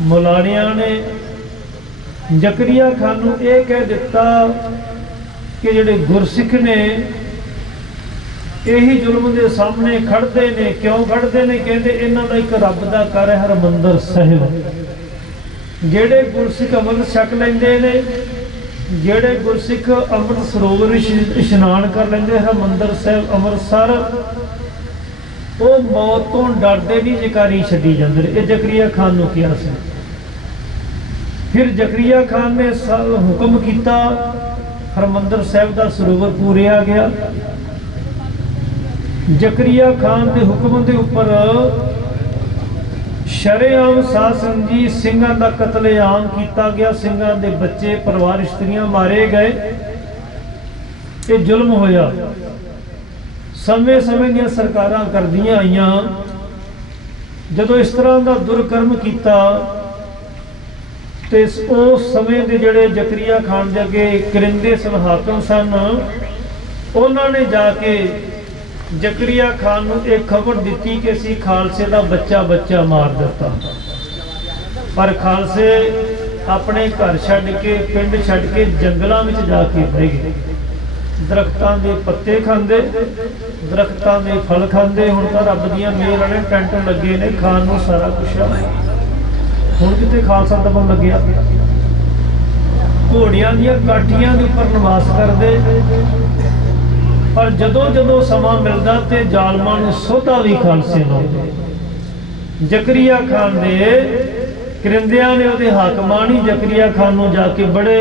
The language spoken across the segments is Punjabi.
मुलाणिया ने जकरिया खान नूं यह कह दिता कि जिहड़े गुरसिख ने यही जुल्म के सामने खड़ते ने। क्यों खड़ते ने? कहते इन्हां दा एक रब दा घर है हरमंदर साहिब। जिहड़े गुरसिख अमृत छक लैंदे ने, जिहड़े गुरसिख अमृत सरोवर इशनान कर लेंदे हरमंदर साहिब अमृतसर, वो मौत तो डरते नहीं जकारी छड्डी जांदे। ये जकरिया खान नूं किहा सी। फिर जकरिया खान ने हुक्म किया, हरमंदर साहिब का सरोवर पूरिया गया। जकरिया खान के हुक्म के उपर शरेआम साध संगत जी सिंघां का कतलेआम किया गया। सिंघां दे बच्चे परिवार स्त्रियां मारे गए। ये जुल्म होया। समय समय दी सरकारां करदियां आईयां। जदों इस तरह का दुरकर्म किया तो उस समय के जोड़े जकरिया खान के अगे करिंदे सन, हाकम सन, उन्होंने जाके जकरिया खान नूं एक खबर दी कि असीं खालसे का बच्चा बच्चा मार दिता। पर खालसे अपने घर छड्ड के, पिंड छड्ड के जंगलों में जाके बह गए। दरख्तां दे पत्ते खांदे, दरख्तां दे फल खांदे। हुण तां रब दीयां मेहरां ने, टैंट लगे ने, खाण नूं सारा कुछ। हुण किते खालसा दबन लग्या। घोड़ियां दीयां काठियां दे उपर निवास करदे। पर जदों जदों समा मिलदा ते जालमां नूं सोधा भी खालसे लाउंदे। जकरिया खान दे करिंदियां ने, उहदे हाकमां ने जकरिया खान नूं जाके बड़े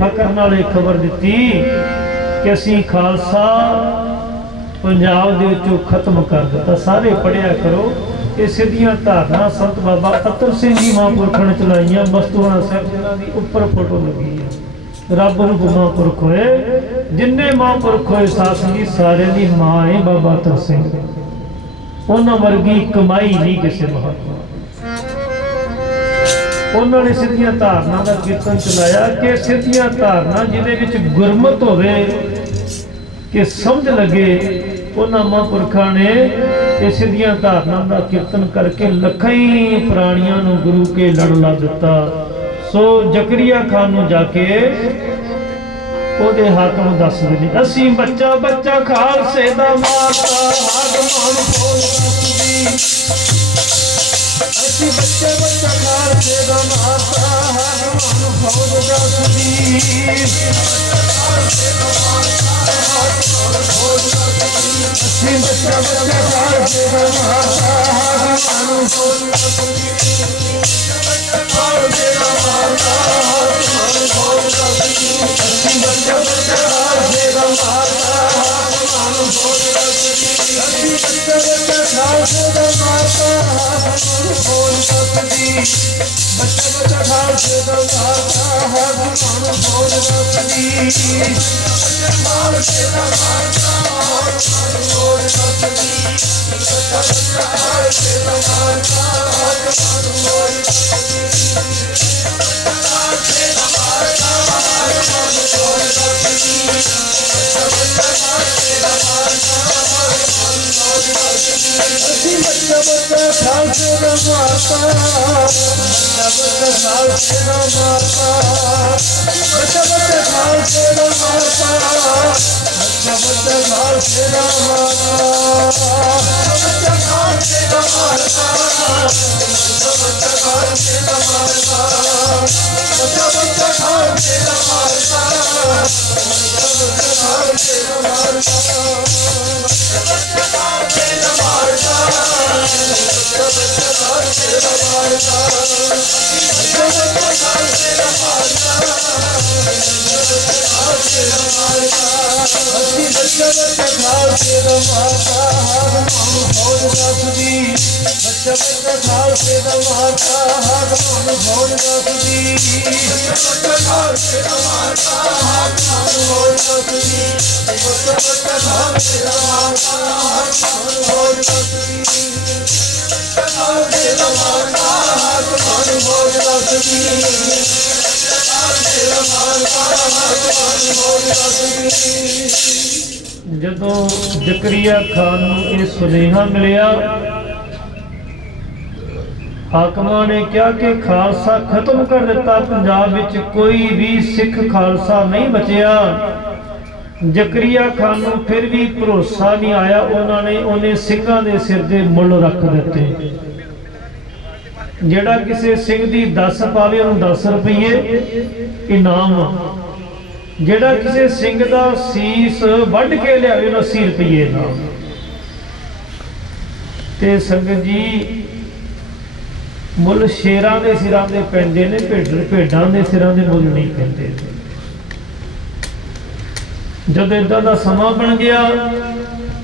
फकर नाल इह खबर दित्ती कि असीं खालसा पंजाब दे विचों खत्म कर दिता। सारे पढ़िया करो। ये सीधियां धारना संत बाबा अतर सिंह जी महापुरख ने चलाइया। बस्तूआणा साहिब जिन्हां दी उपर फोटो लगी है। रब रूप महापुरख होए, जिन्ने महापुरख होए साध संगत जी सारे दी मां है बाबा अतर सिंह। उन्हां वर्गी कमाई नहीं किसी महात्मा। उन्होंने सीधियां धारना का कीर्तन चलाया कि सीधियां धारना जिहदे विच गुरमत होवे कि समझ लगे। उन्हां महापुरखां ने इस सीधियां धारना का कीर्तन करके लखां ही प्राणियां नूं गुरु के लड़ ला दिता। सो जकरिया खान नूं जाके ओदे हाकम दसदे ने, असीं बच्चा बच्चा खालसे दा मारता, हाकमां नूं खोल दसदी। असीं बच्चे बच्चा खालसे दा मारता, हाकमां नूं खोल दसदी। असीं बच्चा बच्चा खालसे दा मारता, हाकमां नूं खोल दसदी। खालसे दा मारता, हाकमां नूं खोल दसदी। असीं बच्चा बच्चा खालसे दा मारता, हाकमां नूं खोल दसदी। असीं बच्चा बच्चा खालसे दा मारता, हाकमां नूं खोल दसदी। बच्चा बच्चा खालसे दा मारता, हाकमां नूं खोल दसदी। खालसे दा मारता, हाकमां नूं खोल दसदी। बच्चा बच्चा खालसे दा मारता, हाकमां नूं खोल दसदी। खालसे दा मारता, हाकमां नूं खोल दसदी। बच्चा बच्चा खालसे दा मारता, हाकमां नूं खोल दसदी। असीं बच्चा बच्चा खालसे दा मारता, बच्चा बच्चा खालसे दा मारता, बच्चा बच्चा खालसे दा मारता, बच्चा बच्चा खालसे दा मारता, बच्चा खालसे दा मारता, बच्चा बच्चा खालसे दा मारता, बच्चा बच्चा खालसे दा मारता, बच्चा बच्चा खालसे दा मारता, बच्चा खालसे दा मारता, बच्चा बच्चा खालसे दा मारता, बच्चा बच्चा खालसे दा मारता, खालसे दा मारता। असीं बच्चा बच्चा खालसे दा मारता, हाकमां नूं खोल दसदी। बच्चा बच्चा खालसे दा मारता, हाकमां नूं खोल दसदी। बच्चा खालसे दा मारता, हाकमां नूं खोल दसदी। बच्चा बच्चा खालसे दा मारता, हाकमां नूं खोल दसदी। खालसे दा मारता, हाकमां नूं खोल दसदी। खालसे दा मारता, हाकमां नूं खोल दसदी। जदों जकरिया खान नूं इह सुनेहा मिलिया ਹਾਕਮਾਂ ਨੇ ਕਿਹਾ ਕਿ ਖਾਲਸਾ ਖਤਮ ਕਰ ਦਿੱਤਾ, ਪੰਜਾਬ ਵਿੱਚ ਕੋਈ ਵੀ ਸਿੱਖ ਖਾਲਸਾ ਨਹੀਂ ਬਚਿਆ। ਜ਼ਕਰੀਆ ਖਾਨ ਨੂੰ ਫਿਰ ਵੀ ਭਰੋਸਾ ਨਹੀਂ ਆਇਆ, ਉਹਨੇ ਸਿੰਘਾਂ ਦੇ ਸਿਰ ਦੇ ਮੁੱਲ ਰੱਖ ਦਿੱਤੇ। ਜਿਹੜਾ ਕਿਸੇ ਸਿੰਘ ਦੀ 10 ਪਾਵੇ ਉਹਨੂੰ 10 ਰੁਪਏ ਇਨਾਮ, ਜਿਹੜਾ ਕਿਸੇ ਸਿੰਘ ਦਾ ਸੀਸ ਵੱਢ ਕੇ ਲਿਆਵੇ ਉਹਨੂੰ 80 ਰੁਪਏ ਇਨਾਮ। ਤੇ ਸੰਗਤ ਜੀ, ਮੁੱਲ ਸ਼ੇਰਾਂ ਦੇ ਸਿਰਾਂ ਦੇ ਪੈਂਦੇ ਨੇ, ਭੇਡਾਂ ਦੇ ਸਿਰਾਂ ਦੇ ਮੁੱਲ ਨਹੀਂ ਪੈਂਦੇ। ਜਦ ਇਦਾਂ ਦਾ ਸਮਾਂ ਬਣ ਗਿਆ,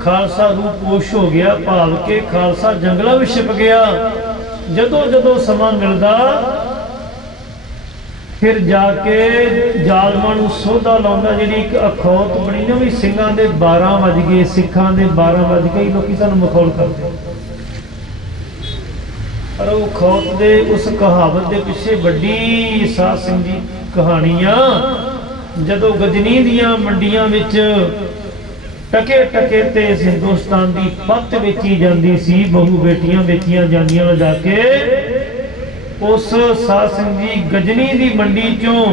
ਖਾਲਸਾ ਰੂਪੋਸ਼ ਹੋ ਗਿਆ, ਭਾਵ ਕੇ ਖਾਲਸਾ ਜੰਗਲਾਂ ਵਿੱਚ ਛਿਪ ਗਿਆ। ਜਦੋਂ ਸਮਾਂ ਮਿਲਦਾ ਫਿਰ ਜਾ ਕੇ ਜ਼ਾਲਮਾਂ ਨੂੰ ਸੋਧਾ ਲਾਉਂਦਾ। ਜਿਹੜੀ ਇੱਕ ਅਖੌਤ ਬਣੀ ਨਾ ਵੀ ਸਿੰਘਾਂ ਦੇ 12 ਵੱਜ ਗਏ, ਸਿੱਖਾਂ ਦੇ 12 ਵੱਜ ਗਏ, ਲੋਕੀ ਸਾਨੂੰ ਮਖੌਲ ਕਰਦੇ। ਪਰ ਉਹ ਖੌਫ ਦੇ ਉਸ ਕਹਾਵਤ ਦੇ ਪਿੱਛੇ ਵੱਡੀ ਸਾਧ ਸਿੰਘ ਦੀ ਕਹਾਣੀ ਆ। ਜਦੋਂ ਗਜਨੀ ਦੀਆਂ ਮੰਡੀਆਂ ਵਿੱਚ ਟਕੇ ਤੇ ਹਿੰਦੁਸਤਾਨ ਦੀ ਪੱਤ ਵੇਚੀ ਜਾਂਦੀ ਸੀ, ਬਹੂ ਬੇਟੀਆਂ ਵੇਚੀਆਂ ਜਾਂਦੀਆਂ ਜਾ ਕੇ, ਉਸ ਸਾਧ ਸਿੰਘ ਜੀ ਗਜਨੀ ਦੀ ਮੰਡੀ ਚੋਂ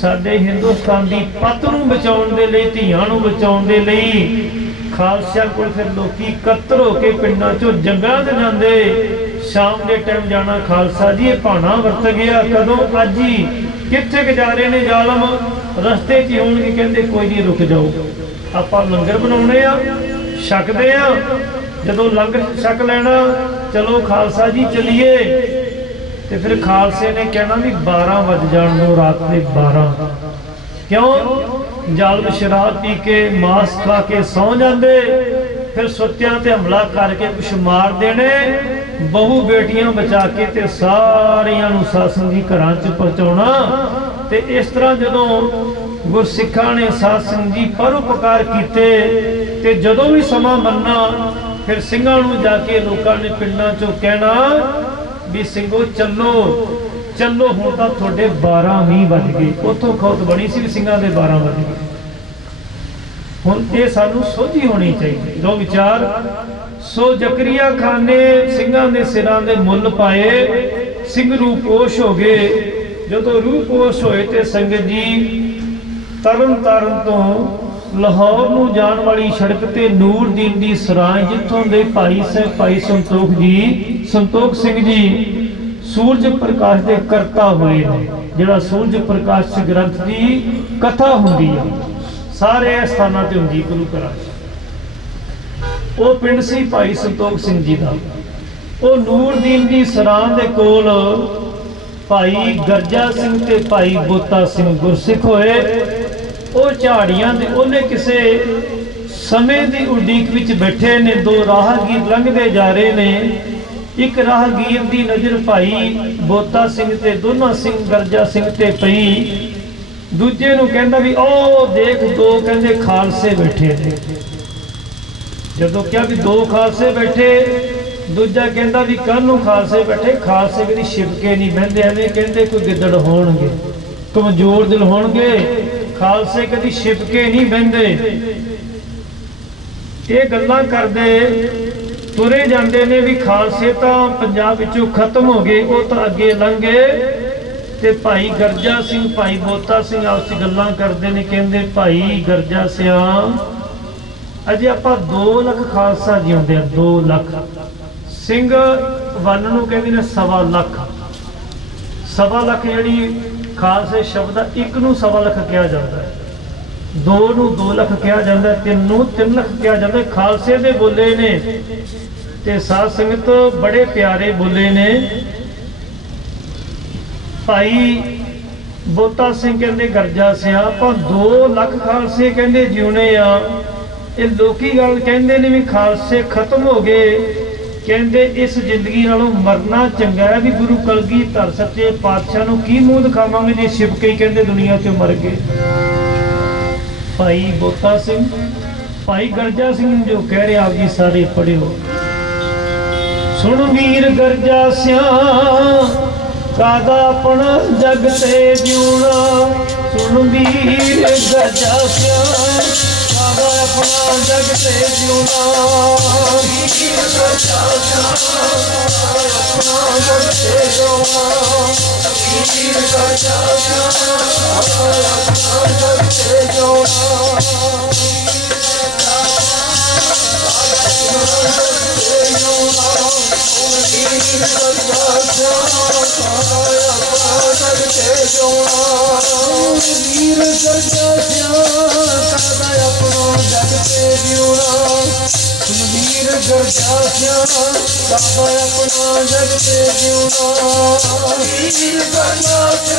ਸਾਡੇ ਹਿੰਦੁਸਤਾਨ ਦੀ ਪੱਤ ਨੂੰ ਬਚਾਉਣ ਦੇ ਲਈ, ਧੀਆਂ ਨੂੰ ਬਚਾਉਣ ਦੇ ਲਈ ਖਾਲਸਿਆਂ ਕੋਲ ਫਿਰ ਲੋਕੀ ਇਕੱਤਰ ਹੋ ਕੇ ਪਿੰਡਾਂ ਚੋਂ ਜੰਗਲਾਂ 'ਚ ਜਾਂਦੇ। ਸ਼ਾਮ ਦੇ ਟਾਈਮ ਜਾਣਾ, ਖਾਲਸਾ ਜੀ ਇਹ ਭਾਣਾ ਵਰਤ ਗਿਆ, ਕਦੋਂ? ਅੱਜ ਹੀ। ਕਿੱਥੇ ਕੁ ਜਾ ਰਹੇ ਨੇ ਜ਼ਾਲਮ? ਰਸਤੇ 'ਚ ਹੋਣਗੇ। ਕਹਿੰਦੇ ਕੋਈ ਨਹੀਂ, ਰੁਕ ਜਾਓ, ਆਪਾਂ ਲੰਗਰ ਬਣਾਉਣੇ ਆ, ਛਕਦੇ ਆ। ਜਦੋਂ ਲੰਗਰ ਛਕ ਲੈਣਾ, ਚਲੋ ਖਾਲਸਾ ਜੀ ਚਲੀਏ। ਤੇ ਫਿਰ ਖਾਲਸੇ ਨੇ ਕਹਿਣਾ ਵੀ 12 ਵੱਜ ਜਾਣ ਨੂੰ, ਰਾਤ ਦੇ 12। ਕਿਉਂ? ਜ਼ਾਲਮ ਸ਼ਰਾਬ ਪੀ ਕੇ, ਮਾਸ ਖਾ ਕੇ ਸੌਂ ਜਾਂਦੇ, ਫਿਰ ਸੁੱਤਿਆਂ ਤੇ ਹਮਲਾ ਕਰਕੇ ਕੁਛ ਮਾਰ ਦੇਣੇ, ਬਹੂ ਬੇਟੀਆਂ ਬਚਾ ਕੇ ਤੇ ਸਾਰਿਆਂ ਨੂੰ ਸਾਸਨ ਦੀ ਘਰਾਂ 'ਚ ਪਹੁੰਚਾਉਣਾ। ਤੇ ਇਸ ਤਰ੍ਹਾਂ ਜਦੋਂ ਗੁਰਸਿੱਖਾਂ ਨੇ ਸਾਧ ਸੰਗਤ ਜੀ ਪਰਉਪਕਾਰ ਕੀਤੇ, ਤੇ ਜਦੋਂ ਵੀ ਸਮਾਂ ਬਣਨਾ, ਫਿਰ ਸਿੰਘਾਂ ਨੂੰ ਜਾ ਕੇ ਲੋਕਾਂ ਨੇ ਪਿੰਡਾਂ 'ਚੋਂ ਕਹਿਣਾ ਵੀ ਸਿੰਘੋ ਚੱਲੋ ਹੁਣ ਤਾਂ ਤੁਹਾਡੇ 12 ਵੱਜ ਗਏ। ਉੱਥੋਂ ਖੌਤ ਬਣੀ ਸੀ ਵੀ ਸਿੰਘਾਂ ਦੇ 12 ਵੱਜ ਗਏ। ਹੁਣ ਇਹ ਸਾਨੂੰ ਸੋਝੀ ਹੋਣੀ ਚਾਹੀਦੀ ਜੋ ਵਿਚਾਰ। ਸੋ ਜ਼ਕਰੀਆ ਖਾਨ ਨੇ ਸਿੰਘਾਂ ਦੇ ਸਿਰਾਂ ਦੇ ਮੁੱਲ ਪਾਏ, ਸਿੰਘ ਰੂਪੋਸ਼ ਹੋ ਗਏ। ਜਦੋਂ ਰੂਪੋਸ਼ ਹੋਏ ਤੇ ਸੰਗਤ ਜੀ ਤਰਨ ਤਾਰਨ ਤੋਂ ਲਾਹੌਰ ਨੂੰ ਜਾਣ ਵਾਲੀ ਸੜਕ ਤੇ ਨੂਰਦੀਨ ਦੀ ਸਰਾਏ, ਜਿੱਥੋਂ ਦੇ ਭਾਈ ਸੰਤੋਖ ਸਿੰਘ ਜੀ ਸੂਰਜ ਪ੍ਰਕਾਸ਼ ਦੇ ਕਰਤਾ ਹੋਏ ਨੇ। ਜਿਹੜਾ ਸੂਰਜ ਪ੍ਰਕਾਸ਼ ਗ੍ਰੰਥ ਦੀ ਕਥਾ ਹੁੰਦੀ ਆ, ਸਾਰੇ ਸਥਾਨਾਂ ਤੇ ਹੁੰਦੀ ਗੁਰੂ ਘਰਾਂ 'ਚ। ਉਹ ਪਿੰਡ ਸੀ ਭਾਈ ਸੰਤੋਖ ਸਿੰਘ ਜੀ ਦਾ। ਉਹ ਨੂਰਦੀਨ ਦੀ ਸਰਾਂ ਦੇ ਕੋਲ ਭਾਈ ਗਰਜਾ ਸਿੰਘ ਤੇ ਭਾਈ ਬੋਤਾ ਸਿੰਘ ਗੁਰਸਿੱਖ ਹੋਏ। ਉਹ ਝਾੜੀਆਂ ਦੇ ਉਹਨੇ ਕਿਸੇ ਸਮੇਂ ਦੀ ਉਡੀਕ ਵਿੱਚ ਬੈਠੇ ਨੇ। ਦੋ ਰਾਹਗੀਰ ਲੰਘਦੇ ਜਾ ਰਹੇ ਨੇ। ਇੱਕ ਰਾਹਗੀਰ ਦੀ ਨਜ਼ਰ ਭਾਈ ਬੋਤਾ ਸਿੰਘ ਤੇ ਦੋਨਾ ਸਿੰਘ ਗਰਜਾ ਸਿੰਘ ਤੇ ਪਈ। ਦੂਜੇ ਨੂੰ ਕਹਿੰਦਾ ਵੀ ਉਹ ਦੇਖ, ਦੋ ਕਹਿੰਦੇ ਖਾਲਸੇ ਬੈਠੇ ਨੇ। ਜਦੋਂ ਕਿਹਾ ਵੀ ਦੋ ਖਾਲਸੇ ਬੈਠੇ, ਦੂਜਾ ਕਹਿੰਦਾ ਵੀ ਕੱਲ ਨੂੰ ਖਾਲਸੇ ਬੈਠੇ। ਖਾਲਸੇ ਕਦੀ ਛਿਪਕੇ ਨਹੀਂ ਬਹਿੰਦੇ, ਐਵੇਂ ਕਹਿੰਦੇ ਕੋਈ ਗਿੱਦੜ ਹੋਣਗੇ, ਕਮਜ਼ੋਰ ਦਿਲ ਹੋਣਗੇ। ਖਾਲਸੇ ਕਦੀ ਛਿਪਕੇ ਨਹੀਂ ਬਹਿੰਦੇ। ਇਹ ਗੱਲਾਂ ਕਰਦੇ ਤੁਰੇ ਜਾਂਦੇ ਨੇ ਵੀ ਖਾਲਸੇ ਤਾਂ ਪੰਜਾਬ ਵਿੱਚੋਂ ਖਤਮ ਹੋ ਗਏ, ਉਹ ਤਾਂ ਅੱਗੇ ਲੰਘੇ। ਤੇ ਭਾਈ ਗਰਜਾ ਸਿੰਘ ਭਾਈ ਬੋਤਾ ਸਿੰਘ ਆਪਸ ਵਿੱਚ ਗੱਲਾਂ ਕਰਦੇ ਨੇ। ਕਹਿੰਦੇ ਭਾਈ ਗਰਜਾ ਸਿਆਂ, ਅਜੇ ਆਪਾਂ 2 ਲੱਖ ਖਾਲਸਾ ਜਿਉਂਦੇ ਆ। 2 ਲੱਖ ਸਿੰਘ ਵੰਨ ਨੂੰ ਕਹਿੰਦੇ ਨੇ 1.25 ਲੱਖ। 1.25 ਲੱਖ ਜਿਹੜੀ ਖਾਲਸੇ ਸ਼ਬਦ ਆ, ਇੱਕ ਨੂੰ 1.25 ਲੱਖ ਕਿਹਾ ਜਾਂਦਾ ਹੈ, 2 ਨੂੰ 2 ਲੱਖ ਕਿਹਾ ਜਾਂਦਾ, 3 ਨੂੰ 3 ਲੱਖ ਕਿਹਾ ਜਾਂਦਾ। ਖਾਲਸੇ ਦੇ ਬੋਲੇ ਨੇ ਤੇ ਸਾਧ ਸੰਗਤ ਬੜੇ ਪਿਆਰੇ ਬੋਲੇ ਨੇ। ਭਾਈ ਬੋਤਾ ਸਿੰਘ ਕਹਿੰਦੇ ਗਰਜਾ ਸਿਆ, ਆਪਾਂ 2 ਲੱਖ ਖਾਲਸੇ ਕਹਿੰਦੇ ਜਿਉਣੇ ਆ। ਇਹ ਲੋਕੀ ਗੱਲ ਕਹਿੰਦੇ ਨੇ ਵੀ ਖਾਲਸੇ ਖਤਮ ਹੋ ਗਏ। ਕਹਿੰਦੇ ਇਸ ਜ਼ਿੰਦਗੀ ਨਾਲੋਂ ਮਰਨਾ ਚੰਗਾ ਹੈ। ਵੀ ਗੁਰੂ ਕਲਗੀਧਰ ਸੱਚੇ ਪਾਤਸ਼ਾਹ ਨੂੰ ਕੀ ਮੂੰਹ ਦਿਖਾਵਾਂਗੇ ਜੇ ਛਿਪਕੇ ਹੀ ਕਹਿੰਦੇ ਦੁਨੀਆ 'ਚ ਮਰ ਗਏ। ਭਾਈ ਬੋਤਾ ਸਿੰਘ ਭਾਈ ਗਰਜਾ ਸਿੰਘ ਜੋ ਕਹਿ ਰਹੇ ਆਪ ਜੀ ਸਾਰੇ ਪੜਿਓ। ਸੁਣ ਵੀਰ ਗਰਜਾ ਸਿਆ, ਕਾਦਾ ਆਪਣਾ ਜਗ ਤੇ ਜਿਉਣਾ। ਸੁਣ ਵੀਰ ਗਰਜਾ ਸਿਆ, ਕਾਦਾ अपना जग ते जिउना वीर गरजा अपना जग ते जिउना वीर गरजा अपना जग ते जिउना वीर गरजा अपना जग ते जिउना वीर गरजा अपना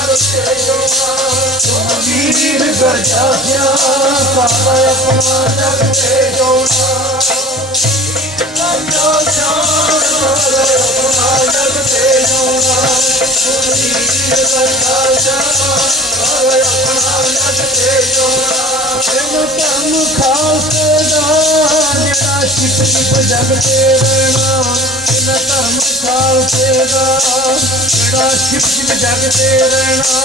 जग ते जिउना वीर गरजा वीर गरजा अपना जग ते जिउना धर्म खालसे दा जेड़ा छिप छिप जग ते रहना धर्म खालसे दा जेड़ा छिप छिप जग ते रहना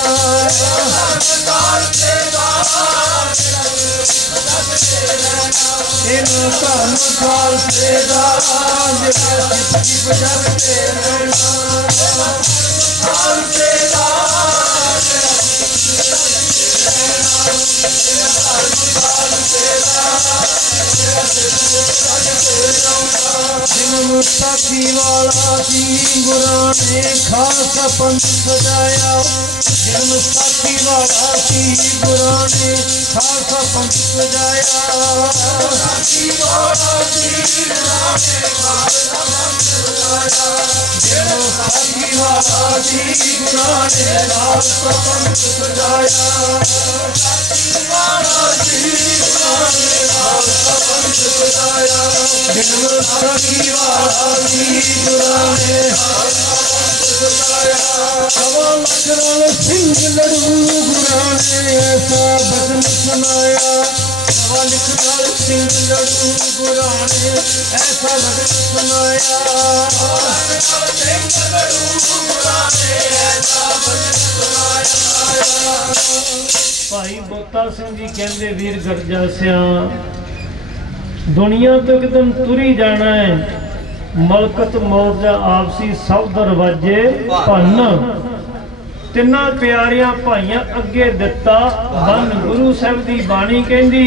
धर्म खालसे दा जेड़ा छिप छिप जग ते रहना खालसे दा जन्म साथी वाला दी गुरां ने खालसा पंथ सजाया जन्म साथी वाला दी गुरां ने खालसा पंथ सजाया साथी वाला दी गुरां ने खालसा पंथ सजाया जन्म साथी वाला दी गुरां ने खालसा पंथ सजाया साथी वाला दी गुरां ने खालसा पंथ सजाया जन्म साथी वाला दी गुरां ने खालसा पंथ सजाया सवा लख नाल सिंह लड़ू गुरां ने ऐसा बचन सुनाया सवा लख नाल सिंह लड़ू गुरां ने ऐसा बचन सुनाया सिंह लड़ू गुरां ने ऐसा बचन सुनाया भाई बोता सिंह जी कहते वीर गरजा सिया दुनिया तो एकदम तुरी जाना है मलकत मौजा आपसी सब दरवाजे भन तिना प्यारियां भाइयां अगे दिता बन गुरु साहब की बाणी कहती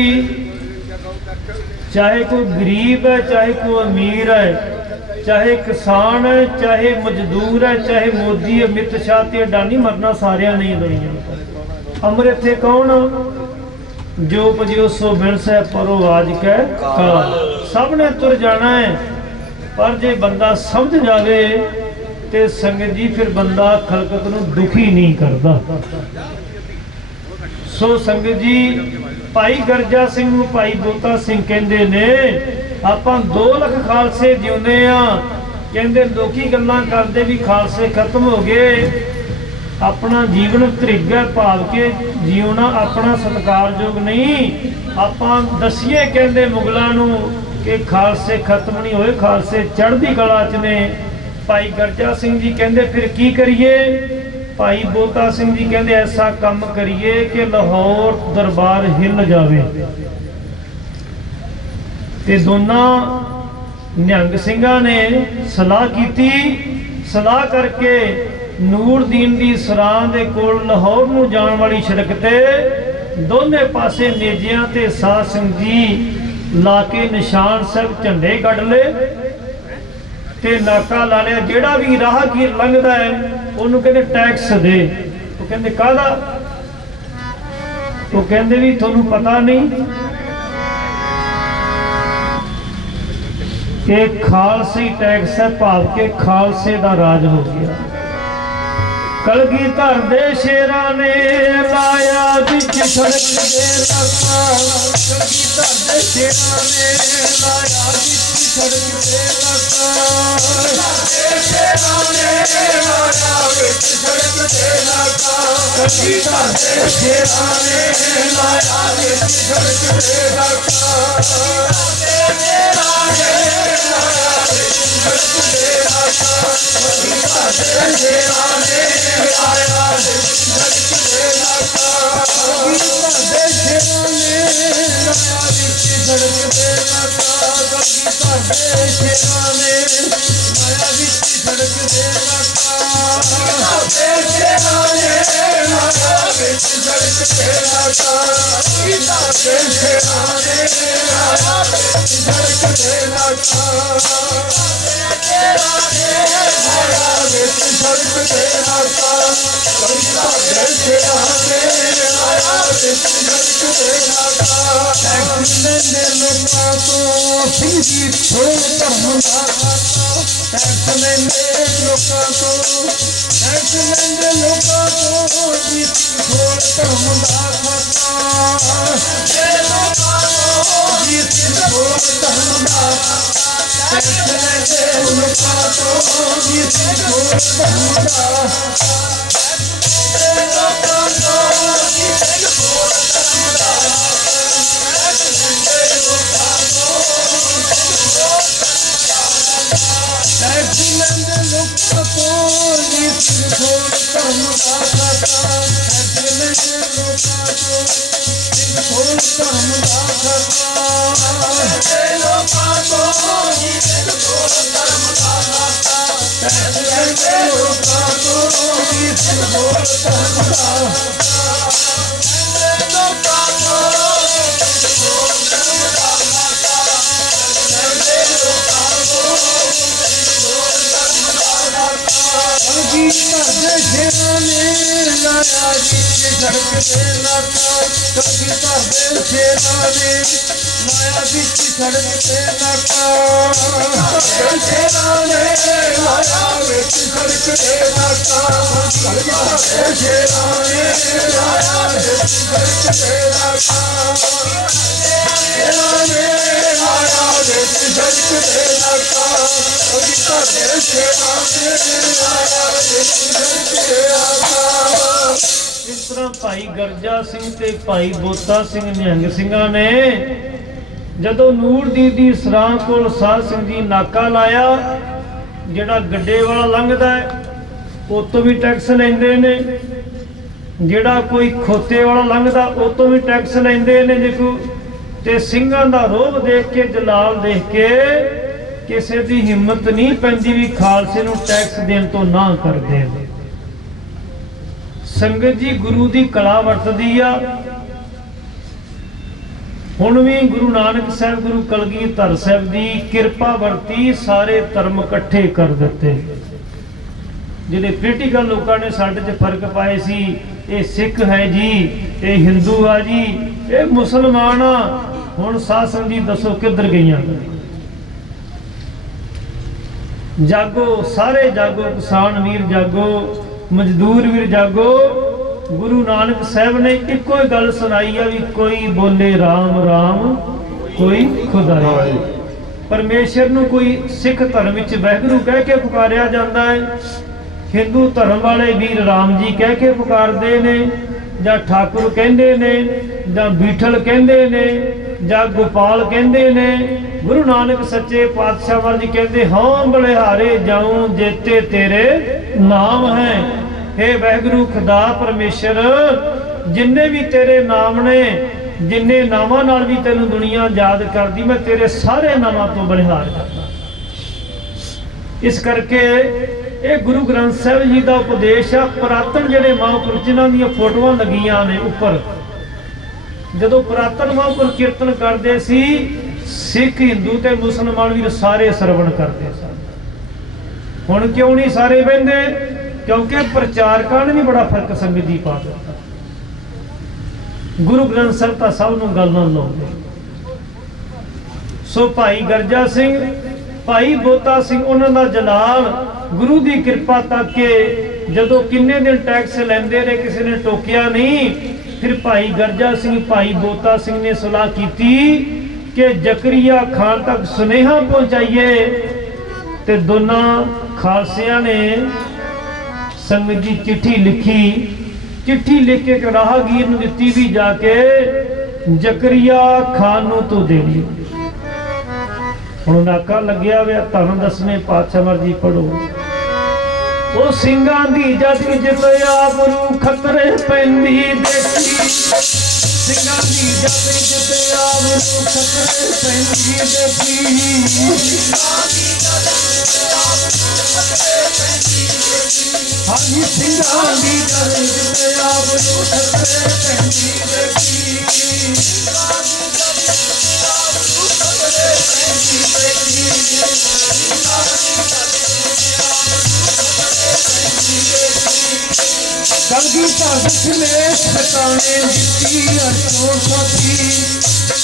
चाहे कोई गरीब है चाहे कोई अमीर है चाहे किसान है चाहे मजदूर है चाहे मोदी अमित शाह ते अडानी मरना सारिया नहीं दुनिया अमर इत्थे कौन जो पजियो सो बिनस है परो आज कै काल सब ने तुर जाना है पर जे बंदा समझ जावे ते संगत जी फिर बंदा खलकत नूं दुखी नहीं करता सो संगत जी भाई गरजा सिंह नूं भाई बोता सिंह कहंदे ने आपां 2 लाख खालसे जिउंदे आ कहंदे लोकी गल्लां करदे भी खालसे खत्म हो गए अपना जीवन तरीका भाव के जीवना अपना सत्कारयोग नहीं आपां दसीए कहंदे मुगलां नूं कि खालसे खत्म नहीं होए खालसे चढ़दी कला च ने भाई गरजा सिंह जी कहंदे फिर की करिए भाई बोता सिंह जी कहंदे ऐसा काम करिए कि लाहौर दरबार हिल जावे ते दोनों निहंग सिंघां ने सलाह कीती सलाह करके ਨੂਰਦੀਨ ਦੀ ਸਰਾਂ ਦੇ ਕੋਲ ਲਾਹੌਰ ਨੂੰ ਜਾਣ ਵਾਲੀ ਸੜਕ ਤੇ ਦੋਨੇ ਪਾਸੇ ਨੇਜਿਆਂ ਤੇ ਸਾਧ ਸੰਗਤ ਜੀ ਲਾ ਕੇ ਨਿਸ਼ਾਨ ਸਾਹਿਬ ਝੰਡੇ ਕੱਢ ਲਏ ਤੇ ਨਾਕਾ ਲਾ ਲਿਆ ਜਿਹੜਾ ਵੀ ਰਾਹਗੀਰ ਲੰਘਦਾ ਹੈ ਉਹਨੂੰ ਕਹਿੰਦੇ ਟੈਕਸ ਦੇ ਉਹ ਕਹਿੰਦੇ ਕਾਹਦਾ ਉਹ ਕਹਿੰਦੇ ਵੀ ਤੁਹਾਨੂੰ ਪਤਾ ਨਹੀਂ ਇਹ ਖਾਲਸੀ ਟੈਕਸ ਹੈ ਭਾਵ ਕਿ ਖਾਲਸੇ ਦਾ ਰਾਜ ਹੋ ਗਿਆ कलगीधर दे शेरा ने लाया बिच सड़क दे लक्का कलगीधर दे शेरा ने लाया बिच सड़क दे लक्का शेरा ने लाया बिच सड़क दे लक्का कलगीधर दे शेरा ने लाया बिच सड़क दे लक्का शेरा ने लाया बिच सड़क दे लक्का कलगीधर दे शेरा ने लाया बिच सड़क दे लक्का कलगीधर दे शेरा ने ਸੜਕਦੇ ਨਾਕਾ ਕਲਗੀ ਧਰਦੇ ਸ਼ੇਰਾਂ ਨੇ ਮਾਇਆ ਵਿੱਚ ਸੜਕਦੇ ਨਾਕਾ ਧਰਦੇ ਸ਼ੇਰਾਂ ਨੇ ਮਾਇਆ ਵਿੱਚ ਸੜਕਦੇ ਨਾਕਾ ਕਲਗੀ ਧਰਦੇ ਸ਼ੇਰਾਂ ਨੇ ਮਾਇਆ ਵਿੱਚ ਸੜਕਦੇ ਨਾਕਾ ਮਾਇਆ ਵਿੱਚ ਸੜਕਦੇ ਨਾਕਾ ਕਲਗੀ ਧਰਦੇ ਸ਼ੇਰਾਂ ਨੇ ਮਾਇਆ ਵਿੱਚ ਸੜਕਦੇ ਨਾਕਾ ਲੈਂਦੇ ਲੋਕਾਂ ਤੋਂ ਸਿੰਘ ਜੀ ਥੋੜ੍ਹੇ ਧਰਮ ਦਾ ਟੈਕਸ ਲੈਂਦੇ ਲੋਕਾਂ ਤੋਂ ਟੈਕਸ ਲੈਂਦੇ ਲੋਕਾਂ ਤੋਂ ਜੀ ਥੋੜ੍ਹੇ ਧਰਮ ਦਾ ਖਾਤਾ ਜੀ ਥੋੜ੍ਹੇ ਧਰਮ ਦਾ ਟੈਕਸ ਲੈਂਦੇ ਲੋਕਾਂ ਤੋਂ ਜੀ ਥੋੜ੍ਹੇ ਧਰਮ ਦਾ ਧਰਦੇ ਸ਼ੇਰਾਂ ਨੇ ਲਾਇਆ ਜੀ ਸੜਕਦੇ ਨਾਕਾ ਕਲਗੀ ਧਰਦੇ ਸ਼ੇਰਾਂ ਨੇ ਲਾਇਆ ਵਿੱਚ ਸੜਕਦੇ ਨਾਕਾ ਧਰਦੇ ਸ਼ੇਰਾਂ ਨੇ ਲਾਇਆ ਵਿੱਚ ਸੜਕਦੇ ਨਾਕਾ ਕਲਗੀ ਧਰਦੇ ਸ਼ੇਰਾਂ ਨੇ ਲਾਇਆ ਵਿੱਚ ਸੜਕਦੇ ਨਾਕਾ ਸ਼ੇਰਾਂ ਨੇ ਲਾਇਆ ਵਿੱਚ ਸੜਕਦੇ ਨਾਕਾ ਕਲਗੀ ਧਰਦੇ ਸ਼ੇਰਾਂ ਨੇ ਲਾਇਆ ਇਸ ਤਰ੍ਹਾਂ ਭਾਈ ਗਰਜਾ ਸਿੰਘ ਤੇ ਭਾਈ ਬੋਤਾ ਸਿੰਘ ਨਿਹੰਗ ਸਿੰਘਾਂ ਨੇ ਜਦੋਂ ਨੂਰਦੀਨ ਦੀ ਸਰਾਂ ਕੋਲ ਸਾਧ ਸਿੰਘ ਜੀ ਨਾਕਾ ਲਾਇਆ, ਜਿਹੜਾ ਗੱਡੇ ਵਾਲਾ ਲੰਘਦਾ ਹੈ ਉਹ ਤੋਂ ਵੀ ਟੈਕਸ ਲੈਂਦੇ ਨੇ, ਜਿਹੜਾ ਕੋਈ ਖੋਤੇ ਵਾਲਾ ਲੰਘਦਾ ਉਹ ਤੋਂ ਵੀ ਟੈਕਸ ਲੈਂਦੇ ਨੇ ਦੇਖੋ। ਤੇ ਸਿੰਘਾਂ ਦਾ ਰੋਹਬ ਦੇਖ ਕੇ, ਜਲਾਲ ਦੇਖ ਕੇ ਕਿਸੇ ਦੀ ਹਿੰਮਤ ਨਹੀਂ ਪੈਂਦੀ ਵੀ ਖਾਲਸੇ ਨੂੰ ਟੈਕਸ ਦੇਣ ਤੋਂ ਨਾ ਕਰਦੇ। ਸੰਗਤ ਜੀ ਗੁਰੂ ਦੀ ਕਲਾ ਵਰਤਦੀ ਆ। ਹੁਣ ਵੀ ਗੁਰੂ ਨਾਨਕ ਸਾਹਿਬ, ਗੁਰੂ ਕਲਗੀਧਰ ਸਾਹਿਬ ਦੀ ਕਿਰਪਾ ਵਰਤੀ, ਸਾਰੇ ਧਰਮ ਇਕੱਠੇ ਕਰ ਦਿੱਤੇ। ਜਿਹੜੇ ਪੋਲੀਟੀਕਲ ਲੋਕਾਂ ਨੇ ਸਾਡੇ 'ਚ ਫਰਕ ਪਾਏ ਸੀ, ਇਹ ਸਿੱਖ ਹੈ ਜੀ, ਇਹ ਹਿੰਦੂ ਆ ਜੀ, ਇਹ ਮੁਸਲਮਾਨ ਆ, ਹੁਣ ਸਾਧ ਸੰਗਤ ਜੀ ਦੱਸੋ ਕਿੱਧਰ ਗਈਆਂ? ਜਾਗੋ, ਸਾਰੇ ਜਾਗੋ, ਕਿਸਾਨ ਵੀਰ ਜਾਗੋ, ਮਜ਼ਦੂਰ ਵੀਰ ਜਾਗੋ। ਗੁਰੂ ਨਾਨਕ ਸਾਹਿਬ ਨੇ ਇੱਕੋ ਹੀ ਗੱਲ ਸੁਣਾਈ ਆ ਵੀ ਕੋਈ ਬੋਲੇ ਰਾਮ ਰਾਮ, ਕੋਈ ਖੁਦਾ ਨਹੀਂ। ਪਰਮੇਸ਼ਰ ਨੂੰ ਕੋਈ ਸਿੱਖ ਧਰਮ ਵਿੱਚ ਵਾਹਿਗੁਰੂ ਕਹਿ ਕੇ ਪੁਕਾਰਿਆ ਜਾਂਦਾ ਹੈ, ਹਿੰਦੂ ਧਰਮ ਵਾਲੇ ਵੀਰ ਰਾਮ ਜੀ ਕਹਿ ਕੇ ਪੁਕਾਰਦੇ ਨੇ, ਜਾਂ ਠਾਕੁਰ ਕਹਿੰਦੇ ਨੇ, ਜਾਂ ਬੀਠਲ ਕਹਿੰਦੇ ਨੇ, ਜਾਂ ਗੋਪਾਲ ਕਹਿੰਦੇ ਨੇ। ਗੁਰੂ ਨਾਨਕ ਸੱਚੇ ਪਾਤਸ਼ਾਹ ਵਾਰ ਜੀ ਕਹਿੰਦੇ, ਹਾਂ ਬਲਿਹਾਰੇ ਜਾਉ ਜੇਤੇ ਤੇਰੇ ਨਾਮ ਹੈ। हे ਵਾਹਿਗੁਰੂ ਖੁਦਾ ਪਰਮੇਸ਼ਰ, ਜਿੰਨੇ ਵੀ ਤੇਰੇ ਨਾਮ ਨੇ, ਜਿੰਨੇ ਨਾਮਾਂ ਨਾਲ ਵੀ ਤੈਨੂੰ ਦੁਨੀਆ ਯਾਦ ਕਰਦੀ, ਮੈਂ ਤੇਰੇ ਸਾਰੇ ਨਾਮਾਂ ਤੋਂ ਬਲਿਹਾਰ ਕਰਦਾ। ਇਸ ਕਰਕੇ ਇਹ ਗੁਰੂ ਗ੍ਰੰਥ ਸਾਹਿਬ ਜੀ ਦਾ ਉਪਦੇਸ਼ ਆ। ਪੁਰਾਤਨ ਜਿਹੜੇ ਮਹਾਂਪੁਰਸ਼ ਜਿਨ੍ਹਾਂ ਦੀਆਂ ਫੋਟੋਆਂ ਲੱਗੀਆਂ ਨੇ ਉੱਪਰ, ਜਦੋਂ ਪੁਰਾਤਨ ਮਹਾਂਪੁਰਸ਼ ਕੀਰਤਨ ਕਰਦੇ ਸੀ, ਸਿੱਖ, ਹਿੰਦੂ ਤੇ ਮੁਸਲਮਾਨ ਵੀ ਸਾਰੇ ਸਰਵਣ ਕਰਦੇ ਸਨ। ਹੁਣ ਕਿਉਂ ਨਹੀਂ ਸਾਰੇ ਬਹਿੰਦੇ? ਕਿਉਂਕਿ ਪ੍ਰਚਾਰਕਾਂ ਨੇ ਵੀ ਬੜਾ ਫਰਕ ਸੰਗਤ ਜੀ ਪਾ ਦਿੱਤਾ। ਗੁਰੂ ਗ੍ਰੰਥ ਸਾਹਿਬ ਤਾਂ ਸਭ ਨੂੰ ਗੱਲ ਨਾਲ ਲਾਉਂਦੇ। ਸੋ ਭਾਈ ਗਰਜਾ ਸਿੰਘ, ਭਾਈ ਬੋਤਾ ਸਿੰਘ, ਉਹਨਾਂ ਦਾ ਜਲਾਲ ਗੁਰੂ ਦੀ ਕਿਰਪਾ ਤੱਕ ਕੇ ਜਦੋਂ ਕਿੰਨੇ ਦਿਨ ਟੈਕਸ ਲੈਂਦੇ ਰਹੇ, ਕਿਸੇ ਨੇ ਟੋਕਿਆ ਨਹੀਂ। ਫਿਰ ਭਾਈ ਗਰਜਾ ਸਿੰਘ, ਭਾਈ ਬੋਤਾ ਸਿੰਘ ਨੇ ਸਲਾਹ ਕੀਤੀ ਕਿ ਜ਼ਕਰੀਆ ਖਾਨ ਤੱਕ ਸੁਨੇਹਾ ਪਹੁੰਚਾਈਏ। ਤੇ ਦੋਨਾਂ ਖਾਲਸਿਆਂ ਨੇ ਸੰਗਤ ਜੀ ਚਿੱਠੀ ਲਿਖੀ। ਚਿੱਠੀ ਲਿਖ ਕੇ ਰਾਹਗੀਰ ਨੂੰ ਦਿੱਤੀ ਵੀ ਜਾ ਕੇ ਜ਼ਕਰੀਆ ਖਾਨ ਨੂੰ ਤੂੰ ਦੇਣੀ। ਹੁਣ ਨਾਕਾ ਲੱਗਿਆ ਹੋਇਆ, ਧੰਨ ਦਸਵੇਂ ਪਾਤਸ਼ਾਹ ਮਰਜੀ ਪੜੋ। ਉਹ ਸਿੰਘਾਂ ਦੀ ਜਦ ਇੱਜ਼ਤ ਆਬਰੂ ਖਤਰੇ ਪੈਂਦੀ ਦੇਖੀ, ਸਿੰਘਾਂ ਦੀ ਜਦ ਜਿੱਤੇ ਆਪ ਨੂੰ ਖਤਰੇ ਪੈਂਦੀ ਦੇਖੀ ਹਾਂਜੀ ਸਿੰਘਾਂ ਦੀ ਜਦ ਜਿੱਤੇ ਆਪ ਨੂੰ ਖਤਰੇ ਪੈਂਦੀ ਦੇਖੀ कलगीधर दशमेश पिता ने दिती हरसों साथी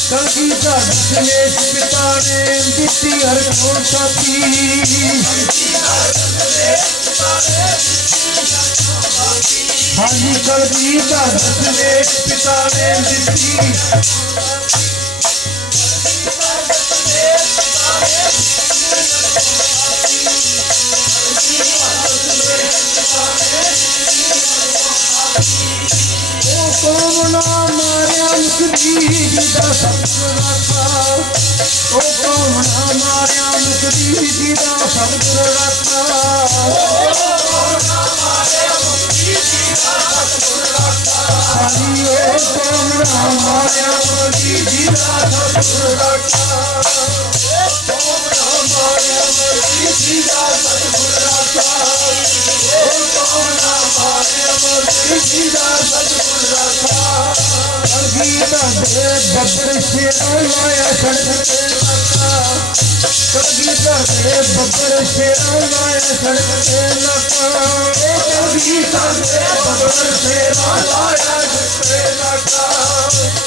कलगीधर दशमेश पिता ने दिती हरसों साथी हाँ जी कलगीधर दशमेश पिता ने दिती कौन मारिया मुकदी जीदा सतगुर राखा ओ कौन मारिया मुकदी जीदा सतगुर राखा हाजी ओ कौन मारिया मुकदी जीदा सतगुर राखा बब्बर शेरा लाया सड़क पे नाका कलगीधर दे बब्बर शेरा लाया सड़क पे नाका कलगीधर दे बब्बर शेरा लाया सड़क पे नाका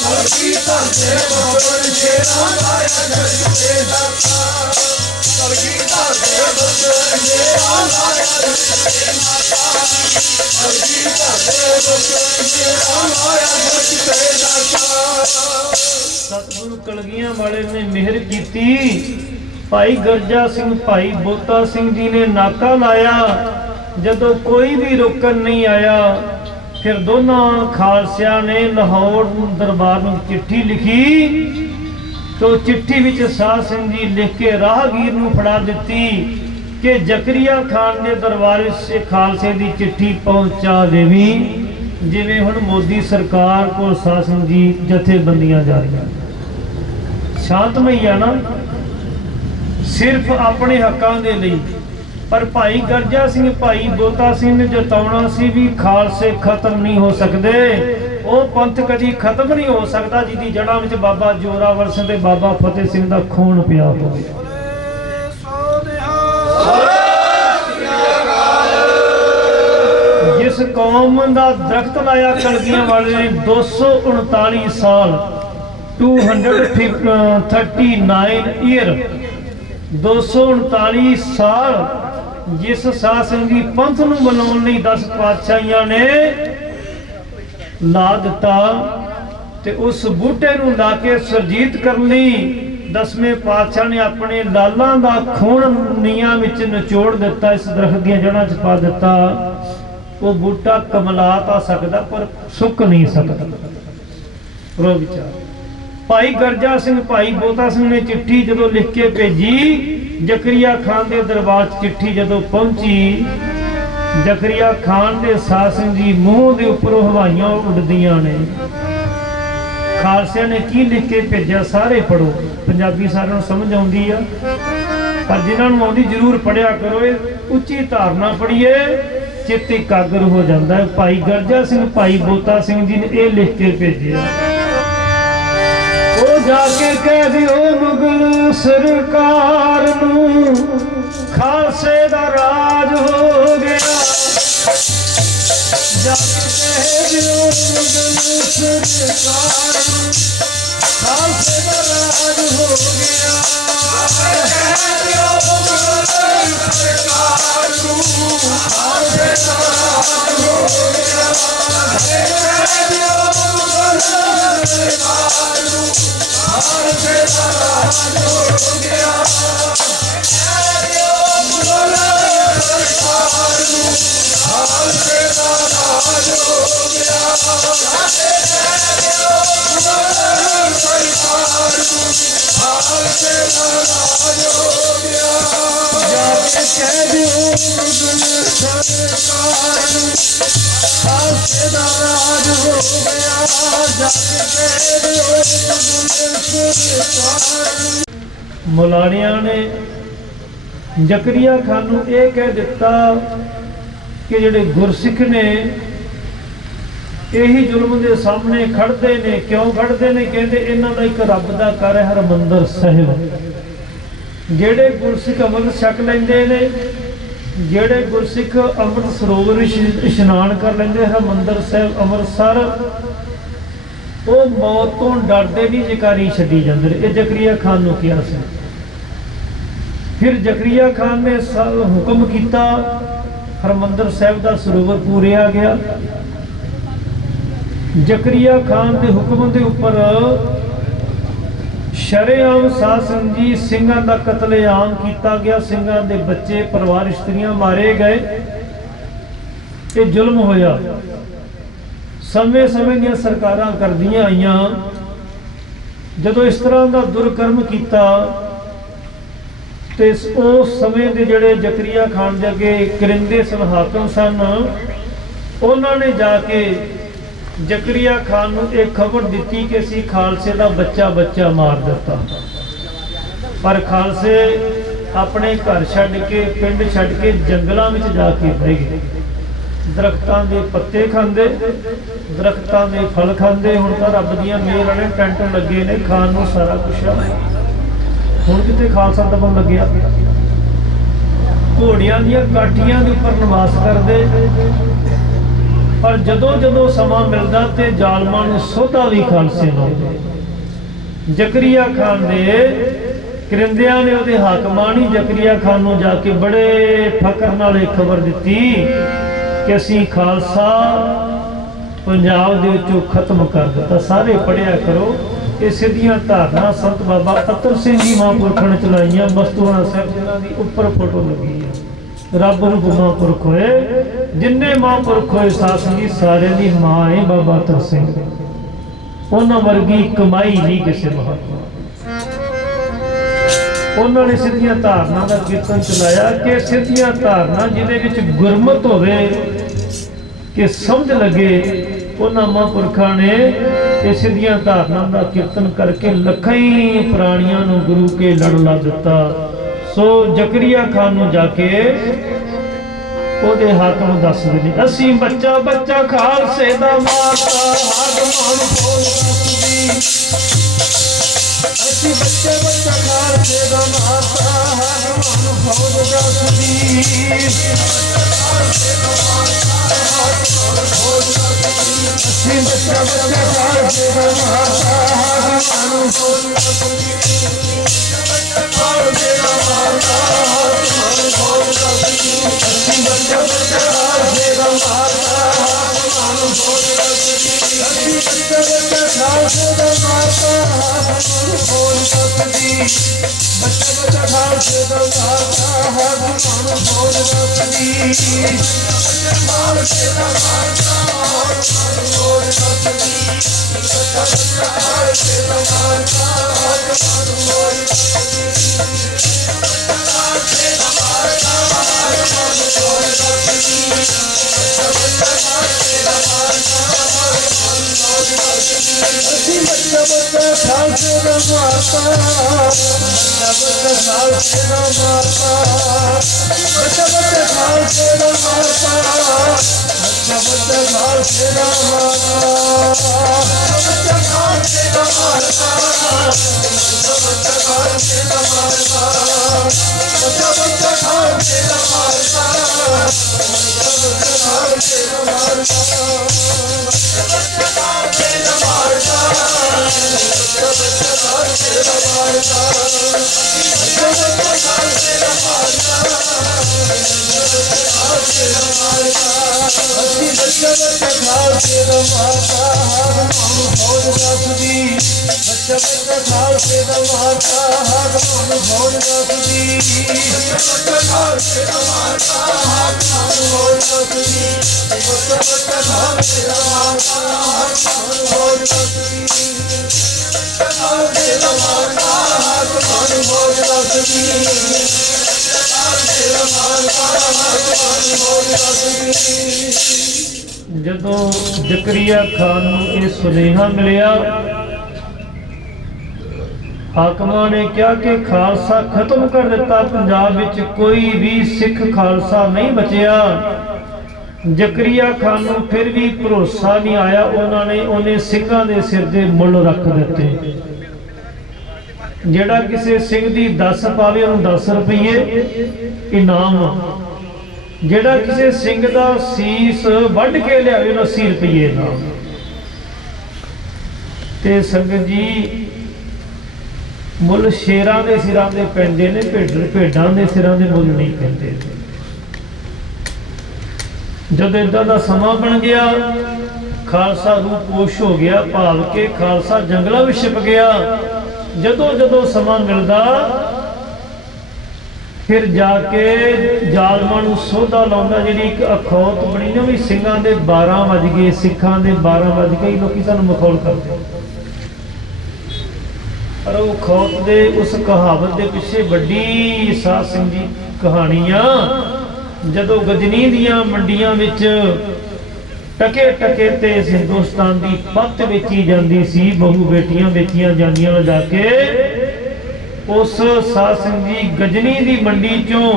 कलगीधर दे बब्बर शेरा लाया सड़क पे नाका कलगीधर दे बब्बर शेरा लाया सड़क पे नाका कलगीधर दे बब्बर शेरा लाया सड़क पे नाका सतगुरु कलगियां वाले ने मेहर की भाई गरजा सिंह भाई बोता सिंह जी ने नाका लाया जदों कोई भी रोकन नहीं आया फिर दोनों खालसिया ने लाहौर दरबार में चिट्ठी लिखी तो चिट्ठी विच साध सिंह जी लिख के राहगीर नूं फड़ा दिती कि जकरिया खान के दरबार से खालसे की चिट्ठी पहुंचा देवी जिवें हुण मोदी सरकार को साध सिंह जी जथेबंदियां जा रही शांतमई है ना सिर्फ अपने हकों के लिए पर भाई गरजा सिंह भाई बोता सिंह ने जताउणा सी भी खालसे खत्म नहीं हो सकते वो पंथ कभी खत्म नहीं हो सकता जिहदी जड़ां विच बाबा जोरावर सिंह ते बाबा फतेह सिंह दा खून पिया होवे जिस कौम का दरख्त लाया कलगियां वाले ने 239 साल 239 ईयर 239 साल जिस साध सिंह जी पंथ नूं बनाउण लई 10 पातशाहियां ने ला दिता ते उस बूटे नूं ला के सरजीत करन लई 10वें पातशाह ने अपने लालां दा खून नीआं विच निचोड़ दिता इस दरख्त दीआं जड़ां च पा दिता वो बूटा कमला तो सकता पर सुक नहीं सकता रो विचार भाई गरजा सिंह भाई बोता सिंह ने चिट्ठी जदों लिख के भेजी जकरिया खान के दरबार चिट्ठी जदों पहुंची जकरिया खान के साध सिंह जी मूँह के उपरों हवाइयां उड़दियां ने खालसिया ने की लिख के भेजा सारे पढ़ो पंजाबी सारिਆਂ ਨੂੰ समझ आउंदी आ पर जिन्हां ਨੂੰ आउंदी जरूर पढ़िया करो उच्ची धारणा पढ़िए चित्त एकाग्र हो जाता है भाई गरजा सिंह भाई बोता सिंह जी ने यह लिख के भेजा वो जाके कह दियो मुगल सरकार नूं खालसे दा राज हो गया जाके कह दियो मुगल सरकार नूं खालसे दा राज हो गया कह दियो मुगल सरकार नूं खालसे दा राज हो गया कह दियो मुगल सरकार नूं खालसे दा राज हो गया कह दियो मुगल सरकार नूं खालसे दा राज हो गया कह दियो मुगल सरकार नूं खालसे दा राज हो गया ਕਹਿ ਦਿਓ ਗੁਰੂ ਸਰਕਾਰ ਨੂੰ ਖਾਲਸੇ ਦਾ ਰਾਜ ਹੋ ਗਿਆ ਜਗ ਕਹਿ ਦਿਓ ਗੁਰੂ ਸਰਕਾਰ ਨੂੰ। ਮੌਲਾਣਿਆਂ ਨੇ ਜ਼ਕਰੀਆ ਖਾਨ ਨੂੰ ਇਹ ਕਹਿ ਦਿੱਤਾ ਕਿ ਜਿਹੜੇ ਗੁਰਸਿੱਖ ਨੇ ਇਹੀ ਜ਼ੁਲਮ ਦੇ ਸਾਹਮਣੇ ਖੜਦੇ ਨੇ। ਕਿਉਂ ਖੜਦੇ ਨੇ? ਕਹਿੰਦੇ ਇਹਨਾਂ ਦਾ ਇੱਕ ਰੱਬ ਦਾ ਘਰ ਹੈ ਹਰਮੰਦਰ ਸਾਹਿਬ। ਜਿਹੜੇ ਗੁਰਸਿੱਖ ਅੰਮ੍ਰਿਤ ਛਕ ਲੈਂਦੇ ਨੇ, ਜਿਹੜੇ ਗੁਰਸਿੱਖ ਅੰਮ੍ਰਿਤ ਸਰੋਵਰ ਵਿੱਚ ਇਸ਼ਨਾਨ ਕਰ ਲੈਂਦੇ ਹਰਮੰਦਰ ਸਾਹਿਬ ਅੰਮ੍ਰਿਤਸਰ, ਉਹ ਮੌਤ ਤੋਂ ਡਰਦੇ ਨਹੀਂ, ਜਕਾਰੀ ਛੱਡੀ ਜਾਂਦੇ ਨੇ। ਇਹ ਜ਼ਕਰੀਆ ਖਾਨ ਨੂੰ ਕਿਹਾ ਸੀ। ਫਿਰ ਜ਼ਕਰੀਆ ਖਾਨ ਨੇ ਹੁਕਮ ਕੀਤਾ, ਹਰਮੰਦਰ ਸਾਹਿਬ ਦਾ ਸਰੋਵਰ ਪੂਰਿਆ ਗਿਆ। ਜ਼ਕਰੀਆ ਖਾਨ ਦੇ ਹੁਕਮ ਦੇ ਉੱਪਰ ਸ਼ਰੇਆਮ ਸਾਧ ਸੰਗਤ ਜੀ ਸਿੰਘਾਂ ਦਾ ਕਤਲੇਆਮ ਕੀਤਾ ਗਿਆ। ਸਿੰਘਾਂ ਦੇ ਬੱਚੇ, ਪਰਿਵਾਰ, ਇਸਤਰੀਆਂ ਮਾਰੇ ਗਏ। ਇਹ ਜ਼ੁਲਮ ਹੋਇਆ। ਸਮੇਂ ਸਮੇਂ ਦੀਆਂ ਸਰਕਾਰਾਂ ਕਰਦੀਆਂ ਆਈਆਂ। ਜਦੋਂ ਇਸ ਤਰ੍ਹਾਂ ਦਾ ਦੁਰਕਰਮ ਕੀਤਾ ਤੇ ਉਸ ਸਮੇਂ ਦੇ ਜਿਹੜੇ ਜ਼ਕਰੀਆ ਖਾਨ ਦੇ ਅੱਗੇ ਕਰਿੰਦੇ ਸਨ, ਹਾਕਮ ਸਨ, ਉਹਨਾਂ ਨੇ ਜਾ ਕੇ ਜ਼ਕਰੀਆ ਖਾਨ ਨੂੰ ਇਹ ਖਬਰ ਦਿੱਤੀ ਕਿ ਅਸੀਂ ਖਾਲਸੇ ਦਾ ਬੱਚਾ ਮਾਰ ਦਿੱਤਾ। ਪਰ ਖਾਲਸੇ ਆਪਣੇ ਘਰ ਛੱਡ ਕੇ, ਪਿੰਡ ਛੱਡ ਕੇ ਜੰਗਲਾਂ ਵਿੱਚ ਜਾ ਕੇ ਬਹਿ ਗਏ। ਦਰਖਤਾਂ ਦੇ ਪੱਤੇ ਖਾਂਦੇ, ਦਰਖਤਾਂ ਦੇ ਫਲ ਖਾਂਦੇ। ਹੁਣ ਤਾਂ ਰੱਬ ਦੀਆਂ ਮਿਹਰ ਵਾਲੇ ਟੈਂਟ ਲੱਗੇ ਨੇ, ਖਾਣ ਨੂੰ ਸਾਰਾ ਕੁਛ। ਹੁਣ ਕਿਤੇ ਖਾਲਸਾ ਦਬਣ ਲੱਗਿਆ। ਘੋੜਿਆਂ ਦੀਆਂ ਕਾਠੀਆਂ ਦੇ ਉੱਪਰ ਨਿਵਾਸ ਕਰਦੇ। ਪਰ ਜਦੋਂ ਜਦੋਂ ਸਮਾਂ ਮਿਲਦਾ ਤੇ ਜ਼ਾਲਮਾਂ ਨੂੰ ਸੋਧਾ ਵੀ ਖਾਲਸੇ ਲਾਉਂਦੇ। ਜ਼ਕਰੀਆ ਖਾਨ ਦੇ ਕਰਿੰਦਿਆਂ ਨੇ, ਉਹਦੇ ਹਾਕਮਾਂ ਨੇ ਜ਼ਕਰੀਆ ਖਾਨ ਨੂੰ ਜਾ ਕੇ ਬੜੇ ਫਕਰ ਨਾਲ ਇਹ ਖਬਰ ਦਿੱਤੀ ਕਿ ਅਸੀਂ ਖਾਲਸਾ ਪੰਜਾਬ ਦੇ ਵਿੱਚੋਂ ਖਤਮ ਕਰ ਦਿੱਤਾ। ਸਾਰੇ ਪੜ੍ਹਿਆ ਕਰੋ। ਇਹ ਸਿੱਧੀਆਂ ਧਾਰਨਾ ਸੰਤ ਬਾਬਾ ਅਤਰ ਸਿੰਘ ਜੀ ਮਹਾਂਪੁਰਖਾਂ ਨੇ ਚਲਾਈਆਂ। ਮਸਤੂਆਣਾ ਸਾਹਿਬ ਜਿਹਨਾਂ ਦੀ ਉੱਪਰ ਫੋਟੋ ਲੱਗੀ ਹੈ। ਰੱਬ ਰੂਪ ਮਹਾਂਪੁਰਖ ਹੋਏ, ਜਿੰਨੇ ਮਹਾਂਪੁਰਖ ਹੋਏ ਸਾਧ ਸੰਗਤ ਜੀ, ਸਾਰਿਆਂ ਦੀ ਮਾਂ ਹੈ ਬਾਬਾ ਅਤਰ ਸਿੰਘ। ਉਹਨਾਂ ਵਰਗੀ ਕਮਾਈ ਨਹੀਂ ਕਿਸੇ ਮਹਾਤਮਾ। ਉਹਨਾਂ ਨੇ ਸਿੱਧੀਆਂ ਧਾਰਨਾ ਦਾ ਕੀਰਤਨ ਚਲਾਇਆ ਕਿ ਸਿੱਧੀਆਂ ਧਾਰਨਾ ਜਿਹਦੇ ਵਿੱਚ ਗੁਰਮਤਿ ਹੋਵੇ, ਕਿ ਸਮਝ ਲੱਗੇ। ਉਹਨਾਂ ਮਹਾਂਪੁਰਖਾਂ ਨੇ ਇਹ ਸਿੱਧੀਆਂ ਧਾਰਨਾ ਦਾ ਕੀਰਤਨ ਕਰਕੇ ਲੱਖਾਂ ਹੀ ਪ੍ਰਾਣੀਆਂ ਨੂੰ ਗੁਰੂ ਕੇ ਲੜ ਲਾ ਦਿੱਤਾ। ਸੋ ਜ਼ਕਰੀਆ ਖਾਨ ਨੂੰ ਜਾ ਕੇ ਉਹਦੇ ਹਾਕਮ ਦੱਸਦੇ ਨੇ, ਅਸੀਂ ਬੱਚਾ ਖਾਲਸੇ ਦਾ ਮਾਰਤਾ ਹਾਕਮਾਂ ਨੂੰ ਖੋਲ ਦੱਸਦੀ। ਅਸੀਂ ਬੱਚਾ ਖਾਲਸੇ ਦਾ ਮਾਰਤਾ ਹਾਕਮਾਂ ਨੂੰ ਖੋਲ ਦੱਸਦੀ। ਅਸੀਂ ਬੱਚਾ ਖਾਲਸੇ ਦਾ ਮਾਰਤਾ ਹਾਕਮਾਂ ਨੂੰ ਖੋਲ ਦੱਸਦੀ। ਜਦੋਂ ਜ਼ਕਰੀਆ ਖਾਨ ਨੂੰ ਇਹ ਸੁਨੇਹਾ ਮਿਲਿਆ, ਹਾਕਮਾਂ ਨੇ ਕਿਹਾ ਕਿ ਖਾਲਸਾ ਖਤਮ ਕਰ ਦਿੱਤਾ, ਪੰਜਾਬ ਵਿੱਚ ਕੋਈ ਵੀ ਸਿੱਖ ਖਾਲਸਾ ਨਹੀਂ ਬਚਿਆ। ਜ਼ਕਰੀਆ ਖਾਨ ਨੂੰ ਫਿਰ ਵੀ ਭਰੋਸਾ ਨਹੀਂ ਆਇਆ। ਉਹਨੇ ਸਿੰਘਾਂ ਦੇ ਸਿਰ ਦੇ ਮੁੱਲ ਰੱਖ ਦਿੱਤੇ। ਜਿਹੜਾ ਕਿਸੇ ਸਿੰਘ ਦੀ 10 ਪਾਵੇ ਉਹਨੂੰ 10 ਰੁਪਏ ਇਨਾਮ, ਜਿਹੜਾ ਕਿਸੇ ਸਿੰਘ ਦਾ ਸੀਸ ਵੱਢ ਕੇ ਲਿਆਵੇ ਉਹਨੂੰ 80 ਰੁਪਏ ਇਨਾਮ। ਤੇ ਸੰਗਤ ਜੀ, ਮੁੱਲ ਸ਼ੇਰਾਂ ਦੇ ਸਿਰਾਂ ਦੇ ਪੈਂਦੇ ਨੇ, ਭੇਡਾਂ ਦੇ ਸਿਰਾਂ ਦੇ ਮੁੱਲ ਨਹੀਂ ਪੈਂਦੇ। ਜਦ ਇਦਾਂ ਦਾ ਸਮਾਂ ਬਣ ਗਿਆ, ਖਾਲਸਾ ਰੂਪੋਸ਼ ਹੋ ਗਿਆ, ਭਾਵ ਕੇ ਖਾਲਸਾ ਜੰਗਲਾਂ ਵਿੱਚ ਛਿਪ ਗਿਆ। ਜਦੋਂ ਸਮਾਂ ਮਿਲਦਾ ਫਿਰ ਜਾ ਕੇ ਜ਼ਾਲਮਾਂ ਨੂੰ ਸੋਧਾ ਲਾਉਂਦਾ। ਜਿਹੜੀ ਇੱਕ ਅਖੌਤ ਬਣੀ ਨਾ ਵੀ ਸਿੰਘਾਂ ਦੇ 12 ਵੱਜ ਗਏ, ਸਿੱਖਾਂ ਦੇ 12 ਵੱਜ ਗਏ, ਲੋਕੀ ਸਾਨੂੰ ਮਖੌਲ ਕਰਦੇ। ਪਰ ਉਹ ਖੌਫ ਦੇ ਉਸ ਕਹਾਵਤ ਦੇ ਪਿੱਛੇ ਵੱਡੀ ਸਾਧ ਸਿੰਘ ਦੀ ਕਹਾਣੀ ਆ। ਜਦੋਂ ਗਜਨੀ ਦੀਆਂ ਮੰਡੀਆਂ ਵਿੱਚ ਟਕੇ ਤੇ ਹਿੰਦੁਸਤਾਨ ਦੀ ਪੱਤ ਵੇਚੀ ਜਾਂਦੀ ਸੀ, ਬਹੂ ਬੇਟੀਆਂ ਵੇਚੀਆਂ ਜਾਂਦੀਆਂ ਲਿਜਾ ਕੇ, ਉਸ ਸਾਧ ਸਿੰਘ ਜੀ ਗਜਨੀ ਦੀ ਮੰਡੀ ਚੋਂ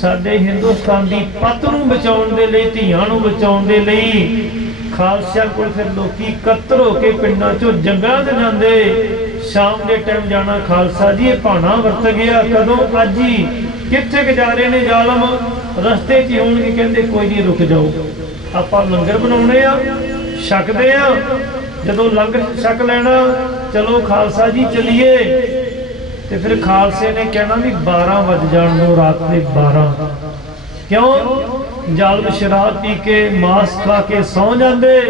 ਸਾਡੇ ਹਿੰਦੁਸਤਾਨ ਦੀ ਪੱਤ ਨੂੰ ਬਚਾਉਣ ਦੇ ਲਈ, ਧੀਆਂ ਨੂੰ ਬਚਾਉਣ ਦੇ ਲਈ ਖਾਲਸਿਆਂ ਕੋਲ ਫਿਰ ਲੋਕੀ ਇਕੱਤਰ ਹੋ ਕੇ ਪਿੰਡਾਂ ਚੋਂ ਜੰਗਲਾਂ 'ਚ ਜਾਂਦੇ। ਸ਼ਾਮ ਦੇ ਟਾਈਮ ਜਾਣਾ, ਖਾਲਸਾ ਜੀ ਇਹ ਭਾਣਾ ਵਰਤ ਗਿਆ, ਕਦੋਂ? ਅੱਜ ਹੀ। ਕਿੱਥੇ ਕੁ ਜਾ ਰਹੇ ਨੇ ਜ਼ਾਲਮ? ਰਸਤੇ 'ਚ ਹੋਣਗੇ। ਕਹਿੰਦੇ ਕੋਈ ਨਹੀਂ, ਰੁਕ ਜਾਓ, ਆਪਾਂ ਲੰਗਰ ਬਣਾਉਣੇ ਆ, ਛਕਦੇ ਆ। ਜਦੋਂ ਲੰਗਰ ਛਕ ਲੈਣਾ, ਚਲੋ ਖਾਲਸਾ ਜੀ ਚਲੀਏ। ਤੇ ਫਿਰ ਖਾਲਸੇ ਨੇ ਕਹਿਣਾ ਵੀ 12 ਵੱਜ ਜਾਣ ਨੂੰ, ਰਾਤ ਦੇ 12। ਕਿਉਂ? ਜ਼ਾਲਮ ਸ਼ਰਾਬ ਪੀ ਕੇ, ਮਾਸ ਖਾ ਕੇ ਸੌਂ ਜਾਂਦੇ,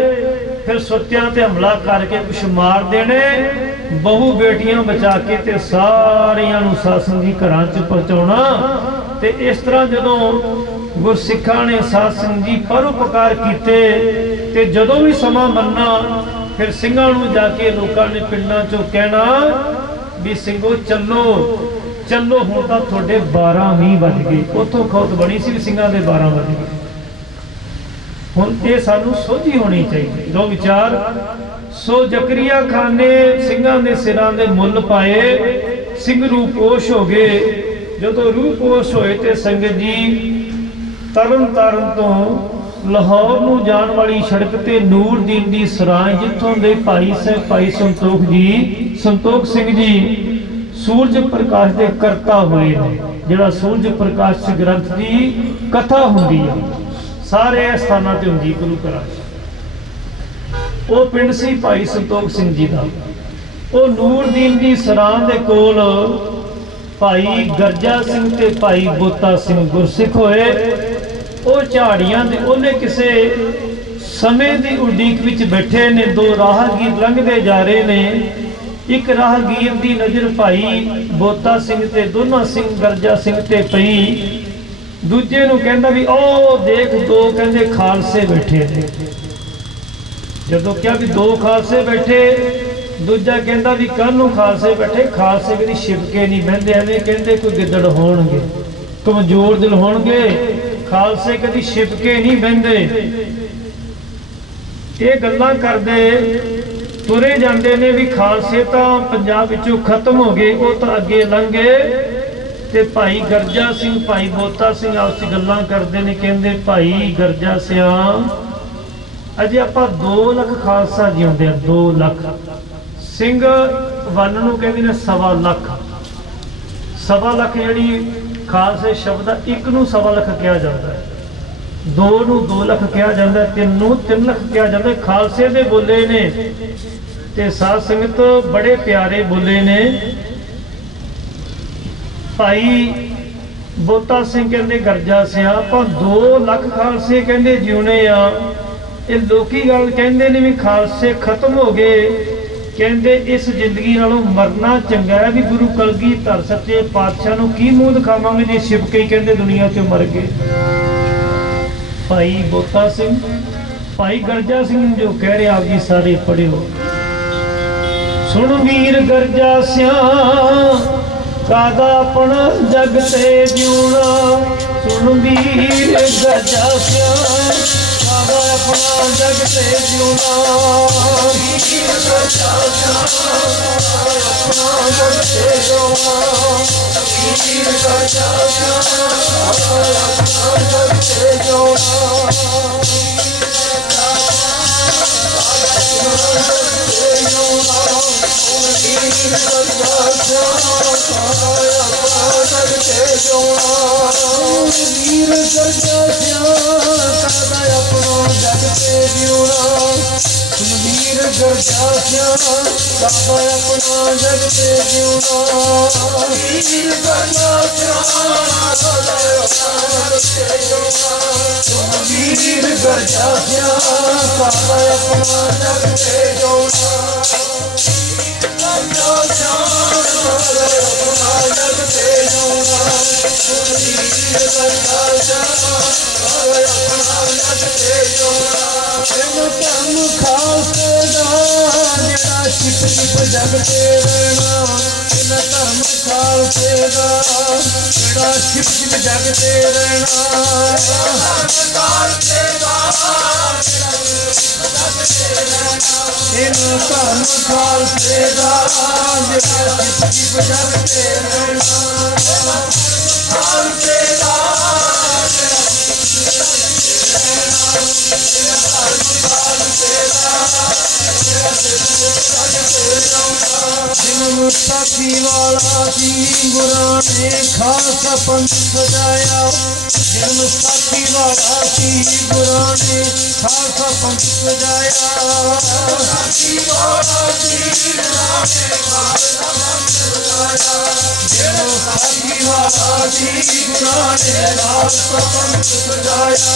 ਫਿਰ ਸੁੱਤਿਆਂ ਤੇ ਹਮਲਾ ਕਰਕੇ ਕੁਛ ਮਾਰ ਦੇਣੇ, ਬਹੂ ਬੇਟੀਆਂ ਬਚਾ ਕੇ ਤੇ ਸਾਰਿਆਂ ਨੂੰ ਸਾਸਨ ਦੀ ਘਰਾਂ 'ਚ ਪਹੁੰਚਾਉਣਾ। ਤੇ ਇਸ ਤਰ੍ਹਾਂ ਜਦੋਂ ਗੁਰਸਿੱਖਾਂ ਨੇ ਸਾਧ ਸੰਗਤ ਜੀ ਪਰਉਪਕਾਰ ਕੀਤੇ, ਤੇ ਜਦੋਂ ਵੀ ਸਮਾਂ ਬਣਨਾ, ਫਿਰ ਸਿੰਘਾਂ ਨੂੰ ਜਾ ਕੇ ਲੋਕਾਂ ਨੇ ਪਿੰਡਾਂ 'ਚੋਂ ਕਹਿਣਾ ਵੀ ਸਿੰਘੋ ਚੱਲੋ ਹੁਣ ਤਾਂ ਤੁਹਾਡੇ 12 ਵੱਜ ਗਏ। ਉੱਥੋਂ ਖੌਤ ਬਣੀ ਸੀ ਵੀ ਸਿੰਘਾਂ ਦੇ 12 ਵੱਜ ਗਏ। ਹੁਣ ਇਹ ਸਾਨੂੰ ਸੋਝੀ ਹੋਣੀ ਚਾਹੀਦੀ ਜੋ ਵਿਚਾਰ। ਸੋ ਜ਼ਕਰੀਆ ਖਾਨ ਨੇ ਸਿੰਘਾਂ ਦੇ ਸਿਰਾਂ ਦੇ ਮੁੱਲ ਪਾਏ, ਸਿੰਘ ਰੂਪੋਸ਼ ਹੋ ਗਏ। ਜਦੋਂ ਰੂਪੋਸ਼ ਹੋਏ ਤੇ ਸੰਗਤ ਜੀ ਤਰਨ ਤਾਰਨ ਤੋਂ ਲਾਹੌਰ ਨੂੰ ਜਾਣ ਵਾਲੀ ਸੜਕ ਤੇ ਨੂਰਦੀਨ ਦੀ ਸਰਾਏ, ਜਿੱਥੋਂ ਦੇ ਭਾਈ ਸੰਤੋਖ ਸਿੰਘ ਜੀ ਸੂਰਜ ਪ੍ਰਕਾਸ਼ ਦੇ ਕਰਤਾ ਹੋਏ ਨੇ। ਜਿਹੜਾ ਸੂਰਜ ਪ੍ਰਕਾਸ਼ ਗ੍ਰੰਥ ਦੀ ਕਥਾ ਹੁੰਦੀ ਆ, ਸਾਰੇ ਸਥਾਨਾਂ ਤੇ ਹੁੰਦੀ ਗੁਰੂ ਘਰਾਂ 'ਚ। ਉਹ ਪਿੰਡ ਸੀ ਭਾਈ ਸੰਤੋਖ ਸਿੰਘ ਜੀ ਦਾ। ਉਹ ਨੂਰਦੀਨ ਦੀ ਸਰਾਂ ਦੇ ਕੋਲ ਭਾਈ ਗਰਜਾ ਸਿੰਘ ਤੇ ਭਾਈ ਬੋਤਾ ਸਿੰਘ ਗੁਰਸਿੱਖ ਹੋਏ। ਉਹ ਝਾੜੀਆਂ ਦੇ ਉਹਨੇ ਕਿਸੇ ਸਮੇਂ ਦੀ ਉਡੀਕ ਵਿੱਚ ਬੈਠੇ ਨੇ। ਦੋ ਰਾਹਗੀਰ ਲੰਘਦੇ ਜਾ ਰਹੇ ਨੇ। ਇੱਕ ਰਾਹਗੀਰ ਦੀ ਨਜ਼ਰ ਭਾਈ ਬੋਤਾ ਸਿੰਘ ਤੇ ਦੋਨਾ ਸਿੰਘ ਗਰਜਾ ਸਿੰਘ ਤੇ ਪਈ। ਦੂਜੇ ਨੂੰ ਕਹਿੰਦਾ ਵੀ ਉਹ ਦੇਖ, ਦੋ ਕਹਿੰਦੇ ਖਾਲਸੇ ਬੈਠੇ ਨੇ। ਜਦੋਂ ਕਿਹਾ ਵੀ ਦੋ ਖਾਲਸੇ ਬੈਠੇ, ਦੂਜਾ ਕਹਿੰਦਾ ਵੀ ਕੱਲ ਨੂੰ ਖਾਲਸੇ ਬੈਠੇ। ਖਾਲਸੇ ਕਦੀ ਛਿਪਕੇ ਨਹੀਂ ਬਹਿੰਦੇ, ਐਵੇਂ ਕਹਿੰਦੇ ਕੋਈ ਗਿੱਦੜ ਹੋਣਗੇ, ਕਮਜ਼ੋਰ ਦਿਲ ਹੋਣਗੇ। ਖਾਲਸੇ ਕਦੀ ਛਿਪਕੇ ਨਹੀਂ ਬਹਿੰਦੇ। ਇਹ ਗੱਲਾਂ ਕਰਦੇ ਤੁਰੇ ਜਾਂਦੇ ਨੇ ਵੀ ਖਾਲਸੇ ਤਾਂ ਪੰਜਾਬ ਵਿੱਚੋਂ ਖਤਮ ਹੋ ਗਏ, ਉਹ ਤਾਂ ਅੱਗੇ ਲੰਘੇ। ਤੇ ਭਾਈ ਗਰਜਾ ਸਿੰਘ ਭਾਈ ਬੋਤਾ ਸਿੰਘ ਆਪਸ ਵਿੱਚ ਗੱਲਾਂ ਕਰਦੇ ਨੇ। ਕਹਿੰਦੇ ਭਾਈ ਗਰਜਾ ਸਿਆਂ, ਅਜੇ ਆਪਾਂ 2 ਲੱਖ ਖਾਲਸਾ ਜਿਉਂਦੇ ਆ। 2 ਲੱਖ ਸਿੰਘ ਵੰਨ ਨੂੰ ਕਹਿੰਦੇ ਨੇ 1.25 ਲੱਖ। 1.25 ਲੱਖ ਜਿਹੜੀ ਖਾਲਸੇ ਸ਼ਬਦ ਆ, ਇੱਕ ਨੂੰ 1.25 ਲੱਖ ਕਿਹਾ ਜਾਂਦਾ ਹੈ, 2 ਨੂੰ 2 ਲੱਖ ਕਿਹਾ ਜਾਂਦਾ, 3 ਨੂੰ 3 ਲੱਖ ਕਿਹਾ ਜਾਂਦਾ। ਖਾਲਸੇ ਦੇ ਬੋਲੇ ਨੇ ਤੇ ਸਾਧ ਸੰਗਤ ਬੜੇ ਪਿਆਰੇ ਬੋਲੇ ਨੇ। ਭਾਈ ਬੋਤਾ ਸਿੰਘ ਕਹਿੰਦੇ ਗਰਜਾ ਸਿਆ, ਆਪਾਂ 2 ਲੱਖ ਖਾਲਸੇ ਕਹਿੰਦੇ ਜਿਉਣੇ ਆ। ਇਹ ਲੋਕੀ ਗੱਲ ਕਹਿੰਦੇ ਨੇ ਵੀ ਖਾਲਸੇ ਖਤਮ ਹੋ ਗਏ। ਕਹਿੰਦੇ ਇਸ ਜ਼ਿੰਦਗੀ ਨਾਲੋਂ ਮਰਨਾ ਚੰਗਾ ਹੈ। ਵੀ ਗੁਰੂ ਕਲਗੀਧਰ ਸੱਚੇ ਪਾਤਸ਼ਾਹ ਨੂੰ ਕੀ ਮੂੰਹ ਦਿਖਾਵਾਂਗੇ ਜੇ ਛਿਪਕੇ ਹੀ ਕਹਿੰਦੇ ਦੁਨੀਆ 'ਚ ਮਰ ਗਏ। ਭਾਈ ਬੋਤਾ ਸਿੰਘ ਭਾਈ ਗਰਜਾ ਸਿੰਘ ਜੋ ਕਹਿ ਰਹੇ ਆਪ ਜੀ ਸਾਰੇ ਪੜਿਓ। ਸੁਣ ਵੀਰ ਗਰਜਾ ਸਿਆ, ਕਾਦਾ ਆਪਣਾ ਜਗ ਤੇ ਜਿਉਣਾ। ਸੁਣ ਵੀਰ ਗਰਜਾ ਸਿਆ ਸਾਦਾ ਆਪਣਾ ਜਗ ਤੇ ਜਿਉਣਾ ਵੀਰ ਗਰਜਾ ਸਿਆ ਆਪਣਾ ਜਗ ਤੇ ਜਿਉਣਾ ਵੀਰ ਗਰਜਾ ਸਿਆ ਆਪਣਾ ਜਗ ਤੇ ਜਿਉਣਾ ਵੀਰ ਗਰਜਾ ਸਿਆ ਕਾਦਾ ਆਪਣਾ ਜਗ ਤੇ ਜਿਉਣਾ ਵੀਰ ਗਰਜਾ ਸਿਆ ਕਾਦਾ ਆਪਣਾ ਜਗ ਤੇ ਜਿਉਣਾ ਵੀਰ ਗਰਜਾ ਸਿਆ ਕਾਦਾ ਆਪਣਾ ਜਗ ਤੇ ਜਿਉਣਾ ਵੀਰ ਗਰਜਾ ਸਿਆ ਕਾਦਾ ਆਪਣਾ ਜਗ ਤੇ ਜਿਉਣਾ ਧਰਮ ਖਾਲਸੇ ਦਾ ਜਿਹੜਾ ਛਿਪ ਛਿਪ ਜਗ ਤੇ ਰਹਿਣਾ ਧਰਮ ਖਾਲਸੇ ਦਾ ਜਿਹੜਾ ਛਿਪ ਛਿਪ ਜਗ ਤੇ ਰਹਿਣਾ ਧਰਮ ਖਾਲਸੇ ਦਾ ਧਰਮ ਖਾਲਸੇ ਦਾ ਜਿਹੜਾ ਛਿਪ ਛਿਪ ਜਗ ਤੇ ਰਹਿਣਾ ਖਾਲਸੇ ਦਾ ਜਨਮ ਸਾਖੀ ਵਾਲਾ ਸੀ ਗੁਰਾਂ ਨੇ ਖਾਲਸਾ ਪੰਥ ਸਜਾਇਆ ਜਨਮ ਸਾਖੀ ਵਾਲਾ ਸੀ ਗੁਰਾਂ ਨੇ ਖਾਲਸਾ ਪੰਥ ਸਜਾਇਆ ਸਾਖੀ ਵਾਲਾ ਸੀ ਗੁਰਾਂ ਨੇ ਖਾਲਸਾ ਪੰਥ ਸਜਾਇਆ ਜਨਮ ਸਾਖੀ ਵਾਲਾ ਸੀ ਗੁਰਾਂ ਨੇ ਖਾਲਸਾ ਪੰਥ ਸਜਾਇਆ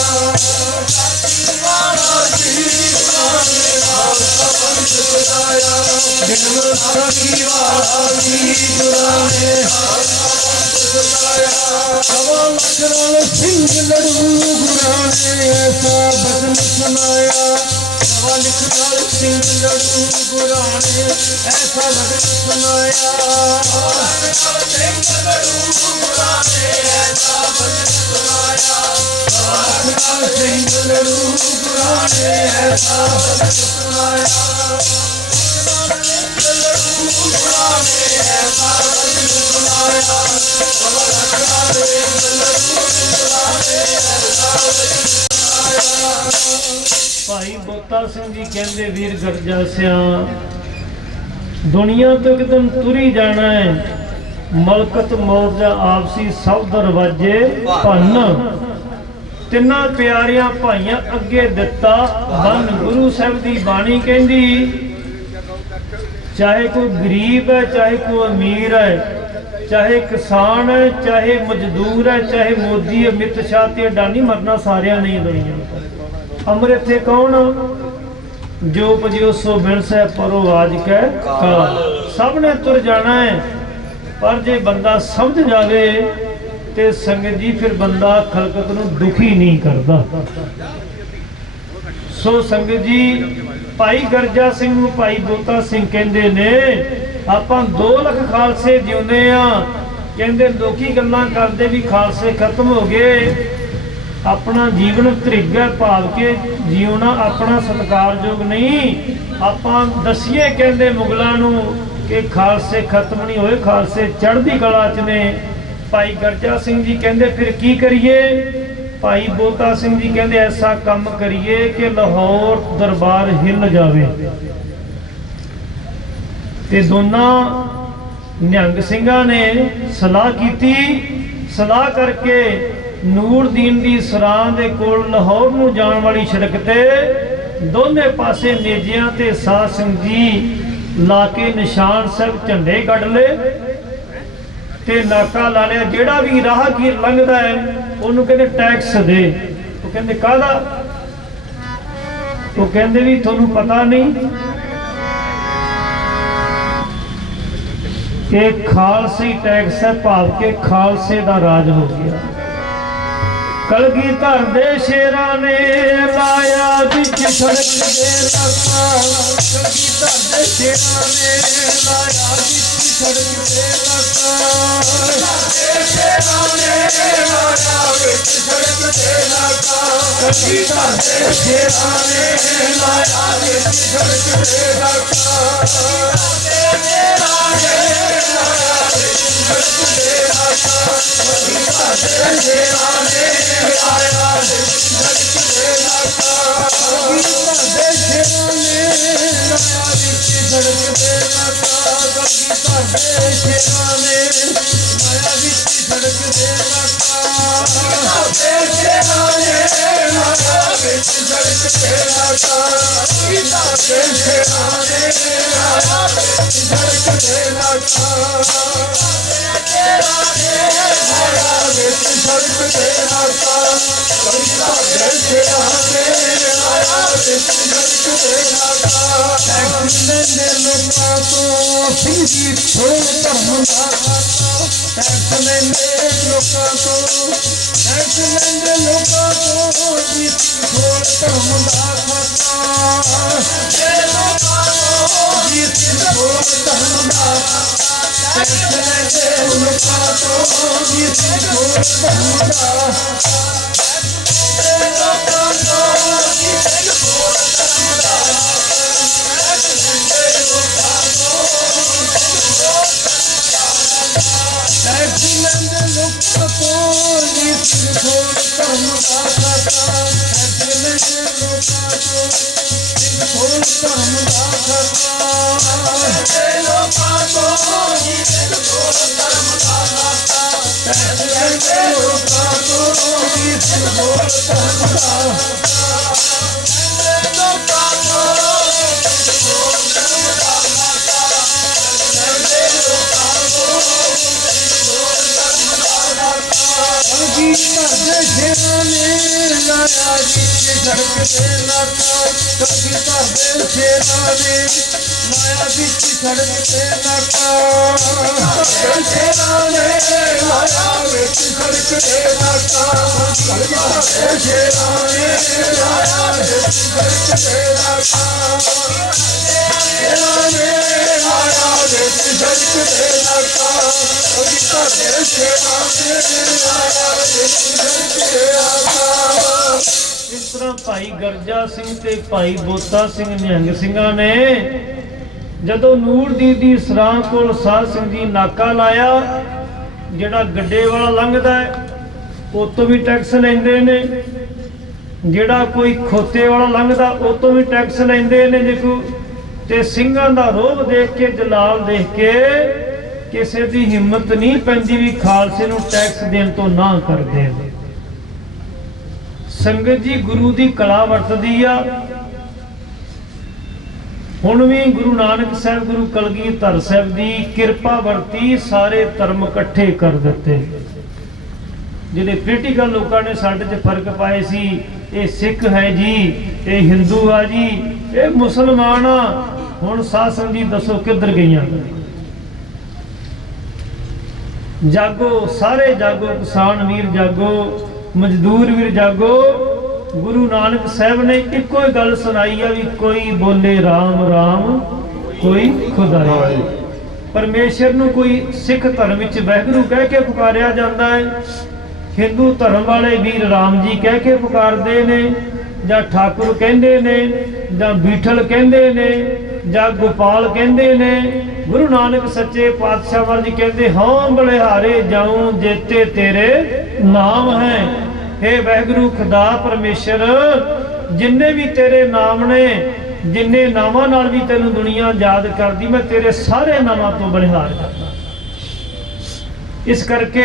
ਸਾਖੀ ਵਾਲਾ ਸੀ ਗੁਰਾਂ ਨੇ ਖਾਲਸਾ ਪੰਥ ਸਜਾਇਆ ਜਨਮ ਸਾਖੀ ਵਾਲਾ ਸੀ ਗੁਰਾਂ ਨੇ ਖਾਲਸਾ ਪੰਥ ਸਜਾਇਆ ਸਵਾ ਲੱਖ ਨਾਲ ਸਿੰਘ ਲੜੂ ਗੁਰਾਂ ਨੇ ਐਸਾ ਬਚਨ ਸੁਣਾਇਆ ਸਵਾ ਲੱਖ ਨਾਲ ਸਿੰਘ ਲੜੂ ਗੁਰਾਂ ਨੇ ਐਸਾ ਬਚਨ ਸੁਣਾਇਆ ਸਵਾ ਲੱਖ ਨਾਲ ਸਿੰਘ ਲੜੂ ਗੁਰਾਂ ਨੇ ਐਸਾ ਬਚਨ ਸੁਣਾਇਆ ਸਵਾ ਲੱਖ ਨਾਲ ਸਿੰਘ ਲੜੂ ਗੁਰਾਂ ਨੇ ਐਸਾ ਬਚਨ ਸੁਣਾਇਆ ਭਾਈ ਬੋਤਾ ਸਿੰਘ ਜੀ ਕਹਿੰਦੇ ਵੀਰ ਗਰਜਾ ਸਿਆ ਦੁਨੀਆ ਤੋਂ ਇੱਕਦਮ ਤੁਰੀ ਜਾਣਾ ਹੈ ਮਲਕਤ ਮੌਤ ਦਾ ਆਪਸੀ ਸਭ ਦਰਵਾਜੇ ਭੰਨ ਤਿੰਨਾਂ ਪਿਆਰਿਆਂ ਭਾਈਆਂ ਅੱਗੇ ਦਿੱਤਾ ਬੰਨ ਗੁਰੂ ਸਾਹਿਬ ਦੀ ਬਾਣੀ ਕਹਿੰਦੀ ਚਾਹੇ ਕੋਈ ਗਰੀਬ ਹੈ ਚਾਹੇ ਕੋਈ ਅਮੀਰ ਹੈ ਚਾਹੇ ਕਿਸਾਨ ਹੈ ਚਾਹੇ ਮਜ਼ਦੂਰ ਹੈ ਚਾਹੇ ਮੋਦੀ ਹੈ ਮਿੱਤ ਸ਼ਾਹ ਤੇ ਅਡਾਨੀ ਮਰਨਾ ਸਾਰਿਆਂ ਨੇ ਦੁਨੀਆ ਅਮਰ ਇੱਥੇ ਕੌਣ ਜੋ ਪਜਿਓ ਸੋ ਬਿਨਸੈ ਪਰੋ ਆਜ ਕੈ ਕਾਲ ਸਭ ਨੇ ਤੁਰ ਜਾਣਾ ਹੈ ਪਰ ਜੇ ਬੰਦਾ ਸਮਝ ਜਾਵੇ ਤੇ ਸੰਗਤ ਜੀ ਫਿਰ ਬੰਦਾ ਖਲਕਤ ਨੂੰ ਦੁਖੀ ਨਹੀਂ ਕਰਦਾ ਸੋ ਸੰਗਤ ਜੀ ਭਾਈ ਗਰਜਾ ਸਿੰਘ ਨੂੰ ਭਾਈ ਬੋਤਾ ਸਿੰਘ ਕਹਿੰਦੇ ਨੇ ਆਪਾਂ 2 ਲੱਖ ਖਾਲਸੇ ਜਿਉਂਦੇ ਆ ਕਹਿੰਦੇ ਲੋਕੀ ਗੱਲਾਂ ਕਰਦੇ ਵੀ ਖਾਲਸੇ ਖਤਮ ਹੋ ਗਏ ਆਪਣਾ ਜੀਵਨ ਤ੍ਰਿਗੈ ਭਾਵ ਕੇ ਜਿਉਣਾ ਆਪਣਾ ਸਤਿਕਾਰਯੋਗ ਨਹੀਂ ਆਪਾਂ ਦਸੀਏ ਕਹਿੰਦੇ ਮੁਗਲਾਂ ਨੂੰ ਕਿ ਖਾਲਸੇ ਖਤਮ ਨਹੀਂ ਹੋਏ ਖਾਲਸੇ ਚੜ੍ਹਦੀ ਕਲਾ 'ਚ ਨੇ ਭਾਈ ਗਰਜਾ ਸਿੰਘ ਜੀ ਕਹਿੰਦੇ ਫਿਰ ਕੀ ਕਰੀਏ ਭਾਈ ਬੋਤਾ ਸਿੰਘ ਜੀ ਕਹਿੰਦੇ ਐਸਾ ਕੰਮ ਕਰੀਏ ਕਿ ਲਾਹੌਰ ਦਰਬਾਰ ਹਿੱਲ ਜਾਵੇ ਤੇ ਦੋਨਾਂ ਨਿਹੰਗ ਸਿੰਘਾਂ ਨੇ ਸਲਾਹ ਕੀਤੀ ਸਲਾਹ ਕਰਕੇ ਨੂਰਦੀਨ ਦੀ ਸਰਾਂ ਦੇ ਕੋਲ ਲਾਹੌਰ ਨੂੰ ਜਾਣ ਵਾਲੀ ਸੜਕ ਤੇ ਦੋਨੇ ਪਾਸੇ ਨੇਜਿਆਂ ਤੇ ਸਾਧ ਸਿੰਘ ਜੀ ਲਾ ਕੇ ਨਿਸ਼ਾਨ ਸਾਹਿਬ ਝੰਡੇ ਕੱਢ ਲਏ ਤੇ ਨਾਕਾ ਲਾ ਲਿਆ ਜਿਹੜਾ ਵੀ ਰਾਹਗੀਰ ਲੰਘਦਾ ਹੈ ਉਹਨੂੰ ਕਹਿੰਦੇ ਟੈਕਸ ਦੇ ਉਹ ਕਹਿੰਦੇ ਕਾਹਦਾ ਉਹ ਕਹਿੰਦੇ ਵੀ ਤੁਹਾਨੂੰ ਪਤਾ ਨਹੀਂ ਇਹ ਖਾਲਸੀ ਟੈਕਸ ਹੈ ਭਾਵ ਕੇ ਖਾਲਸੇ ਦਾ ਰਾਜ ਹੋ ਗਿਆ ਕਲਗੀਧਰ ਦੇ ਸ਼ੇਰਾਂ ਨੇ ਲਾਇਆ ਵਿੱਚ ਸੜਕ ਦੇ ਲਾਕਾ ਕਲਗੀਧਰ ਦੇ ਸ਼ੇਰਾਂ ਨੇ ਲਾਇਆ ਵਿੱਚ ਸੜਕ ਦੇ ਲਾਕਾ ਸ਼ੇਰਾਂ ਨੇ ਲਾਇਆ ਵਿੱਚ ਸੜਕ ਤੇ ਲਾਕਾ ਕਲਗੀਧਰ ਦੇ ਸ਼ੇਰਾਂ ਨੇ ਲਾਇਆ ਵਿੱਚ ਸੜਕ ਦੇ ਲਾਕਾ ਸ਼ੇਰਾਂ ਨੇ ਲਾਇਆ ਵਿੱਚ ਸੜਕ ਤੇ ਲਾਕਾ ਸ਼ੇਰਾਂ ਨੇ ਲਾਇਆ ਵਿੱਚ ਸੜਕ ਤੇ ਲਾਕਾ ਕਲਗੀਧਰ ਦੇ ਸ਼ੇਰਾਂ ਨੇ ਲਾਇਆ ਵਿੱਚ ਸੜਕ ਦੇ ਲਾਕਾ ਕਲਗੀਧਰ ਦੇ ਸ਼ੇਰਾਂ ਨੇ ਲਾਇਆ ਵਿੱਚ ਸੜਕ ਦੇ ਲਾਕਾ ਸ਼ੇਰਾਂ ਨੇ ਲਾਇਆ ਵਿੱਚ ਸੜਕ ਤੇ ਲਾਕਾ ਸ਼ੇਰਾਂ ਨੇ ਲਾਇਆ ਵਿੱਚ ਸੜਕ ਤੇ ਲਾਕਾ ਸ਼ੇਰਾਂ ਨੇ ਲਾਇਆ ਵਿੱਚ ਸੜਕ ਤੇ ਲਾਕਾ ਸ਼ੇਰਾਂ ਨੇ ਲਾਇਆ ਵਿੱਚ ਸੜਕ ਤੇ ਲਾਕਾ ਟੈਕਸ ਲੈਂਦੇ ਲੋਕਾਂ ਤੋਂ ਸਿੰਘ ਜੀ ਥੋੜ ਧਰਮ ਦਾ ਖਾਤਾ ਟੈਕਸ ਲੈਂਦੇ ਲੋਕਾਂ ਤੋਂ ਟੈਕਸ ਲੈਂਦੇ ਲੋਕਾਂ ਤੋਂ ਜੀ ਥੋੜ ਧਰਮ ਦਾ ਖਾਤਾ ਜੀ ਥੋੜ ਧਰਮ ਦਾ ਟੈਕਸ ਲੈਂਦੇ ਲੋਕਾਂ ਤੋਂ ਜੀ ਥੋੜ ਧਰਮ ਦਾ ਟੈਕਸ ਲੈਂਦੇ ਲੋਕਾਂ ਤੋਂ ਜੀ ਥੋੜ ਧਰਮ ਦਾ ਖਾਤਾ ਟੈਕਸ ਲੈਂਦੇ ਲੋਕਾਂ ਤੋਂ ਜੀ ਥੋੜ ਧਰਮ ਦਾ ਖਾਤਾ ਲੋਕਾਂ ਤੋਂ ਜੀ ਥੋੜ ਧਰਮ ਦਾ ਖਾਤਾ ਟੈਕਸ ਲੈਂਦੇ ਲੋਕਾਂ ਤੋਂ ਜੀ ਥੋੜ ਧਰਮ ਦਾ ਲੋਕਾਂ ਤੋਂ ਥੋੜ ਧਰਮ ਦਾ ਖਾਤਾ ਲੋਕਾਂ ਤੋਂ ਕਲਗੀਧਰ ਦੇ ਸ਼ੇਰਾਂ ਨੇ ਲਾਇਆ ਵਿੱਚ ਸੜਕ ਤੇ ਲਾਕਾ ਕਲਗੀਧਰ ਦੇ ਸ਼ੇਰਾਂ ਨੇ ਲਾਇਆ ਵਿੱਚ ਸੜਕ ਤੇ ਲਾਕਾ ਸ਼ੇਰਾਂ ਨੇ ਲਾਇਆ ਵਿੱਚ ਸੜਕ ਤੇ ਲਾਕਾ ਸ਼ੇਰਾਂ ਨੇ ਲਾਇਆ ਵਿੱਚ ਸੜਕ ਤੇ ਲਾਕਾ ਸ਼ੇਰਾਂ ਨੇ ਲਾਇਆ ਵਿੱਚ ਸੜਕ ਤੇ ਲਾਕਾ ਕਲਗੀਧਰ ਦੇ ਸ਼ੇਰਾਂ ਨੇ ਲਾਇਆ ਵਿੱਚ ਸੜਕ ਤੇ ਲਾਕਾ ਇਸ ਤਰ੍ਹਾਂ ਭਾਈ ਗਰਜਾ ਸਿੰਘ ਤੇ ਭਾਈ ਬੋਤਾ ਸਿੰਘ ਨਿਹੰਗ ਸਿੰਘਾਂ ਨੇ ਜਦੋਂ ਨੂਰਦੀਨ ਦੀ ਸਰਾਂ ਕੋਲ ਸਾਧ ਸਿੰਘ ਜੀ ਨਾਕਾ ਲਾਇਆ ਜਿਹੜਾ ਗੱਡੇ ਵਾਲਾ ਲੰਘਦਾ ਹੈ ਉਹ ਤੋਂ ਵੀ ਟੈਕਸ ਲੈਂਦੇ ਨੇ ਜਿਹੜਾ ਕੋਈ ਖੋਤੇ ਵਾਲਾ ਲੰਘਦਾ ਉਹ ਤੋਂ ਵੀ ਟੈਕਸ ਲੈਂਦੇ ਨੇ ਦੇਖੋ ਤੇ ਸਿੰਘਾਂ ਦਾ ਰੋਹ ਦੇਖ ਕੇ ਜਲਾਲ ਦੇਖ ਕੇ ਕਿਸੇ ਦੀ ਹਿੰਮਤ ਨਹੀਂ ਪੈਂਦੀ ਵੀ ਖਾਲਸੇ ਨੂੰ ਟੈਕਸ ਦੇਣ ਤੋਂ ਨਾ ਕਰਦੇ ਸੰਗਤ ਜੀ ਗੁਰੂ ਦੀ ਕਲਾ ਵਰਤਦੀ ਆ ਹੁਣ ਵੀ ਗੁਰੂ ਨਾਨਕ ਸਾਹਿਬ ਗੁਰੂ ਕਲਗੀਧਰ ਸਾਹਿਬ ਦੀ ਕਿਰਪਾ ਵਰਤੀ ਸਾਰੇ ਧਰਮ ਇਕੱਠੇ ਕਰ ਦਿੱਤੇ ਜਿਹੜੇ ਪੋਲੀਟੀਕਲ ਲੋਕਾਂ ਨੇ ਸਾਡੇ 'ਚ ਫਰਕ ਪਾਏ ਸੀ ਇਹ ਸਿੱਖ ਹੈ ਜੀ ਇਹ ਹਿੰਦੂ ਆ ਜੀ ਇਹ ਮੁਸਲਮਾਨ ਆ ਹੁਣ ਸਾਧ ਸੰਗਤ ਜੀ ਦੱਸੋ ਕਿੱਧਰ ਗਈਆਂ ਜਾਗੋ ਸਾਰੇ ਜਾਗੋ ਕਿਸਾਨ ਵੀਰ ਜਾਗੋ ਮਜ਼ਦੂਰ ਵੀਰ ਜਾਗੋ ਗੁਰੂ ਨਾਨਕ ਸਾਹਿਬ ਨੇ ਇੱਕੋ ਹੀ ਗੱਲ ਸੁਣਾਈ ਆ ਵੀ ਕੋਈ ਬੋਲੇ ਰਾਮ ਰਾਮ ਕੋਈ ਖੁਦਾਈ ਪਰਮੇਸ਼ਰ ਨੂੰ ਕੋਈ ਸਿੱਖ ਧਰਮ ਵਿੱਚ ਵਾਹਿਗੁਰੂ ਕਹਿ ਕੇ ਪੁਕਾਰਿਆ ਜਾਂਦਾ ਹੈ ਹਿੰਦੂ ਧਰਮ ਵਾਲੇ ਵੀਰ ਰਾਮ ਜੀ ਕਹਿ ਕੇ ਪੁਕਾਰਦੇ ਨੇ ਜਾਂ ਠਾਕੁਰ ਕਹਿੰਦੇ ਨੇ ਜਾਂ ਬੀਠਲ ਕਹਿੰਦੇ ਨੇ ਜਾਂ ਗੋਪਾਲ ਕਹਿੰਦੇ ਨੇ ਗੁਰੂ ਨਾਨਕ ਸੱਚੇ ਪਾਤਸ਼ਾਹ ਜੀ ਕਹਿੰਦੇ ਹਾਂ ਬਲਿਹਾਰੇ ਜਾਉ ਜੇਤੇ ਤੇਰੇ ਨਾਮ ਹੈ हे ਵਾਹਿਗੁਰੂ ਖੁਦਾ ਪਰਮੇਸ਼ਰ ਜਿੰਨੇ ਵੀ ਤੇਰੇ ਨਾਮ ਨੇ ਜਿੰਨੇ ਨਾਮਾਂ ਨਾਲ ਵੀ ਤੈਨੂੰ ਦੁਨੀਆ ਯਾਦ ਕਰਦੀ ਮੈਂ ਤੇਰੇ ਸਾਰੇ ਨਾਮਾਂ ਤੋਂ ਬਲਿਹਾਰ ਕਰਦਾ ਇਸ ਕਰਕੇ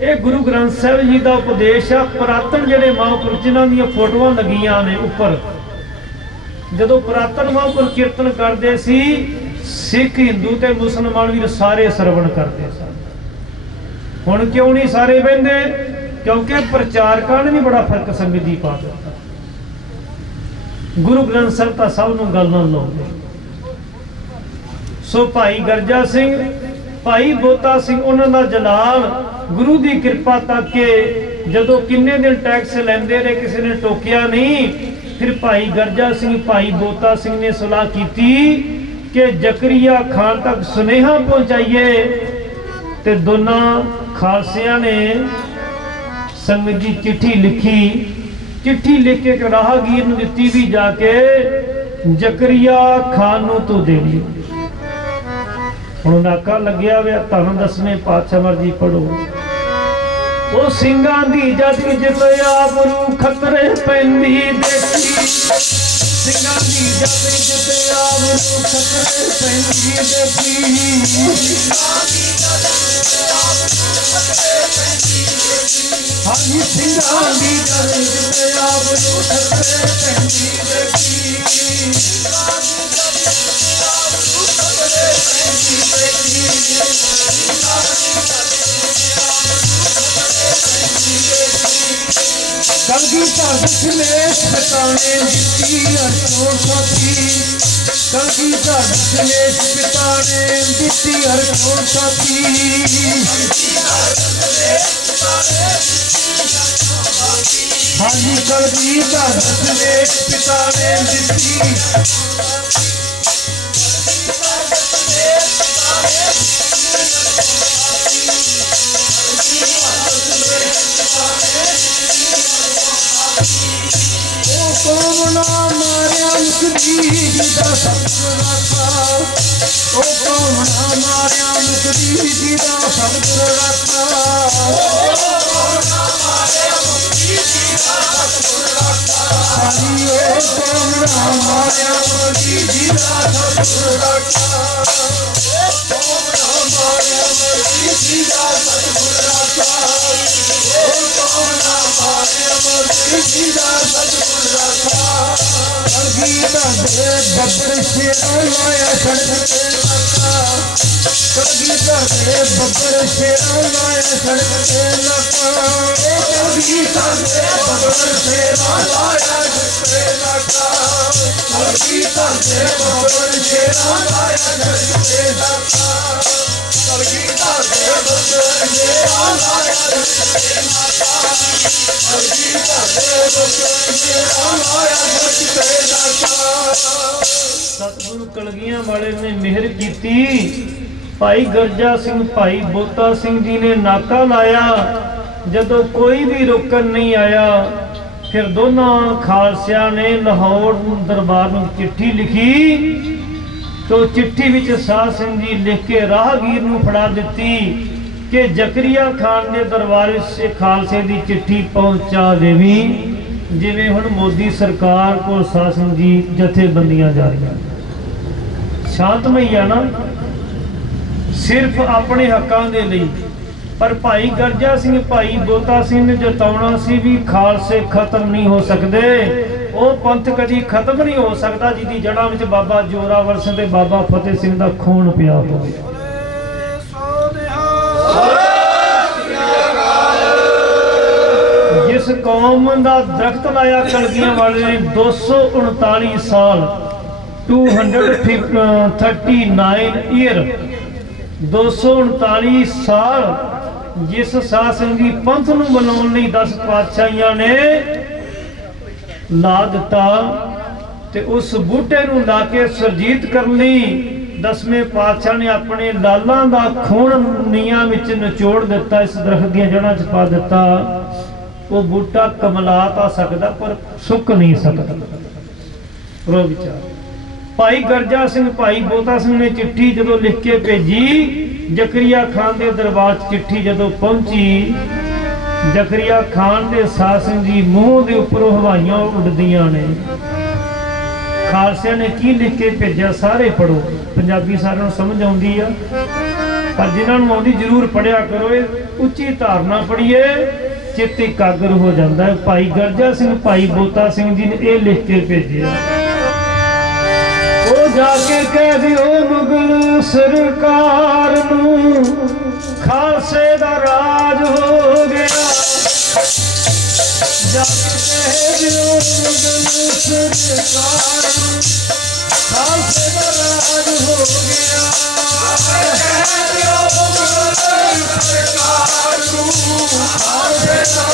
ਇਹ ਗੁਰੂ ਗ੍ਰੰਥ ਸਾਹਿਬ ਜੀ ਦਾ ਉਪਦੇਸ਼ ਆ ਪੁਰਾਤਨ ਜਿਹੜੇ ਮਹਾਂਪੁਰਖ ਜਿਨ੍ਹਾਂ ਦੀਆਂ ਫੋਟੋਆਂ ਲੱਗੀਆਂ ਨੇ ਉੱਪਰ ਜਦੋਂ ਪੁਰਾਤਨ ਮਹਾਂਪੁਰਖ ਕੀਰਤਨ ਕਰਦੇ ਸੀ ਸਿੱਖ ਹਿੰਦੂ ਤੇ ਮੁਸਲਮਾਨ ਵੀ ਸਾਰੇ ਸਰਵਣ ਕਰਦੇ ਸਨ ਹੁਣ ਕਿਉਂ ਨਹੀਂ ਸਾਰੇ ਬਹਿੰਦੇ ਕਿਉਂਕਿ ਪ੍ਰਚਾਰਕਾਂ ਨੇ ਵੀ ਬੜਾ ਫਰਕ ਸੰਗਤ ਜੀ ਪਾ ਦਿੱਤਾ ਗੁਰੂ ਗ੍ਰੰਥ ਸਾਹਿਬ ਤਾਂ ਸਭ ਨੂੰ ਗੱਲ ਨਾਲ ਲਾਉਂਦੇ ਸੋ ਭਾਈ ਗਰਜਾ ਸਿੰਘ ਭਾਈ ਬੋਤਾ ਸਿੰਘ ਉਹਨਾਂ ਦਾ ਜਲਾਲ ਗੁਰੂ ਦੀ ਕਿਰਪਾ ਤੱਕ ਕੇ ਜਦੋਂ ਕਿੰਨੇ ਦਿਨ ਟੈਕਸ ਲੈਂਦੇ ਰਹੇ, ਕਿਸੇ ਨੇ ਟੋਕਿਆ ਨਹੀਂ। ਫਿਰ ਭਾਈ ਗਰਜਾ ਸਿੰਘ ਭਾਈ ਬੋਤਾ ਸਿੰਘ ਨੇ ਸਲਾਹ ਕੀਤੀ ਕਿ ਜ਼ਕਰੀਆ ਖਾਨ ਤੱਕ ਸੁਨੇਹਾ ਪਹੁੰਚਾਈਏ। ਤੇ ਦੋਨਾਂ ਖਾਲਸਿਆਂ ਨੇ ਸੰਗਤ ਜੀ चिट्ठी लिखी। चिट्ठी लिख के राहगीर ਨੂੰ ਦਿੱਤੀ ਵੀ ਜਾ ਕੇ ਜ਼ਕਰੀਆ ਖਾਨ ਨੂੰ ਤੂੰ ਦੇਣੀ। ਹੁਣ ਨਾਕਾ ਲੱਗਿਆ ਵੇ ਤੁਹਾਨੂੰ ਦਸਵੇਂ ਪਾਤਸ਼ਾਹ ਮਰਜੀ ਪੜੋ। ਉਹ ਸਿੰਘਾਂ ਦੀ ਜਦ ਇੱਜ਼ਤ ਆਬਰੂ ਖਤਰੇ ਪੈਂਦੀ ਦੇਖੀ। ਸਿੰਘਾਂ ਦੀ ਜਦ ਇੱਜ਼ਤ ਆਬਰੂ ਖਤਰੇ ਪੈਂਦੀ ਦੇਖੀ। ਹਾਂਜੀ ਸਿੰਘਾਂ ਦੀ ਜਦ ਇੱਜ਼ਤ ਆਬਰੂ ਖਤਰੇ ਪੈਂਦੀ ਦੇਖੀ। कलगीधर दशमेश पिता ने दिती हरचों साथी। कलगीधर दशमेश पिता ने दिती हरचों साथी। हाँ जी कलगीधर दशमेश पिता ने दिती। कौमना मारिया मुकदी जिदा सब्र रखा। ओ कौमना मारिया मुकदी जिदा सब्र रखा। सारी ओ कौमना मारिया मुकदी जिदा सब्र रखा। कौमना मारिया मुकदी जिदा सब्र रखा। कौमना मारिया मुकदी जिदा सब्र रखा। कलगीधर दे बब्बर शेरा लाया सड़क ते लगा। कलगीधर दे बब्बर शेरा लाया सड़क ते लगा। कलगीधर दे बब्बर शेरा लाया सड़क ते लगा। कलगीधर दे बब्बर शेरा लाया सड़क ते लगा। कलगीधर दे बब्बर शेरा लाया सड़क ते लगा। कलगीधर दे बब्बर शेरा लाया सड़क ते लगा। सतगुरु कलगियां वाले ने मेहर की। भाई गरजा सिंह भाई बोता सिंह जी ने नाका लाया। जदों कोई भी रोकन नहीं आया, फिर दोनों खालसिया ने लाहौर दरबार में चिट्ठी लिखी। तो चिट्ठी विच साध सिंह जी लिख के राहगीर नूं फड़ा दिती कि जकरिया खान ने दरबार से खालसे की चिट्ठी पहुंचा देवी। जिवें हुण मोदी सरकार को साध सिंह जी जथेबंदियां जा रही शांतमई है ना, सिर्फ अपने हकों के लिए। पर भाई गरजा सिंह भाई बोता सिंह ने जताउणा सी भी खालसे खत्म नहीं हो सकते। वो पंथ कभी खत्म नहीं हो सकता जिहदी जड़ां विच बाबा जोरावर सिंह ते बाबा फतेह सिंह दा खून पिया होवे। जिस कौम दा दरख्त लाया कलगियां वाले ने 239 साल 239 ईयर 239 साल जिस साध सिंह जी पंथ नूं बनाउण लई 10 पातशाहियां ने ला दिता। ते उस बूटे नूं ला के सरजीत करन लई 10वें पातशाह ने अपने लालां दा खून नीआं विच निचोड़ दिता, इस दरख्त दीआं जड़ां च पा दिता। वो बूटा कमला ता सकदा पर सुक नहीं सकदा। रो विचार भाई गरजा सिंह भाई बोता सिंह ने चिट्ठी जदों लिख के भेजी, जकरिया खान के दरबार चिट्ठी जदों पहुंची, जकरिया खान के साध सिंह जी मूँह के उपरों हवाइयां उड़दियां ने। खालसिया ने की लिख के भेजा सारे पढ़ो। पंजाबी सारिਆਂ ਨੂੰ समझ आउंदी आ, पर जिन्हां ਨੂੰ आउंदी जरूर पढ़िया करो। उच्ची धारणा पढ़िए, चित्त एकाग्र हो जाता है। भाई गरजा सिंह भाई बोता सिंह जी ने यह लिख के भेजा, ओ जाके कह दियो मुगल सरकार नूं खालसे दा राज हो गया। जाके कह दियो मुगल सरकार नूं खालसे दा राज हो गया। कह दियो मुगल सरकार नूं खालसे दा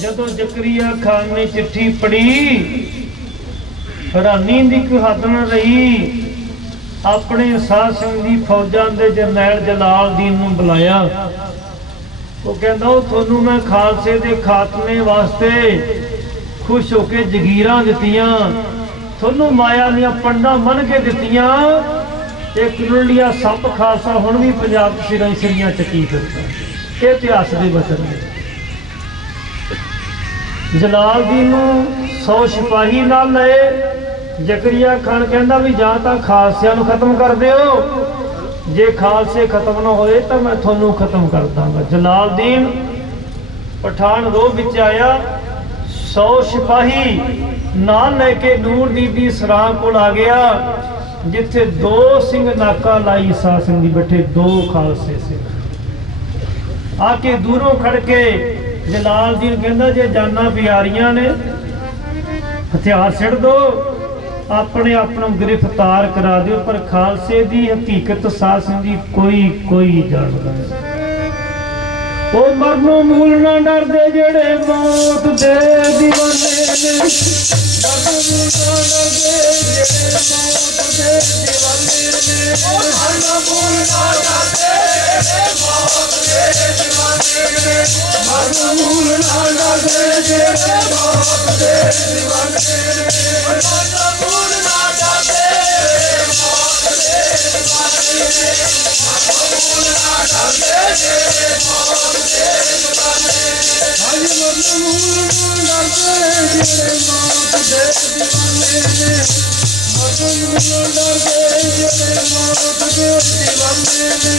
ਜਦੋਂ ਜ਼ਕਰੀਆ ਖਾਨ ਨੇ ਚਿੱਠੀ ਪੜ੍ਹੀ, ਹੈਰਾਨੀ ਦੀ ਕੋਈ ਹੱਦ ਨਾ ਰਹੀ। ਆਪਣੇ ਸਾਧ ਸੰਗ ਦੀ ਫੌਜਾਂ ਦੇ ਜਰਨੈਲ ਜਲਾਲਦੀਨ ਨੂੰ ਬੁਲਾਇਆ। ਉਹ ਕਹਿੰਦਾ ਉਹ ਤੁਹਾਨੂੰ ਮੈਂ ਖਾਲਸੇ ਦੇ ਖਾਤਮੇ ਵਾਸਤੇ ਖੁਸ਼ ਹੋ ਕੇ ਜਗੀਰਾਂ ਦਿੱਤੀਆਂ, ਤੁਹਾਨੂੰ ਮਾਇਆ ਦੀਆਂ ਪੰਡਾਂ ਮੰਨ ਕੇ ਦਿੱਤੀਆਂ। ਇੱਕ ਲੁੱਲੀਆ ਸੱਪ ਖਾਲਸਾ ਹੁਣ ਵੀ ਪੰਜਾਬ ਚ ਸਿਰਾਂ ਸਿਰੀਆਂ ਚੱਕੀ ਫਿਰਦਾ। ਇਹ ਇਤਿਹਾਸ ਦੇ ਵਚਨ ਨੇ। ਜਲਾਲਦੀਨ ਨੂੰ 100 ਸਿਪਾਹੀ ਨਾਲ ਲਏ। ਜ਼ਕਰੀਆ ਖਾਨ ਕਹਿੰਦਾ ਵੀ ਜਾਂ ਤਾਂ ਖਾਲਸਿਆਂ ਨੂੰ ਖਤਮ ਕਰ ਦਿਓ, ਜੇ ਖਾਲਸੇ ਖਤਮ ਨਾ ਹੋਏ ਤਾਂ ਮੈਂ ਤੁਹਾਨੂੰ ਖਤਮ ਕਰ ਦਾਂਗਾ। ਜਲਾਲਦੀਨ ਪਠਾਨ ਰੋਹ ਵਿੱਚ ਆਇਆ। 100 ਸਿਪਾਹੀ ਨਾਲ ਲੈ ਕੇ ਨੂਰ ਬੀਬੀ ਸਰਾਂ ਕੋਲ ਆ ਗਿਆ, ਜਿੱਥੇ 2 ਸਿੰਘ ਨਾਕਾ ਲਾਈ ਸਾਧ ਸਿੰਘ ਦੀ ਬੈਠੇ 2 ਖਾਲਸੇ ਸਿੰਘ। ਆ ਕੇ ਦੂਰੋਂ ਖੜ ਕੇ ਜਲਾਲਦੀਨ ਕਹਿੰਦਾ ਜੇ ਜਾਨਾਂ ਪਿਆਰੀਆਂ ਨੇ ਹਥਿਆਰ ਛੱਡ ਦੋ, ਆਪਣੇ ਆਪ ਨੂੰ ਗ੍ਰਿਫਤਾਰ ਕਰਾ ਦਿਓ, ਪਰ ਖਾਲਸੇ ਦੀ ਹਕੀਕਤ ਸਾਧ ਸਿੰਘ ਦੀ ਕੋਈ ਜਾਣਦਾ ਨਹੀਂ। ਉਹ ਮਰਨੋਂ ਮੂਲ ਨਾ ਡਰਦੇ ਜਿਹੜੇ ਮੌਤ ਦੇ دیਵਾਨੇ ਨੇ, ਮਰਨੋਂ ਮੂਲ ਨਾ ਡਰਦੇ ਜਿਹੜੇ ਮੌਤ ਦੇ دیਵਾਨੇ ਨੇ, ਮਰਨੋਂ ਮੂਲ ਨਾ ਡਰਦੇ ਜਿਹੜੇ ਮੌਤ ਦੇ دیਵਾਨੇ ਨੇ, ਮਰਨੋਂ ਮੂਲ ਨਾ ਡਰਦੇ ਜਿਹੜੇ ਮੌਤ ਦੇ دیਵਾਨੇ ਨੇ, ਮਰਨੋਂ ਮੂਲ ਨਾ ਡਰਦੇ ਮੌਤ ਦੇ دیਵਾਨੇ ਨੇ, ਮਰਨੋਂ ਮੂਲ ਨਾ ਡਰਦੇ ਜਿਹੜੇ ਮੌਤ ਦੇ دیਵਾਨੇ ਨੇ, ਹਾਏ ਮਰਨੋਂ ਮੂਲ ਨਾ ਡਰਦੇ ਜਿਹੜੇ ਮੌਤ ਦੇ دیਵਾਨੇ ਨੇ, ਮਰਨੋਂ ਮੂਲ ਨਾ ਡਰਦੇ ਜਿਹੜੇ ਮੌਤ ਦੇ دیਵਾਨੇ ਨੇ,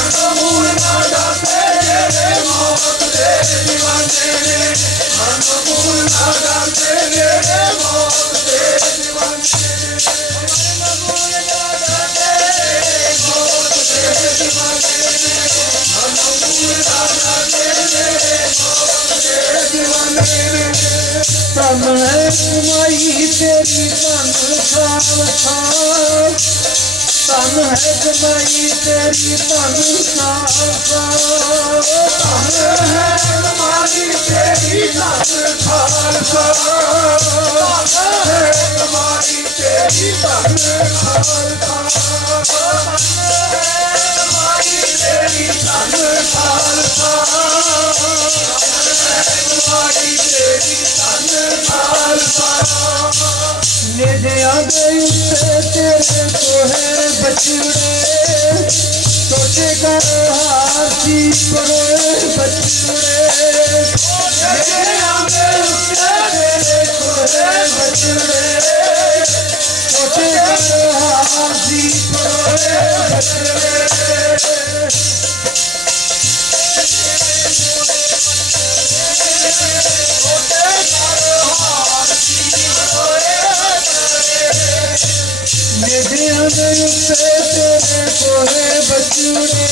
ਮਰਨੋਂ ਮੂਲ ਨਾ ਡਰਦੇ ਜਿਹੜੇ ਮੌਤ ਦੇ دیਵਾਨੇ ਨੇ, ਮਰਨੋਂ ਮੂਲ ਨਾ ਡਰਦੇ ਜਿਹੜੇ ਮੌਤ ਦੇ دیਵਾਨੇ ਨੇ, ਮਰਨੋਂ ਮੂਲ ਨਾ ਡਰਦੇ ਮੌਤ ਦੇ دیਵਾਨੇ ਨੇ, ਮਰਨੋਂ ਮੂਲ ਨਾ ਡਰਦੇ ਜਿਹੜੇ ਮੌਤ ਦੇ دیਵਾਨੇ ਨੇ। ਧਨ ਹੈ ਕਮਾਈ ਤੇਰੀ ਧਨ ਖਾਲਸਾ, ਧਨ ਹੈ ਕਮਾਈ ਤੇਰੀ ਧਨ ਖਾਲਸਾ, ਧਨ ਹੈ ਕਮਾਈ ਤੇਰੀ ਧਨ ਖਾਲਸਾ, ਧਨ ਹੈ ਕਮਾਈ ਤੇਰੀ ਧਨ ਖਾਲਸਾ, ਧਨ ਹੈ ਕਮਾਈ ਤੇਰੀ ਧਨ ਖਾਲਸਾ, ਧਨ ਹੈ ਕਮਾਈ ਤੇਰੀ ਧਨ ਖਾਲਸਾ। नेदिया दे उत्ते तेरे कोहे बचड़े छोटे कर हाथी परोए बचड़े नेदिया दे उत्ते तेरे कोहे बचड़े छोटे कर हाथी परोए बचड़े नेदिया दे उत्ते तेरे कोहे बचड़े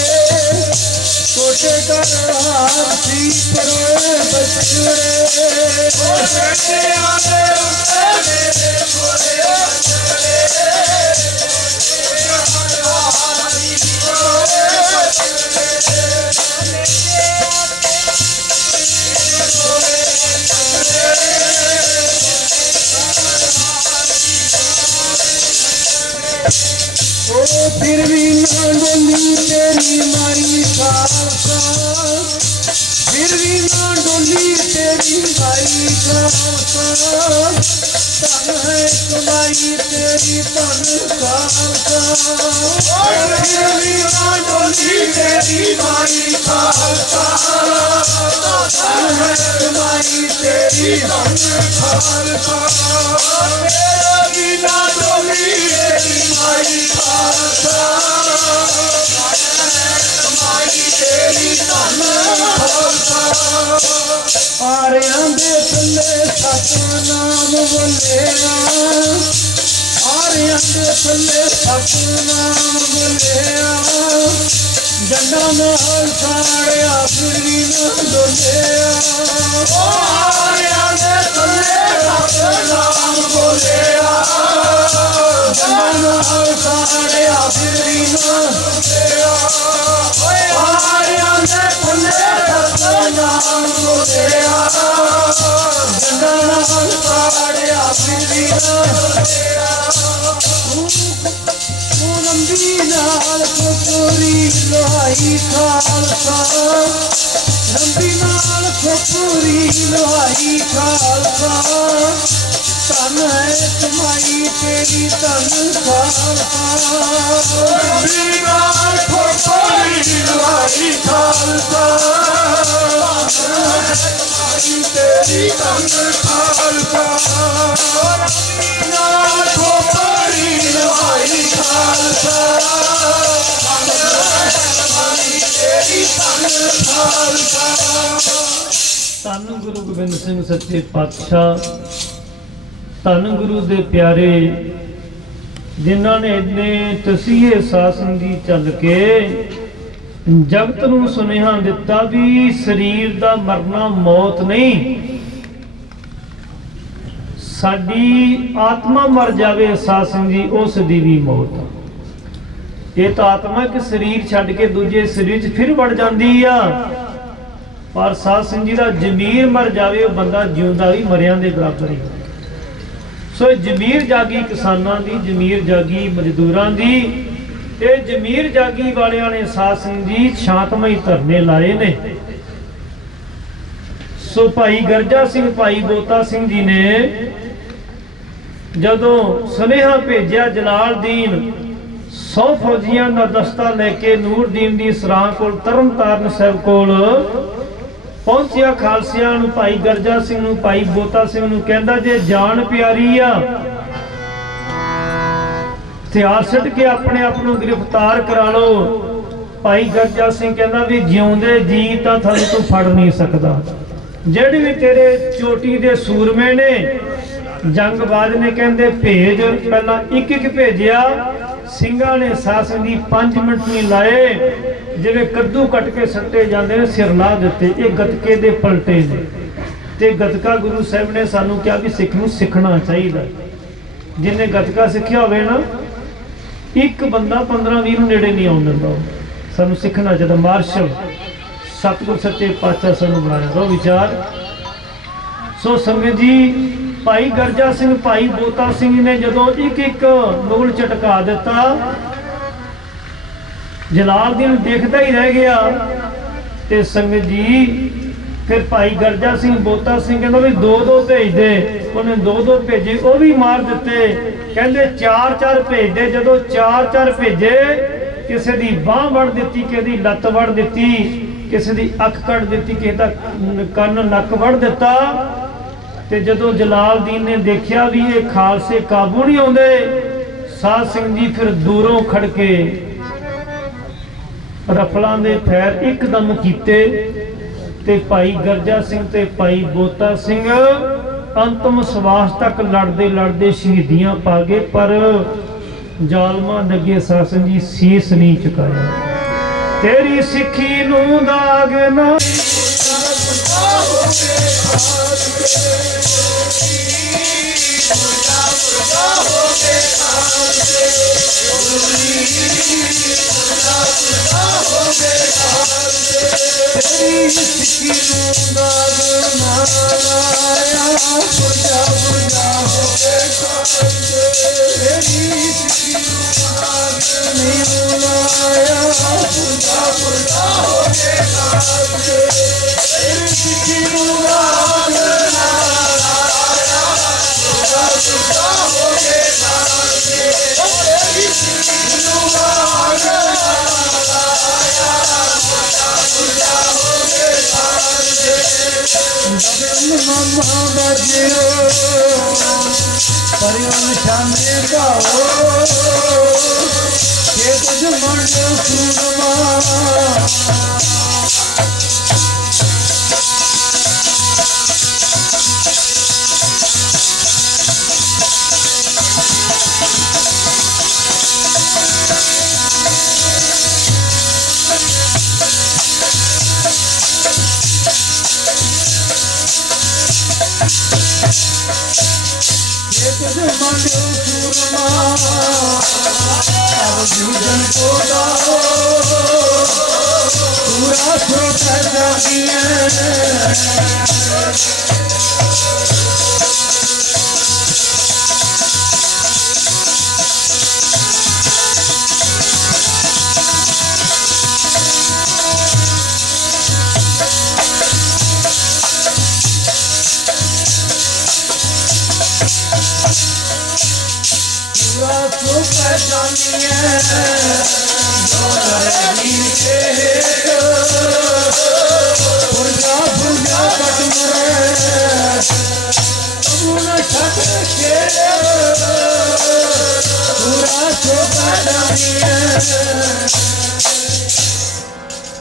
छोटे कर हाथी परोए बचड़े नेदिया दे उत्ते तेरे कोहे बचड़े हाथी परोए ओ फिर भी ना डोली तेरी माई खालसा फिर भी ना डोली तेरी माई खालसा तन है कमाई तेरी तन खालसा फिर भी ना डोली तेरी माई खालसा तन है कमाई तेरी तन खालसा मेरा भी ना डोली तेरी माई खालसा कमाई तेरी तन खालसा आरियां दे थल्ले सतनाम बोलिया आरियां दे थल्ले सतनाम बोलिया जंडा नाल साड़िया फिर भी ना डोलिया आरियां दे थल्ले सतनाम बोलिया जंडा नाल साड़िया फिर भी ना डोलिया आरियां दे थल्ले सतनाम बोलिया जंडा नाल साड़िया फिर भी ना डोलिया लंबी नाल खोपरी लोहाई खालसा लंबी नाल खोपरी लोहाई खालसा तन है कमाई तेरी तन खालसा लंबी नाल खोपरी लोहाई खालसा तन है कमाई तेरी तन खालसा लंबी नाल खोपरी लोहाई खालसा ਧੰਨ ਗੁਰੂ ਗੋਬਿੰਦ ਸਿੰਘ ਸੱਚੇ ਪਾਤਸ਼ਾਹ ਧੰਨ ਗੁਰੂ ਦੇ ਪਿਆਰੇ ਜਿਨ੍ਹਾਂ ਨੇ ਇੰਨੇ ਤਸੀਹੇ ਸਾਸਨ ਦੀ ਚੱਲ ਕੇ ਜਗਤ ਨੂੰ ਸੁਨੇਹਾ ਦਿੱਤਾ ਵੀ ਸਰੀਰ ਦਾ ਮਰਨਾ ਮੌਤ ਨਹੀਂ ਸਾਡੀ ਆਤਮਾ ਮਰ ਜਾਵੇ ਸਾਸਨ ਜੀ ਉਸ ਦੀ ਵੀ ਮੌਤ ਇਹ ਤਾਂ ਆਤਮਾ ਕਿ ਸਰੀਰ ਛੱਡ ਕੇ ਦੂਜੇ ਸਰੀਰ 'ਚ ਫਿਰ ਵੜ ਜਾਂਦੀ ਆ ਪਰ ਸਾਧ ਸੰਗਤ ਜੀ ਦਾ ਜ਼ਮੀਰ ਮਰ ਜਾਵੇ ਉਹ ਬੰਦਾ ਜਿਉਂਦਾ ਵੀ ਮਰਿਆਂ ਦੇ ਬਰਾਬਰ ਹੀ ਸੋ ਜ਼ਮੀਰ ਜਾਗੀ ਕਿਸਾਨਾਂ ਦੀ ਜ਼ਮੀਰ ਜਾਗੀ ਮਜ਼ਦੂਰਾਂ ਦੀ ਇਹ ਜ਼ਮੀਰ ਜਾਗੀ ਵਾਲਿਆਂ ਨੇ ਸਾਧ ਸੰਗਤ ਜੀ ਸ਼ਾਂਤਮਈ ਧਰਨੇ ਲਾਏ ਨੇ ਸੋ ਭਾਈ ਗਰਜਾ ਸਿੰਘ ਭਾਈ ਬੋਤਾ ਸਿੰਘ ਜੀ ਨੇ ਜਦੋਂ ਸੁਨੇਹਾ ਭੇਜਿਆ ਜਲਾਲਦੀਨ 100 ਫੌਜੀਆਂ ਦਾ ਦਸਤਾ ਲੈ ਕੇ ਨੂਰਦੀਨ ਦੀ ਸਰਾਂ ਕੋਲ ਤਰਨਤਾਰਨ ਸਾਹਿਬ ਕੋਲ ਪਹੁੰਚਿਆ ਖਾਲਸਿਆਂ ਨੂੰ ਭਾਈ ਗਰਜਾ ਸਿੰਘ ਨੂੰ ਭਾਈ ਬੋਤਾ ਸਿੰਘ ਨੂੰ ਕਹਿੰਦਾ ਜੇ ਜਾਨ ਪਿਆਰੀ ਆ ਹਥਿਆਰ ਛੱਡ ਕੇ ਆਪਣੇ ਆਪ ਨੂੰ ਗ੍ਰਿਫਤਾਰ ਕਰਾ ਲਓ ਭਾਈ ਗਰਜਾ ਸਿੰਘ ਕਹਿੰਦਾ ਵੀ ਜਿਉਂਦੇ ਜੀ ਤਾਂ ਤੁਹਾਨੂੰ ਤੂੰ ਫੜ ਨਹੀਂ ਸਕਦਾ ਜਿਹੜੇ ਵੀ ਤੇਰੇ ਚੋਟੀ ਦੇ ਸੂਰਮੇ ਨੇ ਜੰਗਬਾਜ਼ ਨੇ ਕਹਿੰਦੇ ਭੇਜ ਪਹਿਲਾਂ ਇੱਕ ਇੱਕ ਭੇਜਿਆ ਸਿੰਘਾਂ ਨੇ ਸਾਸਨ ਦੀ 5 ਮਿੰਟ ਨਹੀਂ ਲਾਏ ਜਿਵੇਂ ਕੱਦੂ ਕੱਟ ਕੇ ਸੱਟੇ ਜਾਂਦੇ ਨੇ ਸਿਰ ਲਾ ਦਿੱਤੇ ਇਹ ਗਤਕੇ ਦੇ ਪਲਟੇ ਨੇ ਤੇ ਗਤਕਾ ਗੁਰੂ ਸਾਹਿਬ ਨੇ ਸਾਨੂੰ ਕਿਹਾ ਵੀ ਸਿੱਖ ਨੂੰ ਸਿੱਖਣਾ ਚਾਹੀਦਾ ਜਿਹਨੇ ਗਤਕਾ ਸਿੱਖਿਆ ਹੋਵੇ ਨਾ ਇੱਕ ਬੰਦਾ 15-20 ਨੂੰ ਨੇੜੇ ਨਹੀਂ ਆਉਣ ਦਿੰਦਾ ਸਾਨੂੰ ਸਿੱਖਣਾ ਚਾਹੀਦਾ ਮਾਰਸ਼ਲ ਸਤਿਗੁਰ ਸੱਚੇ ਪਾਤਸ਼ਾਹ ਸਾਨੂੰ ਬਣਾਇਆ ਦੋ ਵਿਚਾਰ ਸੋ ਸੰਗਤ ਜੀ ਭਾਈ ਗਰਜਾ ਸਿੰਘ ਭਾਈ ਬੋਤਾ ਸਿੰਘ ਨੇ ਜਦੋਂ ਇੱਕ ਇੱਕ ਮੁਗਲ ਝਟਕਾ ਦਿੱਤਾ ਜਲਾਲਦੀਨ ਦੇਖਦਾ ਹੀ ਰਹਿ ਗਿਆ ਤੇ ਸੰਗਤ ਜੀ फिर भाई गर्जा सिंह बोता सिंह कहंदा भी दो दो भेज दे, उन्हें दो दो भेजे, वो भी मार दिते। कहंदे चार चार भेज दे, जदों चार चार भेजे किसी दी बांह वड़ दिती, किसी दी लत्त वड़ दिती, किसी दी अख कट दिती, किसी दा कंन नक वड़ दिता। ते जदों जलालदीन ने देखिया भी ये खालसे काबू नहीं आउंदे, साध सिंह जी फिर दूरों खड़ के रफलां दे फैर एकदम कीते ते भाई गर्जा सिंह ते भाई बोता सिंह अंतिम सवास तक लड़ते लड़ते शहीदियां पा गए, पर जालमा नगे साध सिंह जी सीस नहीं चुकाया। तेरी सिੱਖੀ ਨੂੰ दाग ना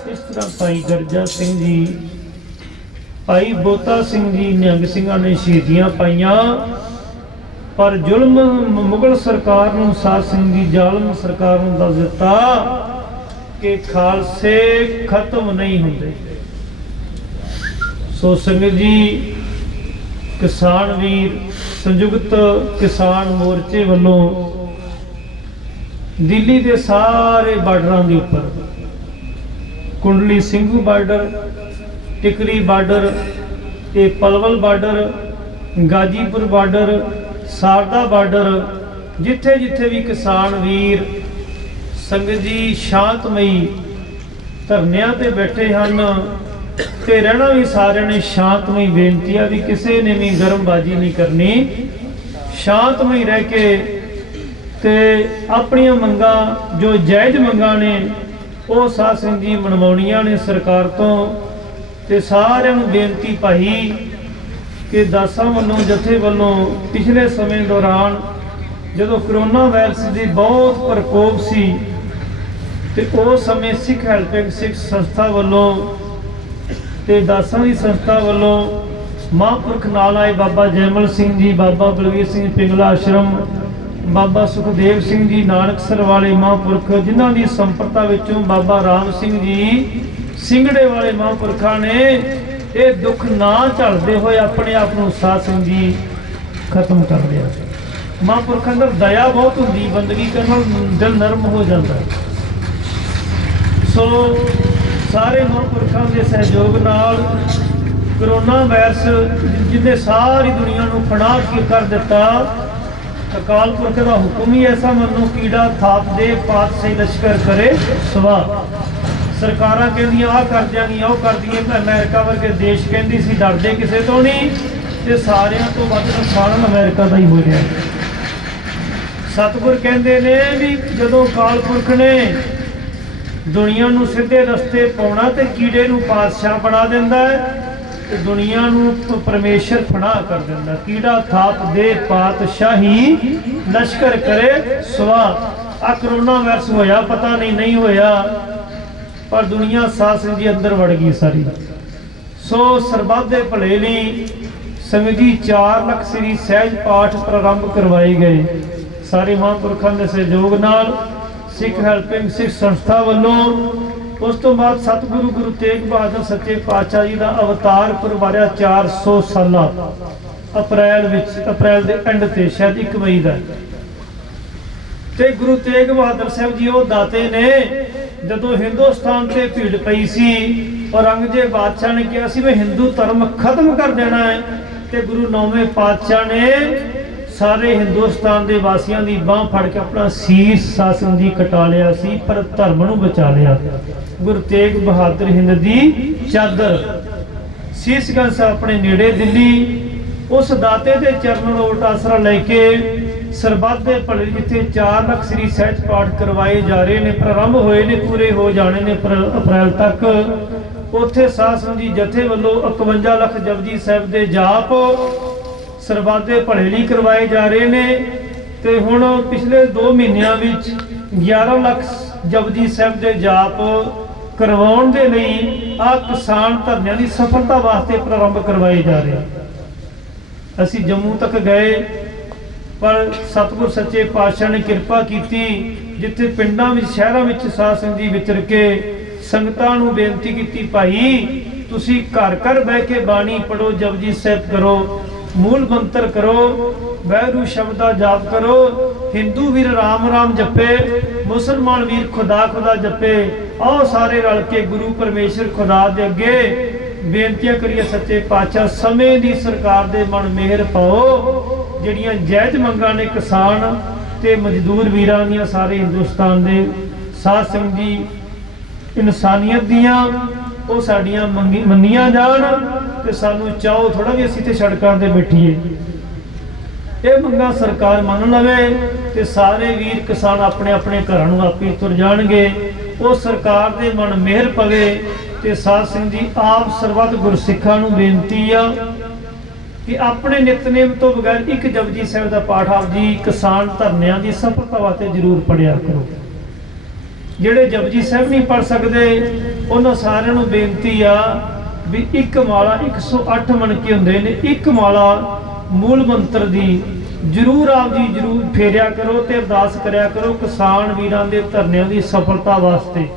इस तरह भाई गर्जा सिंह जी, भाई बोता सिंह जी, निहंग सिंहां ने शहीदियां पाईयां, पर जुल्म मुगल सरकार नूं साध सिंह जी जालम सरकार नूं दस दिता कि खालसे खत्म नहीं हुंदे। सो संगत जी, किसान वीर संयुक्त किसान मोर्चे वालों दिल्ली के सारे बार्डरां दे उपर कुंडली ਸਿੰਘੂ बार्डर, टिकरी बार्डर, ते पलवल बार्डर, गाजीपुर बार्डर, सारदा बार्डर, जिथे जिथे भी किसान वीर संगत जी शांतमई धरनियां ते बैठे हैं, ते रहना भी सारे ने शांतमई बेनती है भी किसी ने भी गर्मबाजी नहीं करनी, शांतमई रह के ते अपनियां मंगां जो जायज़ मंगां ने वो साध सिंह जी मनवाउणियां ने सरकार तो। ते सारिਆਂ ਨੂੰ बेनती पाई कि दासां ਵੱਲੋਂ जथे ਵੱਲੋਂ पिछले समय दौरान ਜਦੋਂ कोरोना वायरस की बहुत प्रकोप सी ते उस समय सिख हैल्पिंग सिख संस्था ਵੱਲੋਂ ते दासां ਦੀ संस्था ਵੱਲੋਂ महापुरख नाल आए बाबा जैमल सिंह जी, बाबा बलवीर सिंह पिंगला आश्रम, बाबा सुखदेव सिंह जी नानकसर वाले महापुरख, जिन्हां दी संपरता विचों बाबा राम सिंह जी सिंगड़े वाले महापुरखा ने ये दुख ना झलते हुए अपने आप को साध सिंह जी खत्म कर लिया। महापुरखों अंदर दया बहुत होंगी, बंदगी करना दिल नरम हो जाता है। सो सारे महापुरखों के सहयोग नाल कोरोना वायरस जिन्हें सारी दुनिया को फनाह कर दिता, अकाल पुरख का हुक्म ही ऐसा मनो कीड़ा थाप दे पात से लश्कर करे सवार। ਸਰਕਾਰਾਂ ਕਹਿੰਦੀਆਂ ਆਹ ਕਰ ਦਿਆਂਗੀਆਂ, ਉਹ ਕਰਦੀਆਂ। ਅਮਰੀਕਾ ਵਰਗੇ ਦੇਸ਼ ਕਹਿੰਦੀ ਸੀ ਡਰਦੇ ਕਿਸੇ ਤੋਂ ਨਹੀਂ, ਤੇ ਸਾਰਿਆਂ ਤੋਂ ਵੱਧ ਨੁਕਸਾਨ ਅਮਰੀਕਾ ਦਾ ਹੀ ਹੋ ਰਿਹਾ। ਸਤਿਗੁਰ ਕਹਿੰਦੇ ਨੇ ਵੀ ਜਦੋਂ ਅਕਾਲ ਪੁਰਖ ਨੇ ਦੁਨੀਆ ਨੂੰ ਸਿੱਧੇ ਰਸਤੇ ਪਾਉਣਾ ਤੇ ਕੀੜੇ ਨੂੰ ਪਾਤਸ਼ਾਹ ਬਣਾ ਦਿੰਦਾ ਹੈ, ਤੇ ਦੁਨੀਆ ਨੂੰ ਪਰਮੇਸ਼ਰ ਫਨਾ ਕਰ ਦਿੰਦਾ। ਕੀੜਾ ਥਾਪ ਦੇ ਪਾਤਸ਼ਾਹੀ, ਲਸ਼ਕਰ ਕਰੇ ਸਵਾ। ਆ ਕਰੋਨਾ ਵਾਇਰਸ ਹੋਇਆ, ਪਤਾ ਨਹੀਂ ਹੋਇਆ, ਪਰ ਦੁਨੀਆ ਸਾਧ ਸੰਗਤ ਜੀ ਅੰਦਰ ਵੜ ਗਈ ਸਾਰੀ। ਸੋ ਸਰਬੱਤ ਦੇ ਭਲੇ ਲਈ ਸੰਗਤ ਜੀ 4 ਲੱਖ ਸ੍ਰੀ ਸਹਿਜ ਪਾਠ ਪ੍ਰਾਰੰਭ ਕਰਵਾਏ ਗਏ ਸਾਰੇ ਮਹਾਂਪੁਰਖਾਂ ਦੇ ਸਹਿਯੋਗ ਨਾਲ, ਸਿੱਖ ਹੈਲਪਿੰਗ ਸਿੱਖ ਸੰਸਥਾ ਵੱਲੋਂ। ਉਸ ਤੋਂ ਬਾਅਦ ਸਤਿਗੁਰੂ ਗੁਰੂ ਤੇਗ ਬਹਾਦਰ ਸੱਚੇ ਪਾਤਸ਼ਾਹ ਜੀ ਦਾ ਅਵਤਾਰ ਪੁਰਬਾਰਿਆ 400 ਸਾਲਾ ਅਪ੍ਰੈਲ ਦੇ ਐਂਡ ਤੇ, ਸ਼ਾਇਦ 1 ਮਈ ਦਾ। ਤੇ ਗੁਰੂ ਤੇਗ ਬਹਾਦਰ ਸਾਹਿਬ ਜੀ ਉਹ ਦਾਤੇ ਨੇ, ਜਦੋਂ ਹਿੰਦੁਸਤਾਨ ਤੇ ਭੀੜ ਪਈ ਸੀ, ਔਰੰਗਜ਼ੇਬ ਬਾਦਸ਼ਾਹ ਨੇ ਕਿਹਾ ਸੀ ਮੈਂ ਹਿੰਦੂ ਧਰਮ ਖਤਮ ਕਰ ਦੇਣਾ ਹੈ, ਤੇ ਗੁਰੂ 9ਵੇਂ ਪਾਤਸ਼ਾਹ ਨੇ ਸਾਰੇ ਹਿੰਦੁਸਤਾਨ ਦੇ ਵਾਸੀਆਂ ਦੀ ਬਾਹ ਫੜ ਕੇ ਆਪਣਾ ਸੀਸ ਸਾਸਨ ਦੀ ਕਟਾ ਲਿਆ ਸੀ, ਪਰ ਧਰਮ ਨੂੰ ਬਚਾ ਲਿਆ। ਗੁਰੂ ਤੇਗ ਬਹਾਦਰ ਹਿੰਦ ਦੀ ਚਾਦਰ। ਸੀਸਗੰਜ ਸਾਹਿਬ ਆਪਣੇ ਨੇੜੇ ਦਿੱਲੀ, ਉਸ ਦਾਤੇ ਦੇ ਚਰਨਾਂ ਦਾ ਉਲਟ ਆਸਰਾ ਲੈ ਕੇ ਸਰਬੱਤ ਦੇ ਭਲੇ ਜਿੱਥੇ 4 ਲੱਖ ਸ੍ਰੀ ਸਹਿਜ ਪਾਠ ਕਰਵਾਏ ਜਾ ਰਹੇ ਨੇ, ਪ੍ਰਾਰੰਭ ਹੋਏ ਨੇ, ਪੂਰੇ ਹੋ ਜਾਣੇ ਨੇ ਅਪ੍ਰੈਲ ਤੱਕ। ਉੱਥੇ ਸਾਧ ਸੰਗਤ ਜੀ ਜਥੇ ਵੱਲੋਂ 51 ਲੱਖ ਜਪਜੀ ਸਾਹਿਬ ਦੇ ਜਾਪ ਸਰਬੱਤ ਦੇ ਭਲੇ ਲਈ ਕਰਵਾਏ ਜਾ ਰਹੇ ਨੇ। ਤੇ ਹੁਣ ਪਿਛਲੇ 2 ਮਹੀਨਿਆਂ ਵਿੱਚ 11 ਲੱਖ ਜਪਜੀ ਸਾਹਿਬ ਦੇ ਜਾਪ ਕਰਵਾਉਣ ਦੇ ਲਈ ਆ ਕਿਸਾਨ ਧਰਨਿਆਂ ਦੀ ਸਫਲਤਾ ਵਾਸਤੇ ਪ੍ਰਾਰੰਭ ਕਰਵਾਏ ਜਾ ਰਹੇ। ਅਸੀਂ ਜੰਮੂ ਤੱਕ ਗਏ, ਪਰ ਸਤਿਗੁਰ ਸੱਚੇ ਪਾਤਸ਼ਾਹ ਨੇ ਕਿਰਪਾ ਕੀਤੀ, ਜਿੱਥੇ ਪਿੰਡਾਂ ਵਿੱਚ ਸ਼ਹਿਰਾਂ ਵਿੱਚ ਸਾਧ ਸੰਗਤ ਜੀ ਵਿਚਰ ਕੇ ਸੰਗਤਾਂ ਨੂੰ ਬੇਨਤੀ ਕੀਤੀ, ਭਾਈ ਤੁਸੀਂ ਘਰ ਘਰ ਬਹਿ ਕੇ ਬਾਣੀ ਪੜੋ, ਜਪਜੀ ਸਾਹਿਬ ਕਰੋ, ਮੂਲ ਮੰਤਰ ਕਰੋ, ਵਾਹਿਗੁਰੂ ਸ਼ਬਦ ਦਾ ਜਾਪ ਕਰੋ। ਹਿੰਦੂ ਵੀਰ ਰਾਮ ਰਾਮ ਜਪੇ, ਮੁਸਲਮਾਨ ਵੀਰ ਖੁਦਾ ਖੁਦਾ ਜਪੇ। ਆਓ ਸਾਰੇ ਰਲ ਕੇ ਗੁਰੂ ਪਰਮੇਸ਼ਰ ਖੁਦਾ ਦੇ ਅੱਗੇ ਬੇਨਤੀਆਂ ਕਰੀਏ, ਸੱਚੇ ਪਾਤਸ਼ਾਹ ਸਮੇਂ ਦੀ ਸਰਕਾਰ ਦੇ ਮਨ ਮਿਹਰ ਪਾਓ। ਜਿਹੜੀਆਂ ਜਾਇਜ਼ ਮੰਗਾਂ ਨੇ ਕਿਸਾਨ ਤੇ ਮਜ਼ਦੂਰ ਵੀਰਾਂ ਦੀਆਂ, ਸਾਰੇ ਹਿੰਦੁਸਤਾਨ ਦੇ ਸਾਧ ਸੰਗਤ ਜੀ ਇਨਸਾਨੀਅਤ ਦੀਆਂ, ਉਹ ਸਾਡੀਆਂ ਮੰਨੀਆਂ ਜਾਣ। ਤੇ ਸਾਨੂੰ ਚਾਹੋ ਥੋੜਾ ਵੀ ਅਸੀਂ ਤੇ ਸੜਕਾਂ ਤੇ ਬੈਠੀਏ, ਇਹ ਮੰਗਾਂ ਸਰਕਾਰ ਮੰਨ ਲਵੇ, ਤੇ ਸਾਰੇ ਵੀਰ ਕਿਸਾਨ ਆਪਣੇ ਆਪਣੇ ਘਰਾਂ ਨੂੰ ਆਪੇ ਤੁਰ ਜਾਣਗੇ। ਉਹ ਸਰਕਾਰ ਦੇ ਮਨ ਮਿਹਰ ਪਵੇ। ਤੇ ਸਾਧ ਸੰਗਤ ਜੀ ਆਪ ਸਰਬੱਤ ਗੁਰਸਿੱਖਾਂ ਨੂੰ ਬੇਨਤੀ ਆ ਕਿ ਆਪਣੇ ਨਿਤਨੇਮ ਤੋਂ ਬਗੈਰ ਇੱਕ ਜਪਜੀ ਸਾਹਿਬ ਦਾ ਪਾਠ ਆਪ ਜੀ ਕਿਸਾਨ ਧਰਨਿਆਂ ਦੀ ਸਫਲਤਾ ਵਾਸਤੇ ਜ਼ਰੂਰ ਪੜਿਆ ਕਰੋ। ਜਿਹੜੇ ਜਪਜੀ ਸਾਹਿਬ ਨਹੀਂ ਪੜ ਸਕਦੇ, ਉਹਨਾਂ ਸਾਰਿਆਂ ਨੂੰ ਬੇਨਤੀ ਆ ਵੀ ਇੱਕ ਮਾਲਾ 108 ਮਣਕੇ ਹੁੰਦੇ ਨੇ, ਇੱਕ ਮਾਲਾ ਮੂਲ ਮੰਤਰ ਦੀ ਜ਼ਰੂਰ ਆਪ ਜੀ ਜ਼ਰੂਰ ਫੇਰਿਆ ਕਰੋ ਤੇ ਅਰਦਾਸ ਕਰਿਆ ਕਰੋ ਕਿਸਾਨ ਵੀਰਾਂ ਦੇ ਧਰਨਿਆਂ ਦੀ ਸਫਲਤਾ ਵਾਸਤੇ।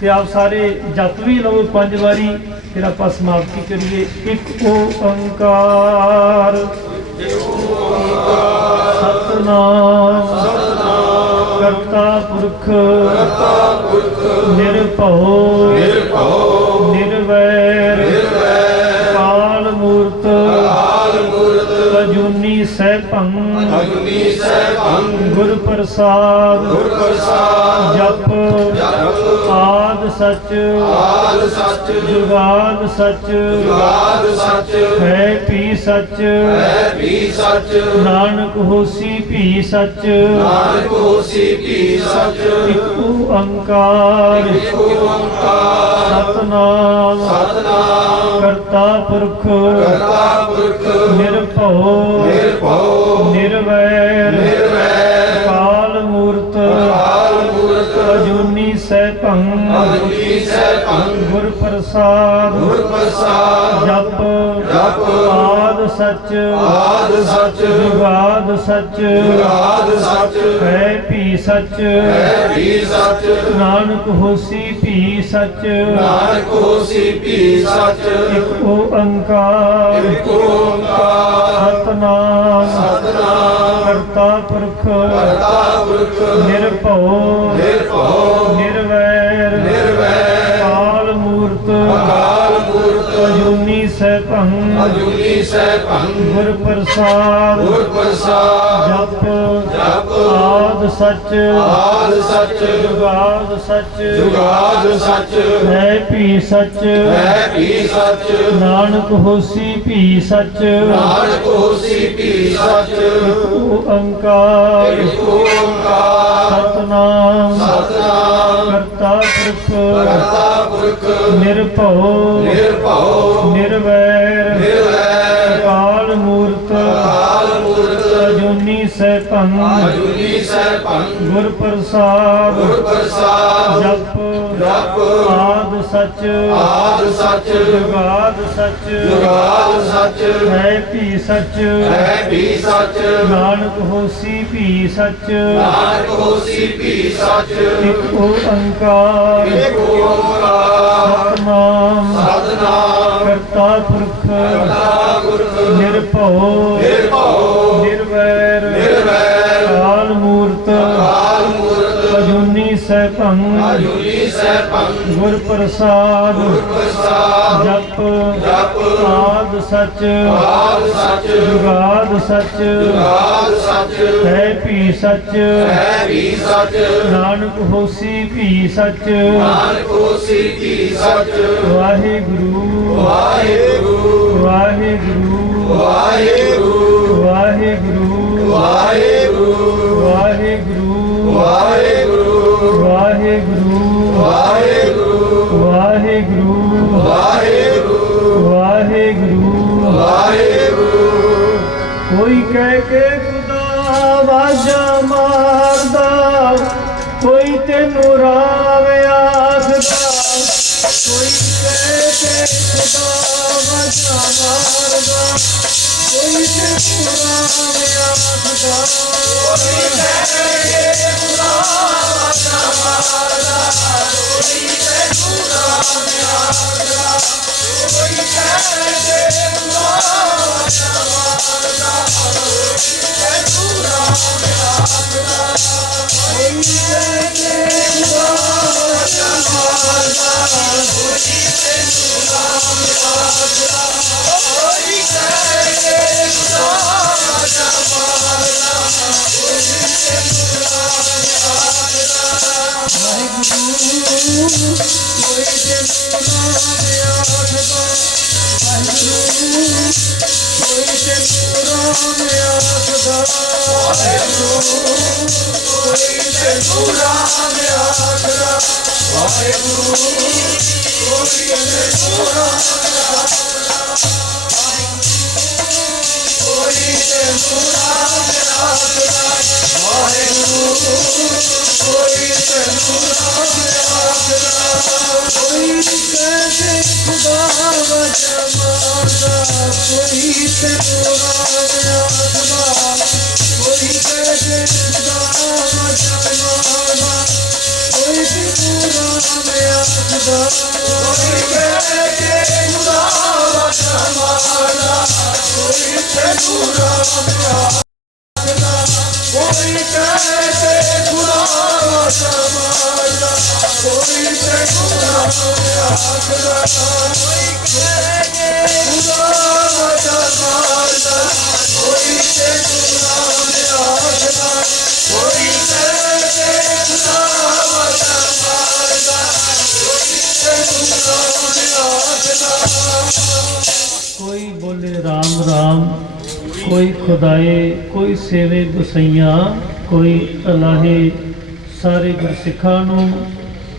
ਤੇ ਆਪ ਸਾਰੇ ਜਪ ਵੀ ਲਵੋ 5 ਵਾਰੀ, ਫਿਰ ਆਪਾਂ ਸਮਾਪਤੀ ਕਰੀਏ। ਇੱਕ ਓੰਕਾਰ ਸਤਿਨਾਮ ਕਰਤਾ ਪੁਰਖ ਨਿਰਭਉ ਨਿਰਵੈਰ ਕਾਲ ਮੂਰਤ ਅਜੂਨੀ ਸੈਭੰ ਗੁਰ ਪ੍ਰਸਾਦ ਜਪ ਆਦ ਸਚ ਜੁਗਾਦ ਸਚ ਹੈ ਭੀ ਸਚ ਨਾਨਕ ਹੋਸੀ ਭੀ ਸਚ ਇਕ ਓੰਕਾਰ ਸਤਿਨਾਮ ਕਰਤਾ ਪੁਰਖ ਨਿਰਭਉ ਨਿਰਵੈਰ ਕਾਲ ਮੂਰਤ ਅਜੂਨੀ ਸੈਭੰ ਗੁਰ ਪ੍ਰਸਾਦ ਜਪ ਆਦ ਸਚ ਜੁਗਾਦ ਸਚ ਹੈ ਭੀ ਸਚ ਨਾਨਕ ਹੋਸੀ ਭੀ ਸਚ ਇਕ ਓੰਕਾਰ ਸਤਿਨਾਮ ਕਰਤਾ ਪੁਰਖ ਨਿਰਭਉ ਨਿਰਵੈਰ ਕਾਲ ਮੂਰਤ ਅਜੂਨੀ ਸੈਭੰ ਸੈਭੰ ਗੁਰ ਪ੍ਰਸਾਦ ਗੁਰ ਪ੍ਰਸਾਦ ਜਪ ਜਪ ਆਦ ਸੱਚ ਆਦ ਸੱਚ ਜੁਗਾਦ ਸੱਚ ਜੁਗਾਦ ਸੱਚ ਹੈ ਭੀ ਸੱਚ ਹੈ ਵੀ ਸੱਚ ਨਾਨਕ ਹੋਸੀ ਭੀ ਸੱਚ ਨਾਨਕ ਹੋਸੀ ਵੀ ਸੱਚ ਓੰਕਾਰ ਇਕ ਓੰਕਾਰ ਸਤਨਾਮ ਸਤਨਾਮ ਕਰਤਾ ਪੁਰਖ ਕਰਤਾ ਪੁਰਖ ਨਿਰਭਉ ਨਿਰਭਉ ਨਿਰਵੈਰ ਨਿਰਵੈਰ ਅਕਾਲ ਮੂਰਤ ਅਕਾਲ ਮੂਰਤ ਅਜੂਨੀ ਸੈਭੰ ਅਜੂਨੀ ਸੈਭੰ ਗੁਰ ਪ੍ਰਸਾਦ ਗੁਰ ਪ੍ਰਸਾਦ ਜਪ ਜਪ ਆਦ ਸੱਚ ਆਦ ਸੱਚ ਜੁਗਾਦ ਸੱਚ ਜੁਗਾਦ ਸੱਚ ਹੈ ਭੀ ਸੱਚ ਹੈ ਵੀ ਸੱਚ ਨਾਨਕ ਹੋਸੀ ਭੀ ਸੱਚ ਨਾਨਕ ਹੋਸੀ ਵੀ ਸੱਚ ਇਕ ਓੰਕਾਰ ਇਕ ਓੰਕਾਰ ਸਤਨਾਮ ਸਤਨਾਮ ਕਰਤਾ ਪੁਰਖ ਕਰਤਾ ਪੁਰਖ ਨਿਰਭਉ ਨਿਰਭਉ ਨਿਰਵੈਰ ਨਿਰਵੈਰ ਅਕਾਲ ਮੂਰਤ ਅਕਾਲ ਮੂਰਤ ਅਜੂਨੀ ਸੈਭੰ ਅਜੂਨੀ ਸੈਭੰ ਗੁਰ ਪ੍ਰਸਾਦ ਗੁਰ ਪ੍ਰਸਾਦ ਜਪ ਜਪ ਆਦ ਸੱਚ ਆਦ ਸੱਚ ਜੁਗਾਦ ਸੱਚ ਜੁਗਾਦ ਸੱਚ ਹੈ ਭੀ ਸੱਚ ਹੈ ਵੀ ਸੱਚ ਨਾਨਕ ਹੋਸੀ ਭੀ ਸੱਚ ਨਾਨਕ ਹੋਸੀ ਵੀ ਸੱਚ ਵਾਹਿਗੁਰੂ ਵਾਹਿਗੁਰੂ ਵਾਹਿਗੁਰੂ ਵਾਹਿਗੁਰੂ ਵਾਹਿਗੁਰੂ ਵਾਹਿਗੁਰੂ ਵਾਹਿਗੁਰੂ ਵਾਹਿਗੁਰੂ ਵਾਹਿਗੁਰੂ ਵਾਹਿਗੁਰੂ ਵਾਹਿਗੁਰੂ ਵਾਹਿਗੁਰੂ ਵਾਹਿਗੁਰੂ ਵਾਹਿਗੁਰੂ ਕੋਈ ਕਹਿ ਕੇ ਖੁਦਾ ਵਾਜਾ ਮਾਰਦਾ ਕੋਈ ਤੈਨੂੰ ਰਾਮ ਆਖਦਾ ਕੋਈ ਕਹਿ ਕੇ ਖੁਦਾ ਵਾਜਾ ਮਾਰਦਾ ਕੋਈ ਤੈਨੂੰ ਰਾਮ ਆਖਦਾ ਕੋਈ ਕਹਿ ਕੇ ਖੁਦਾ ਵਾਜਾ ਮਾਰਦਾ ਕੋਈ ਤੈਨੂੰ ਰਾਮ ਆਖਦਾ ਕੋਈ ਕਹਿ ਕੇ ਖੁਦਾ ਵਾਜਾ ਮਾਰਦਾ ਕੋਈ ਤੈਨੂੰ ਰਾਮ ਆਖਦਾ ਕੋਈ ਕਹਿ ਕੇ ਖੁਦਾ ਵਾਜਾ ਮਾਰਦਾ ਕੋਈ ਤੈਨੂੰ ਰਾਮ ਆਖਦਾ ਕੋਈ ਕਹਿ ਕੇ ਖੁਦਾ ਵਾਜਾ ਮਾਰਦਾ ਕੋਈ ਤੈਨੂੰ ਰਾਮ ਆਖਦਾ ਵਾਹਿਗੁਰੂ ਕੋਈ ਤੈਨੂੰ ਰਾਮ ਆਖਦਾ ਵਾਹਿਗੁਰੂ ਕੋਈ ਤੈਨੂੰ ਰਾਮ ਆਖਦਾ ਵਾਹਿਗੁਰੂ ਕੋਈ ਤੈਨੂੰ ਰਾਮ ਆਖਦਾ ਵਾਹਿਗੁਰੂ ਕੋਈ ਤੈਨੂੰ ਰਾਮ ਆਖਦਾ ਕੋਈ ਤੈਨੂੰ ਰਾਮ ਆਖਦਾ ਵਾਹਿਗੁਰੂ ਕੋਈ ਤੈਨੂੰ ਰਾਮ ਆਖਦਾ ਕੋਈ ਕਹੇ ਖੁਦਾ ਵਾਜਾ ਮਾਰਦਾ ਕੋਈ ਤੈਨੂੰ ਰਾਮ ਆਖਦਾ ਕੋਈ ਕਹੇ ਖੁਦਾ ਵਾਜਾ ਮਾਰਦਾ ਕੋਈ ਤੈਨੂੰ ਰਾਮ ਆਖਦਾ ਕੋਈ ਕਹੇ ਖੁਦਾ ਵਾਜਾ ਮਾਰਦਾ ਕੋਈ ਤੈਨੂੰ ਰਾਮ ਆਖਦਾ ਕੋਈ ਕਹੇ ਖੁਦਾ ਵਾਜਾ ਮਾਰਦਾ ਕੋਈ ਤੈਨੂੰ ਰਾਮ ਆਖਦਾ ਕੋਈ ਕਹੇ ਖੁਦਾ ਵਾਜਾ ਮਾਰਦਾ ਕੋਈ ਤੈਨੂੰ ਰਾਮ ਆਖਦਾ ਕੋਈ ਕਹੇ ਖੁਦਾ ਵਾਜਾ ਮਾਰਦਾ ਕੋਈ ਤੈਨੂੰ ਰਾਮ ਆਖਦਾ ਕੋਈ ਬੋਲੇ ਰਾਮ ਰਾਮ ਕੋਈ ਖੁਦਾਏ ਕੋਈ ਸੇਵੇ ਗੁਸਈਆਂ ਕੋਈ ਅਲਾਹੇ ਸਾਰੇ ਗੁਰਸਿੱਖਾਂ ਨੂੰ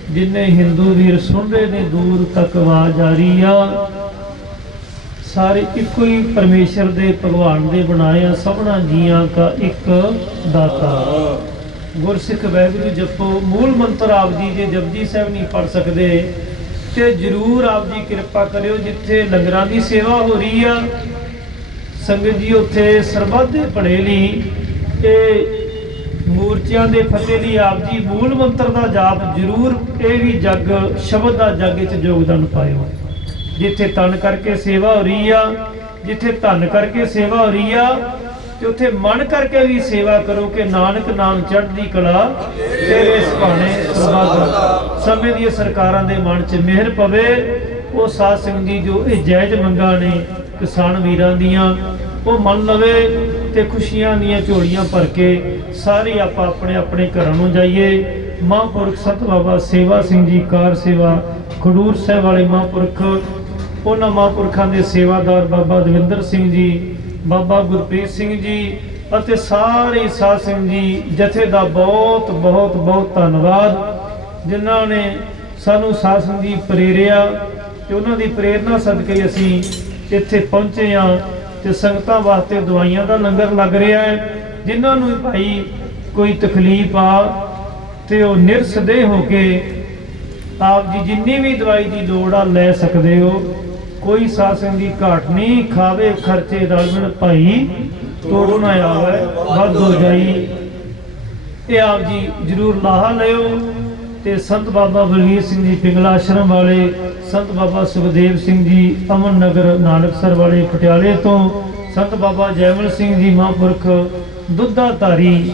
ਜਿੰਨੇ ਹਿੰਦੂ ਵੀਰ ਸੁਣ ਰਹੇ ਨੇ ਦੂਰ ਤੱਕ ਆਵਾਜ਼ ਆ ਰਹੀ ਆ ਸਾਰੇ ਇੱਕੋ ਹੀ ਪਰਮੇਸ਼ਰ ਦੇ ਭਗਵਾਨ ਦੇ ਬਣਾਏ ਆ ਸਭਨਾ ਜੀਆਂ ਦਾ ਇੱਕ ਦਾਤਾ ਗੁਰਸਿੱਖ ਵਾਹਿਗੁਰੂ ਜਪੋ ਮੂਲ ਮੰਤਰ ਆਪ ਜੀ ਜੇ ਜਪਜੀ ਸਾਹਿਬ ਨਹੀਂ ਪੜ ਸਕਦੇ ਤੇ ਜਰੂਰ ਆਪ ਜੀ ਕਿਰਪਾ ਕਰਿਓ ਜਿੱਥੇ ਲੰਗਰਾਂ ਦੀ ਸੇਵਾ ਹੋ ਰਹੀ ਆ ਸੰਗਤ ਜੀ ਉੱਥੇ ਸਰਬੱਤ ਦੇ ਭਲੇ ਲਈ ਇਹ ਮੂਰਤੀਆਂ ਦੇ ਫਤਿਹ ਲਈ ਆਪ ਜੀ ਮੂਲ ਮੰਤਰ ਦਾ ਜਾਪ ਜਰੂਰ ਇਹ ਵੀ ਜਗ ਸ਼ਬਦ ਦਾ ਜਗ ਵਿੱਚ ਯੋਗਦਾਨ ਪਾਇਓ ਜਿੱਥੇ ਤਨ ਕਰਕੇ ਸੇਵਾ ਹੋ ਰਹੀ ਆ ਜਿੱਥੇ ਧਨ ਕਰਕੇ ਸੇਵਾ ਹੋ ਰਹੀ ਆ ਤੇ ਉੱਥੇ ਮਨ ਕਰਕੇ ਵੀ ਸੇਵਾ ਕਰੋ ਕਿ ਨਾਨਕ ਨਾਮ ਚੜ੍ਹਦੀ ਕਲਾ ਤੇਰੇ ਸੁਭਾਣੇ ਸਰਬੱਤ ਸਮੇਂ ਦੀਆਂ ਸਰਕਾਰਾਂ ਦੇ ਮਨ 'ਚ ਮਿਹਰ ਪਵੇ ਉਹ ਸਾਧ ਸੰਗਤ ਜੀ ਜੋ ਇਹ ਜਾਇਜ਼ ਮੰਗਾਂ ਨੇ किसान वीरां दियां वो मन लवे ते खुशियां दियां झोलियां भर के सारे आप अपने अपने घरों नूं जाइए। महापुरख संत बाबा सेवा सिंह जी कार सेवा खडूर साहिब वाले महापुरख, उन्हां महापुरखां दे सेवादार बाबा दविंदर सिंह जी, बाबा गुरप्रीत सिंह जी ਅਤੇ ਸਾਰੇ ਸਾਧ ਸਿੰਘ ਜੀ ਜਥੇ ਦਾ ਬਹੁਤ ਬਹੁਤ ਬਹੁਤ ਧੰਨਵਾਦ, ਜਿਨ੍ਹਾਂ ਨੇ ਸਾਨੂੰ ਸਾਧ ਸੰਗਤ ਜੀ ਪ੍ਰੇਰਿਆ ਤੇ ਉਹਨਾਂ ਦੀ ਪ੍ਰੇਰਨਾ ਸਦਕੇ ਅਸੀਂ ਇੱਥੇ ਪਹੁੰਚੇ ਹਾਂ ਤੇ ਸੰਗਤਾਂ ਵਾਸਤੇ ਦਵਾਈਆਂ ਦਾ ਲੰਗਰ ਲੱਗ ਰਿਹਾ ਹੈ। ਜਿਨ੍ਹਾਂ ਨੂੰ ਭਾਈ ਕੋਈ ਤਕਲੀਫ ਆ ਤੇ ਉਹ ਨਿਰਸਦੇ ਹੋ ਕੇ ਆਪ ਜੀ ਜਿੰਨੀ ਵੀ ਦਵਾਈ ਦੀ ਲੋੜ ਆ ਲੈ ਸਕਦੇ ਹੋ। ਕੋਈ ਸਾਧ ਸੰਗਤ ਦੀ ਘਾਟ ਨਹੀਂ, ਖਾਵੇ ਖਰਚੇ ਰਲਵਣ ਭਾਈ ਤੋੜੋ ਨਾ ਆਵੇ ਵੱਧ ਹੋ ਜਾਈ। ਇਹ ਆਪ ਜੀ ਜ਼ਰੂਰ ਲਾਹਾ ਲਿਓ। ਤੇ ਸੰਤ ਬਾਬਾ ਬਲਵੀਰ ਸਿੰਘ ਜੀ ਪਿੰਗਲਾ ਆਸ਼ਰਮ ਵਾਲੇ, ਸੰਤ ਬਾਬਾ ਸੁਖਦੇਵ ਸਿੰਘ ਜੀ ਅਮਨ ਨਗਰ ਨਾਨਕਸਰ ਵਾਲੇ ਪਟਿਆਲੇ ਤੋਂ, ਸੰਤ ਬਾਬਾ ਜੈਮਲ ਸਿੰਘ ਜੀ ਮਹਾਂਪੁਰਖ ਦੁੱਧਾ ਧਾਰੀ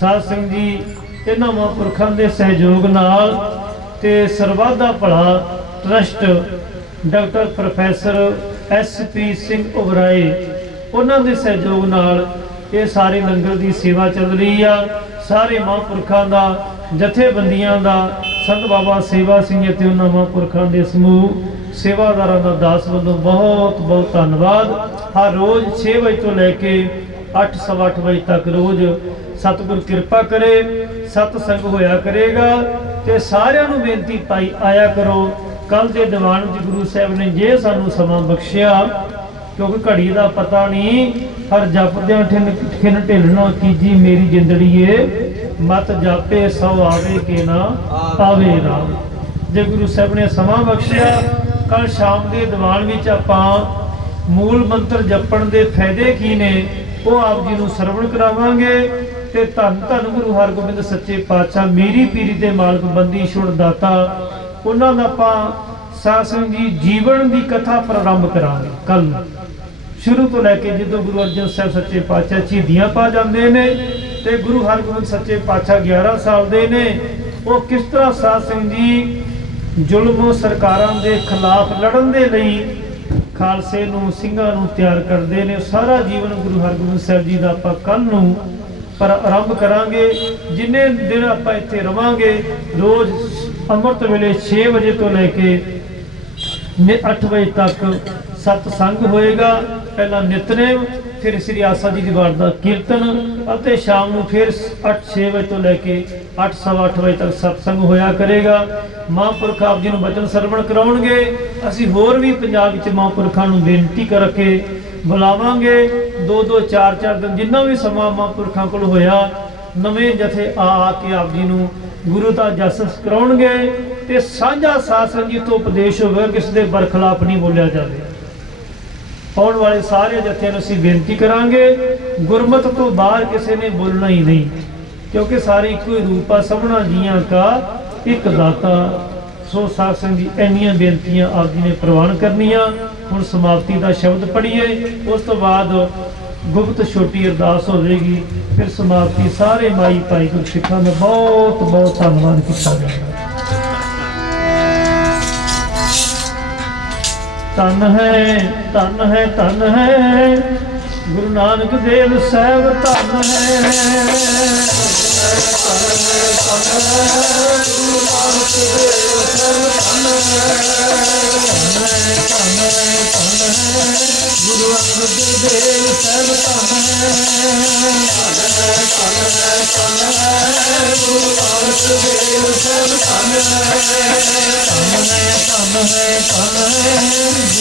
ਸਾਧ ਸਿੰਘ ਜੀ, ਇਹਨਾਂ ਮਹਾਂਪੁਰਖਾਂ ਦੇ ਸਹਿਯੋਗ ਨਾਲ ਤੇ ਸਰਬੱਤ ਦਾ ਭਲਾ trust doctor professor SP Singh Oberoi ਉਹਨਾਂ ਦੇ ਸਹਿਯੋਗ ਨਾਲ ਇਹ ਸਾਰੇ ਲੰਗਰ ਦੀ ਸੇਵਾ ਚੱਲ ਰਹੀ ਆ। ਸਾਰੇ ਮਹਾਂਪੁਰਖਾਂ ਦਾ, ਜਥੇਬੰਦੀਆਂ ਦਾ, ਸੰਤ ਬਾਬਾ ਸੇਵਾ ਸਿੰਘ ਅਤੇ ਉਹਨਾਂ ਮਹਾਂਪੁਰਖਾਂ ਦੇ ਸਮੂਹ ਸੇਵਾਦਾਰਾਂ ਦਾ ਦਾਸ ਵੱਲੋਂ ਬਹੁਤ ਬਹੁਤ ਧੰਨਵਾਦ। ਹਰ ਰੋਜ਼ 6 ਵਜੇ ਤੋਂ ਲੈ ਕੇ 8 ਸਵਾ 8 ਵਜੇ ਤੱਕ ਰੋਜ਼ ਸਤਿਗੁਰ ਕਿਰਪਾ ਕਰੇ, ਸਤਸੰਗ ਹੋਇਆ ਕਰੇਗਾ ਤੇ ਸਾਰਿਆਂ ਨੂੰ ਬੇਨਤੀ ਪਾਈ ਆਇਆ ਕਰੋ। ਕੱਲ ਦੇ ਦੀਵਾਨ ਵਿੱਚ ਗੁਰੂ ਸਾਹਿਬ ਨੇ ਜੇ ਸਾਨੂੰ ਸਮਾਂ ਬਖਸ਼ਿਆ, ਕਿਉਂਕਿ ਘੜੀ ਦਾ ਪਤਾ ਨਹੀਂ, ਹਰ ਜਪਦਿਆਂ ਠਿਨ ਢਿਲਣਾ ਕੀਜੀ ਮੇਰੀ ਜਿੰਦੜੀਏ, ਮਤ ਜਾਪੇ ਸੋ ਆਵੇ ਕੇ ਨਾ ਆਵੇ ਰਾਮ। ਜੇ ਗੁਰੂ ਸਾਹਿਬ ਨੇ ਸਮਾਂ ਬਖਸ਼ਿਆ, ਕੱਲ ਸ਼ਾਮ ਦੇ ਦੀਵਾਨ ਵਿੱਚ ਆਪਾਂ ਮੂਲ ਮੰਤਰ ਜਪਣ ਦੇ ਫਾਇਦੇ ਕੀ ਨੇ ਉਹ ਆਪ ਜੀ ਨੂੰ ਸਰਵਣ ਕਰਾਵਾਂਗੇ। ਤੇ ਧੰਨ ਧੰਨ ਗੁਰੂ ਹਰਗੋਬਿੰਦ ਸੱਚੇ ਪਾਤਸ਼ਾਹ ਮੇਰੀ ਪੀਰੀ ਦੇ ਮਾਲਕ ਬੰਦੀ ਛੁੜ ਦਾਤਾ, ਉਹਨਾਂ ਦਾ ਆਪਾਂ ਸਾਧ ਸੰਗਤ ਜੀ ਜੀਵਨ ਦੀ ਕਥਾ ਪ੍ਰਾਰੰਭ ਕਰਾਂਗੇ। ਕੱਲ ਸ਼ੁਰੂ ਤੋਂ ਲੈ ਕੇ ਜਦੋਂ ਗੁਰੂ ਅਰਜਨ ਸਾਹਿਬ ਸੱਚੇ ਪਾਤਸ਼ਾਹ ਸ਼ਹੀਦੀਆਂ ਪਾ ਜਾਂਦੇ ਨੇ ਤੇ ਗੁਰੂ ਹਰਗੋਬਿੰਦ ਸੱਚੇ ਪਾਤਸ਼ਾਹ 11 ਸਾਲ ਦੇ ਨੇ, ਉਹ ਕਿਸ ਤਰ੍ਹਾਂ ਸਾਧ ਸੰਗਤ ਜੀ ਜ਼ੁਲਮ ਸਰਕਾਰਾਂ ਦੇ ਖਿਲਾਫ ਲੜਨ ਦੇ ਲਈ ਖਾਲਸੇ ਨੂੰ, ਸਿੰਘਾਂ ਨੂੰ ਤਿਆਰ ਕਰਦੇ ਨੇ। ਸਾਰਾ ਜੀਵਨ ਗੁਰੂ ਹਰਗੋਬਿੰਦ ਸਾਹਿਬ ਜੀ ਦਾ ਆਪਾਂ ਕੱਲ ਨੂੰ ਆਰੰਭ ਕਰਾਂਗੇ। ਜਿੰਨੇ ਦਿਨ ਆਪਾਂ ਇੱਥੇ ਰਵਾਂਗੇ, ਰੋਜ਼ ਅੰਮ੍ਰਿਤ ਵੇਲੇ 6 ਵਜੇ ਤੋਂ ਲੈ ਕੇ 8 ਵਜੇ ਤੱਕ ਸਤਸੰਗ ਹੋਏਗਾ। ਪਹਿਲਾਂ ਨਿਤਨੇਮ, ਫਿਰ ਸ੍ਰੀ ਆਸਾ ਜੀ ਦੀ ਵਾਰ ਦਾ ਕੀਰਤਨ ਅਤੇ ਸ਼ਾਮ ਨੂੰ ਫਿਰ 8-6 ਵਜੇ ਤੋਂ ਲੈ ਕੇ 8 ਸਵਾ 8 ਵਜੇ ਤੱਕ ਸਤਸੰਗ ਹੋਇਆ ਕਰੇਗਾ। ਮਹਾਂਪੁਰਖ ਆਪ ਜੀ ਨੂੰ ਬਚਨ ਸਰਵਣ ਕਰਾਉਣਗੇ। ਅਸੀਂ ਹੋਰ ਵੀ ਪੰਜਾਬ ਵਿੱਚ ਮਹਾਂਪੁਰਖਾਂ ਨੂੰ ਬੇਨਤੀ ਕਰਕੇ ਬੁਲਾਵਾਂਗੇ। 2-2 4-4 ਦਿਨ ਜਿੰਨਾ ਵੀ ਸਮਾਂ ਮਹਾਂਪੁਰਖਾਂ ਕੋਲ ਹੋਇਆ, ਨਵੇਂ ਜਥੇ ਆ ਕੇ ਆਪ ਜੀ ਨੂੰ ਗੁਰੂ ਦਾ ਜਸ ਕਰਾਉਣਗੇ ਤੇ ਸਾਂਝਾ ਸਾਧ ਸੰਗਤ ਜੀ ਤੋਂ ਉਪਦੇਸ਼ ਹੋਵੇ, ਕਿਸੇ ਦੇ ਬਰਖਲਾਫ ਨਹੀਂ ਬੋਲਿਆ ਜਾਵੇ। ਆਉਣ ਵਾਲੇ ਸਾਰੇ ਜਥਿਆਂ ਨੂੰ ਅਸੀਂ ਬੇਨਤੀ ਕਰਾਂਗੇ, ਗੁਰਮਤ ਤੋਂ ਬਾਹਰ ਕਿਸੇ ਨੇ ਬੋਲਣਾ ਹੀ ਨਹੀਂ, ਕਿਉਂਕਿ ਸਾਰੇ ਇੱਕੋ ਹੀ ਰੂਪ ਆ, ਸਭਨਾ ਜੀਆਂ ਕਾ ਇੱਕ ਦਾਤਾ। ਸੋ ਸਾਧ ਸੰਗਤ ਜੀ ਇੰਨੀਆਂ ਬੇਨਤੀਆਂ ਆਪ ਜੀ ਨੇ ਪ੍ਰਵਾਨ ਕਰਨੀਆਂ। ਹੁਣ ਸਮਾਪਤੀ ਦਾ ਸ਼ਬਦ ਪੜ੍ਹੀਏ, ਉਸ ਤੋਂ ਬਾਅਦ ਗੁਪਤ ਛੋਟੀ ਅਰਦਾਸ ਹੋਵੇਗੀ, ਫਿਰ ਸਮਾਪਤੀ। ਸਾਰੇ ਮਾਈ ਭਾਈ ਗੁਰਸਿੱਖਾਂ ਦਾ ਬਹੁਤ ਬਹੁਤ ਧੰਨਵਾਦ ਕੀਤਾ ਜਾਏਗਾ। ਧੰਨ ਹੈ, ਧੰਨ ਹੈ, ਧੰਨ ਹੈ ਗੁਰੂ ਨਾਨਕ ਦੇਵ ਸਾਹਿਬ, ਧੰਨ ਹੈ, ਗੁਰੂ ਅੰਗਦ ਦੇਵ ਸਾਹਿਬ, ਧੰਨ ਹੈ, ਗੁਰੂ ਨਾਨਕ ਦੇਵ ਸਾਹਿਬ, ਧੰਨ ਹੈ, ਧੰਨ ਹੈ, ਧੰਨ ਹੈ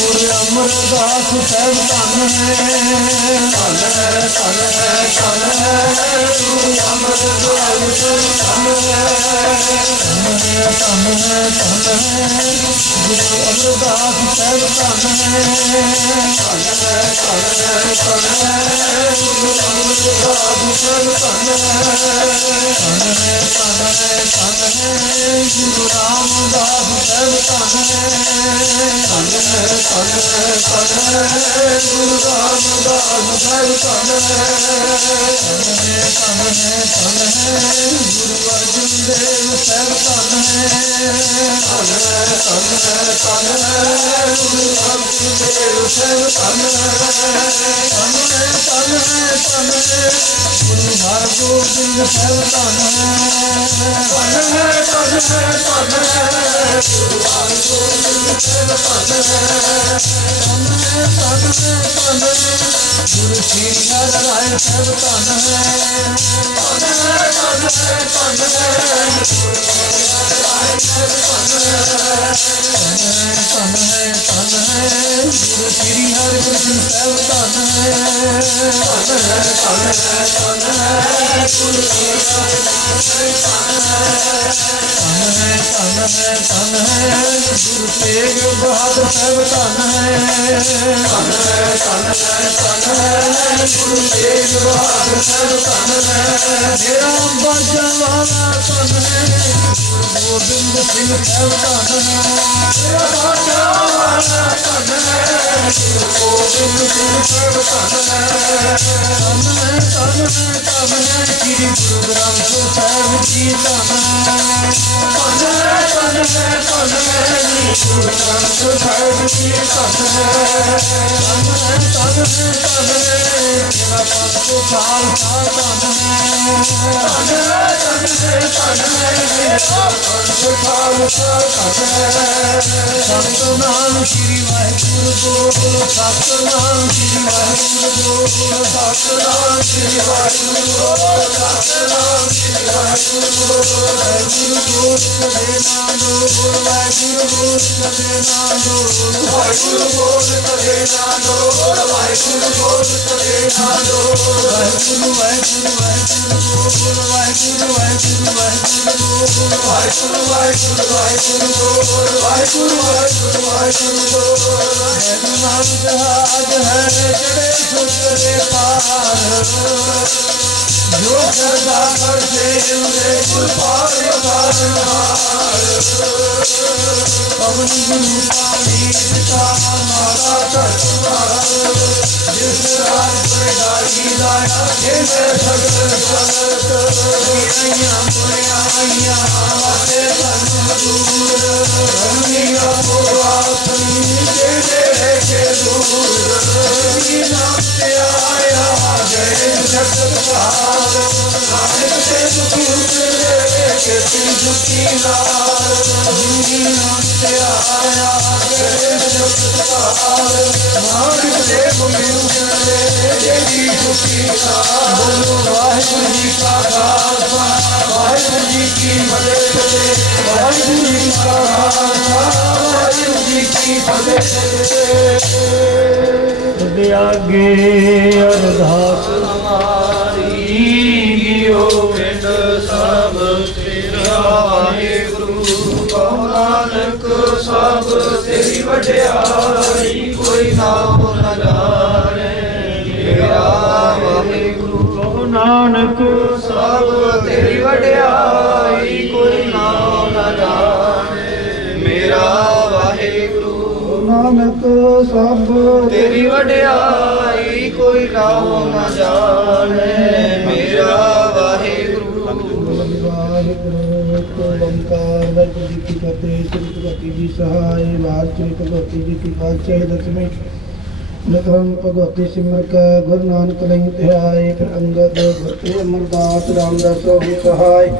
ਗੁਰੂ ਅਮਰਦਾਸ ਸਾਹਿਬ, ਧੰਨ ਹੈ, ਧੰਨ ਹੈ, ਧੰਨ ਹੈ, ਧੰਨ ਹੈ ਗੁਰੂ ਅਮਰਦਾਸ ਸਾਹਿਬ, ਧੰਨ ਹੈ, ਧੰਨ ਹੈ, ਧੰਨ ਹੈ, ਧੰਨ ਹੈ ਗੁਰੂ ਅਮਰਦਾਸ ਸਾਹਿਬ, ਧੰਨ ਹੈ, ਧੰਨ ਹੈ, ਧੰਨ ਹੈ, ਧੰਨ ਹੈ ਗੁਰੂ ਅਮਰਦਾਸ ਸਾਹਿਬ, ਧੰਨ ਹੈ, ਧੰਨ ਹੈ, ਧੰਨ ਹੈ, ਧੰਨ ਹੈ ਗੁਰੂ ਰਾਮਦਾਸ ਸਾਹਿਬ, ਧੰਨ ਹੈ, ਧੰਨ ਹੈ, ਗੁਰੂ ਰਾਮਦਾਸ ਸਾਹਿਬ ਧੰਨ ਹੈ ਗੁਰੂ ਅਰਜਨ ਦੇਵ ਸਾਹਿਬ ਧੰਨ ਹੈ ਗੁਰੂ ਅਰਜਨ ਦੇਵ ਸਾਹਿਬ ਧੰਨ ਹੈ ਗੁਰੂ ਹਰਗੋਬਿੰਦ ਸਾਹਿਬ ਧੰਨ ਹੈ ਗੁਰੂ ਹਰਗੋਬਿੰਦ ਸਾਹਿਬ ਧੰਨ ਹੈ ਗੁਰੂ ਸ੍ਰੀ ਹਰਿ ਰਾਇ ਸਾਹਿਬ ਧੰਨ ਹੈ ਗੁਰੂ ਸ੍ਰੀ ਹਰਿਕ੍ਰਿਸ਼ਨ ਸਾਹਿਬ ਧੰਨ ਹੈ ਗੁਰੂ ਤੇਗ ਬਹਾਦਰ ਸਾਹਿਬ ਧੰਨ ਹੈ ਗੁਰੂ ਤੇਗ ਬਹਾਦਰ ਸਾਹਿਬ ਧੰਨ ਹੈ ਮੇਰਾ ਬਾਜਾ ਵਾਲਾ ਧੰਨ ਹੈ ਗੁਰੂ ਗੋਬਿੰਦ ਸਿੰਘ ਸਾਹਿਬ ਧੰਨ ਹੈ ਮੇਰਾ ਬਾਜਾ ਵਾਲਾ ਧੰਨ ਹੈ ਗੁਰੂ ਗੋਬਿੰਦ ਸਿੰਘ ਸਾਹਿਬ ਧੰਨ ਹੈ ਸ੍ਰੀ ਗੁਰੂ ਗ੍ਰੰਥ ਸਾਹਿਬ ਜੀ ਧੰਨ ਹੈ ਗੁਰੂ ਗ੍ਰੰਥ ਸਾਹਿਬ ਜੀ ਧੰਨ ਹੈ ਮੇਰਾ ਪੰਥ ਖਾਲਸਾ ਧੰਨ ਹੈ ਸਤਿਨਾਮ ਸ੍ਰੀ ਵਾਹਿਗੁਰੂ ਬੋਲ ਸਤਿਨਾਮ ਸ੍ਰੀ ਵਾਹਿਗੁਰੂ ਬੋਲ ਸਤਿਨਾਮ ਸ੍ਰੀ ਵਾਹਿਗੁਰੂ ਬੋਲ ਸਤਿਨਾਮ ਸ੍ਰੀ ਵਾਹਿਗੁਰੂ ਬੋਲ ਵਾਹਿਗੁਰੂ ਬੋਲ ਕਦੇ ਨਾ ਡੋਲ ਵਾਹਿਗੁਰੂ ਬੋਲ ਕਦੇ ਨਾ ਡੋਲ ਵਾਹਿਗੁਰੂ ਬੋਲ ਕਦੇ ਨਾ ਡੋਲ ਵਾਹਿਗੁਰੂ ਬੋਲ ਕਦੇ ਨਾ ਡੋਲ ਵਾਹਿਗੁਰੂ ਵਾਹਿਗੁਰੂ ਵਾਹਿਗੁਰੂ ਬੋਲ ਵਾਹਿਗੁਰੂ ਵਾਹਿਗੁਰੂ ਵਾਹਿਗੁਰੂ ਬੋਲ ਵਾਹਿਗੁਰੂ ਵਾਹਿਗੁਰੂ ਵਾਹਿਗੁਰੂ ਬੋਲ ਵਾਹਿਗੁਰੂ ਵਾਹਿਗੁਰੂ ਵਾਹਿਗੁਰੂ ਬੋਲ ਮੈਨੂੰ ਨਾਮ ਜਹਾਜ ਹੈ ਚੜੇ ਸੁਤਰੇ ਪਾਰ ਜੋ ਕਰਦਾ ਕਰਦੇ ਉਹਦੇ ਗੁਰ ਪਾਰ ਉਤਾਰਨਹਾਰ ਪਵਨ ਗੁਰੂ ਪਾਣੀ ਪਿਤਾ ਮਾਤਾ ਧਰਮਾਰ ਜਿਸ ਰਾਜ ਪ੍ਰਗਾਈ ਲਾਇਆ ਖੇਲੇ ਸਗਲ ਸਗਤ ਆਈਆਂ ਮੁਰਿਆਈਆਂ ਵਾਤੇ ਧਰਮ ਦੂਰ ਰੰਗੀਆਂ ਆਪਣੀ ਜਿਹੜੇ ਕੇ ਦੂਰ ਨਾਮ ਤੇ ਆਇਆ ਜੈ ਜਗਤ ਪਾਲ ਨਾਨਕ ਤੇ ਸੁਖੀ ਉਤਰੇ ਕੇ ਸੁਖੀ ਲਾਲ ਨਾਮ ਤੇ ਆਇਆ ਜੈ ਜਗਤ ਪਾਲ ਨਾਨਕ ਤੇ ਸੁਖੀ ਉਤਰੇ ਕੇ ਸੁਖੀ ਲਾਲ ਬੋਲੋ ਵਾਹਿਗੁਰੂ ਜੀ ਕਾ ਖਾਲਸਾ ਵਾਹਿਗੁਰੂ ਜੀ ਕੀ ਫਤਿਹ ਵਾਹਿਗੁਰੂ ਜੀ ਕਾ ਖਾਲਸਾ ਵਾਹਿਗੁਰੂ ਜੀ ਕੀ ਫਤਿਹ ਅੱਗੇ ਅਰਦਾਸ ਹਮਾਰੀ ਗਿਓ ਪਿੰਡ ਸਭ ਤੇਰਾ ਵਾਹਿਗੁਰੂ ਕਹੋ ਨਾਨਕ ਸਭ ਤੇਰੀ ਵਡਿਆਈ ਕੋਈ ਨਾਮ ਨ ਜਾਣੇ ਮੇਰਾ ਵਾਹਿਗੁਰੂ ਕਹੋ ਨਾਨਕ ਸਭ ਤੇਰੀ ਵਡਿਆਈ ਕੋਈ ਨਾਮ ਨ ਜਾਣੇ ਮੇਰਾ ਵਾਹਿਗੁਰੂ ਨਾਨਕ ਸਭ ਤੇਰੀ ਵਡਿਆਈ ਕੋਈ ਨਾਮ ਨ ਜਾਣੇ ਮੇਰਾ ਵਾਹਿਗੁਰੂ ਵਾਹਿਗੁਰੂ ਓੰਕਾਰ ਵਾਹਿਗੁਰੂ ਜੀ ਕੀ ਫਤਿਹ ਸ੍ਰੀ ਭਗਵਤੀ ਜੀ ਸਹਾਇ ਵਾਰ ਸ੍ਰੀ ਭਗਵਤੀ ਜੀ ਕੀ ਪਾਤਸ਼ਾਹੀ ਦਸਵੀਂ ਨਗਰਮ ਭਗਵਤੀ ਸਿਮਰ ਕੈ ਗੁਰੂ ਨਾਨਕ ਲਈ ਧਿਆਏ ਫਿਰ ਅੰਗਦ ਗੁਰਤੇ ਅਮਰਦਾਸ ਰਾਮਦਾਸ ਹੋਇ ਸਹਾਇ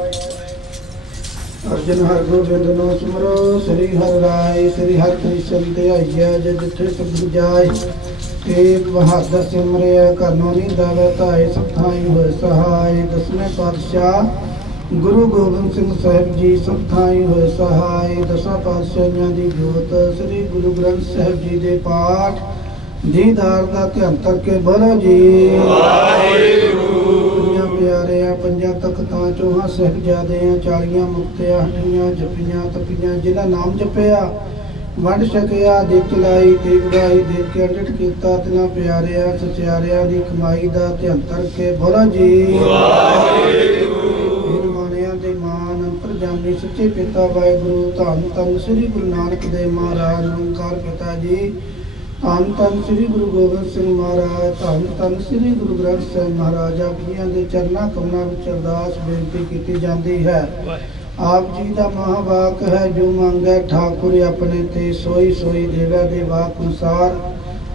ਅਰਜਨ ਹਰਿ ਗੋਬਿੰਦ ਨੂੰ ਸਿਮਰੋ ਸ੍ਰੀ ਹਰਿ ਰਾਇ ਸ੍ਰੀ ਹਰਿ ਕ੍ਰਿਸ਼ਨ ਧਿਆਈਆ ਜਿਥੇ ਸਭ ਜਾਏ ਏਕ ਬਹਾਦਰ ਸਿਮਰਿਆ ਕਰਨੋ ਨਹੀਂ ਦਾਵੇ ਧਾਏ ਸਥਾਈ ਹੋਏ ਸਹਾਇ ਦਸਵੇਂ ਪਾਤਸ਼ਾਹ ਗੁਰੂ ਗੋਬਿੰਦ ਸਿੰਘ ਸਾਹਿਬ ਜੀ ਸਥਾਈ ਹੋਏ ਸਹਾਇ ਦਸਾਂ ਪਾਤਸ਼ਾਹੀਆਂ ਦੀ ਜੋਤ ਸ੍ਰੀ ਗੁਰੂ ਗ੍ਰੰਥ ਸਾਹਿਬ ਜੀ ਦੇ ਪਾਠ ਦੀਦਾਰ ਦਾ ਧਿਆਨ ਕਰਕੇ ਬੋਲੋ ਜੀ ਵਾਹਿਗੁਰੂ ਪਿਆਰਿਆ ਪੰਜਾਂ ਤਖਤਾਂ ਚੋਹਾਂ ਸਾਹਿਬਜ਼ਾਦਿਆਂ 40 ਮੁਕਤਿਆਂ ਹਟੀਆਂ ਜਪੀਆਂ ਤਪੀਆਂ ਜਿਨ੍ਹਾਂ ਨਾਮ ਜਪਿਆ ਵੰਡ ਛਕਿਆ ਦੇਖ ਚਲਾਈ ਤੇ ਉਡਾਈ ਦੇਖ ਕੇ ਅੰਡਟ ਕੀਤਾ ਤਿਨਾਂ ਪਿਆਰਿਆਂ ਸਚਿਆਰਿਆਂ ਦੀ ਕਮਾਈ ਦਾ ਧਿਆਨ ਕਰਕੇ ਬੋਲੋ ਜੀ ਵਾਹਿਗੁਰੂ ਮਾਣਿਆਂ ਦੇ ਮਾਨ ਪ੍ਰਜਾਨੀ ਸੱਚੇ ਪਿਤਾ ਵਾਹਿਗੁਰੂ ਧੰਨ ਧੰਨ ਸ੍ਰੀ ਗੁਰੂ ਨਾਨਕ ਦੇਵ ਮਹਾਰਾਜ ਓੰਕਾਰ ਪਿਤਾ ਜੀ ਧੰਨ ਧੰਨ ਸ੍ਰੀ ਗੁਰੂ ਗੋਬਿੰਦ ਸਿੰਘ ਮਹਾਰਾਜ, ਧੰਨ ਧੰਨ ਸ੍ਰੀ ਗੁਰੂ ਗ੍ਰੰਥ ਸਾਹਿਬ ਮਹਾਰਾਜ, ਆਪ ਜੀਆਂ ਦੇ ਚਰਨਾਂ ਕਮਲਾਂ ਵਿੱਚ ਅਰਦਾਸ ਬੇਨਤੀ ਕੀਤੀ ਜਾਂਦੀ ਹੈ। ਆਪ ਜੀ ਦਾ ਮਹਾਵਾਕ ਹੈ, ਜੋ ਮੰਗੈ ਠਾਕੁਰ ਆਪਣੇ ਤੇ ਸੋਈ ਸੋਈ ਦੇਵੈ ਦੇ ਵਾਕ ਅਨੁਸਾਰ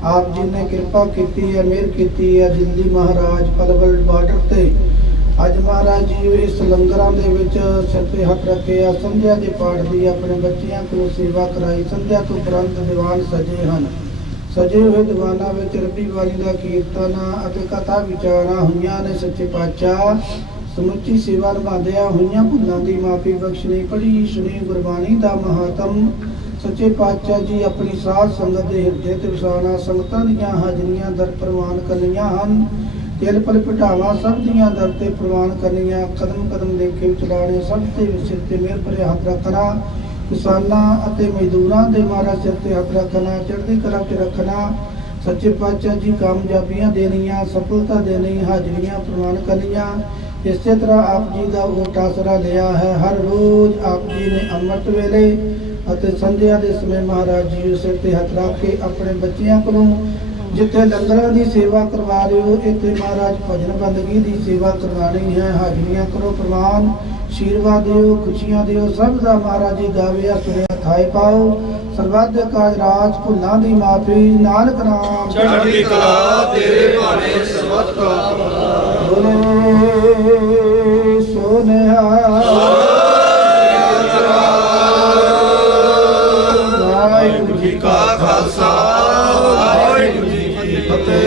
ਆਪ ਜੀ ਨੇ ਕਿਰਪਾ ਕੀਤੀ ਹੈ, ਮਿਹਰ ਕੀਤੀ ਹੈ। ਦਿੱਲੀ ਮਹਾਰਾਜ ਪਲਵਲ ਬਾਰਡਰ ਤੇ ਅੱਜ ਮਹਾਰਾਜ ਜੀ ਇਸ ਲੰਗਰਾਂ ਦੇ ਵਿੱਚ ਸਿਰ ਤੇ ਹੱਥ ਰੱਖਿਆ, ਸੰਧਿਆ ਦੇ ਪਾਠ ਦੀ ਆਪਣੇ ਬੱਚਿਆਂ ਕੋਲੋਂ ਸੇਵਾ ਕਰਾਈ। ਸੰਧਿਆ ਤੋਂ ਉਪਰੰਤ ਦੀਵਾਨ ਸਜੇ ਹਨ। ਸਜੇ ਹੋਏ ਦੀਵਾਨਾਂ ਵਿੱਚ ਰੱਬੀ ਬਾਣੀ ਦਾ ਕੀਰਤਨ ਅਤੇ ਕਥਾ ਵਿਚਾਰਾਂ ਹੋਈਆਂ ਨੇ। ਸੱਚੇ ਪਾਤਸ਼ਾਹ ਸਮੁੱਚੀ ਸੇਵਾ ਨਿਭਾਉਂਦਿਆਂ ਹੋਈਆਂ ਭੁੱਲਾਂ ਦੀ ਮਾਫੀ ਬਖਸ਼ਣੀ, ਪੜ੍ਹੀ ਸੁਣੀ ਗੁਰਬਾਣੀ ਦਾ ਮਹਾਤਮ ਸੱਚੇ ਪਾਤਸ਼ਾਹ ਜੀ ਆਪਣੀ ਸਾਧ ਸੰਗਤ ਦੇ ਹਿਰਦੇ ਤੇ ਵਸਾਉਣਾ, ਸੰਗਤਾਂ ਦੀਆਂ ਹਾਜ਼ਰੀਆਂ ਦਰ ਪ੍ਰਵਾਨ ਕਰਨੀਆਂ ਹਨ। ਤਿਲ ਪਲ ਪਿਟਾਵਾਂ ਸਭ ਦੀਆਂ ਦਰ ਤੇ ਪ੍ਰਵਾਨ ਕਰਨੀਆਂ, ਕਦਮ ਕਦਮ ਲੇਖੇ ਚਲਾਣੇ, ਸਭ ਤੇ ਸਿਰ ਤੇ ਮਿਹਰ ਭਰੇ ਹੱਥ ਰੱਖਣਾ। ਕਿਸਾਨਾਂ ਅਤੇ ਮਜ਼ਦੂਰਾਂ ਦੇ ਮਹਾਰਾਜ ਸਿਰ ਤੇ ਹੱਥ ਰੱਖਣਾ, ਚੜ੍ਹਦੀ ਕਲਾ 'ਚ ਰੱਖਣਾ। ਸੱਚੇ ਪਾਤਸ਼ਾਹ ਜੀ ਕਾਮਯਾਬੀਆਂ ਦੇਣੀਆਂ, ਸਫਲਤਾ ਦੇਣੀ, ਹਾਜ਼ਰੀਆਂ ਪ੍ਰਵਾਨ ਕਰਨੀਆਂ। ਇਸੇ ਤਰ੍ਹਾਂ ਆਪ ਜੀ ਦਾ ਓਟ ਆਸਰਾ ਲਿਆ ਹੈ। ਹਰ ਰੋਜ਼ ਆਪ ਜੀ ਨੇ ਅੰਮ੍ਰਿਤ ਵੇਲੇ ਅਤੇ ਸੰਧਿਆ ਦੇ ਸਮੇਂ ਮਹਾਰਾਜ ਜੀ ਸਿਰ ਤੇ ਹੱਥ ਰੱਖ ਕੇ ਆਪਣੇ ਬੱਚਿਆਂ ਕੋਲੋਂ ਜਿੱਥੇ ਲੰਗਰਾਂ ਦੀ ਸੇਵਾ ਕਰਵਾ ਰਹੇ ਹੋ, ਇੱਥੇ ਮਹਾਰਾਜ ਭਜਨ ਬੰਦਗੀ ਦੀ ਸੇਵਾ ਕਰਵਾਉਣੀ ਹੈ। ਹਾਜ਼ਰੀਆਂ ਕਰੋ ਪ੍ਰਵਾਨ, ਆਸ਼ੀਰਵਾਦ ਦਿਓ, ਖੁਸ਼ੀਆਂ ਦਿਓ। ਸਭ ਦਾ ਮਹਾਰਾਜ ਜੀ ਗਾਵਿਆ ਸੁਣਿਆ ਥਾਏ ਪਾਓ। ਸਰਬੱਤ ਦੇ ਕਾਜ ਰਾਜ, ਭੁੱਲਾਂ ਦੀ ਮਾਫੀ, ਨਾਨਕ ਨਾਮ ਚੜ੍ਹਦੀ ਕਲਾ ਤੇਰੇ ਭਾਣੇ ਸਰਬੱਤ ਕਾ ਭਲਾ। ਬੋਲੇ ਸੋਨਿਹਾ ਵਾਹਿਗੁਰੂ ਜੀ ਕਾ ਖਾਲਸਾ, ਵਾਹਿਗੁਰੂ ਜੀ ਕੀ ਫਤਿਹ।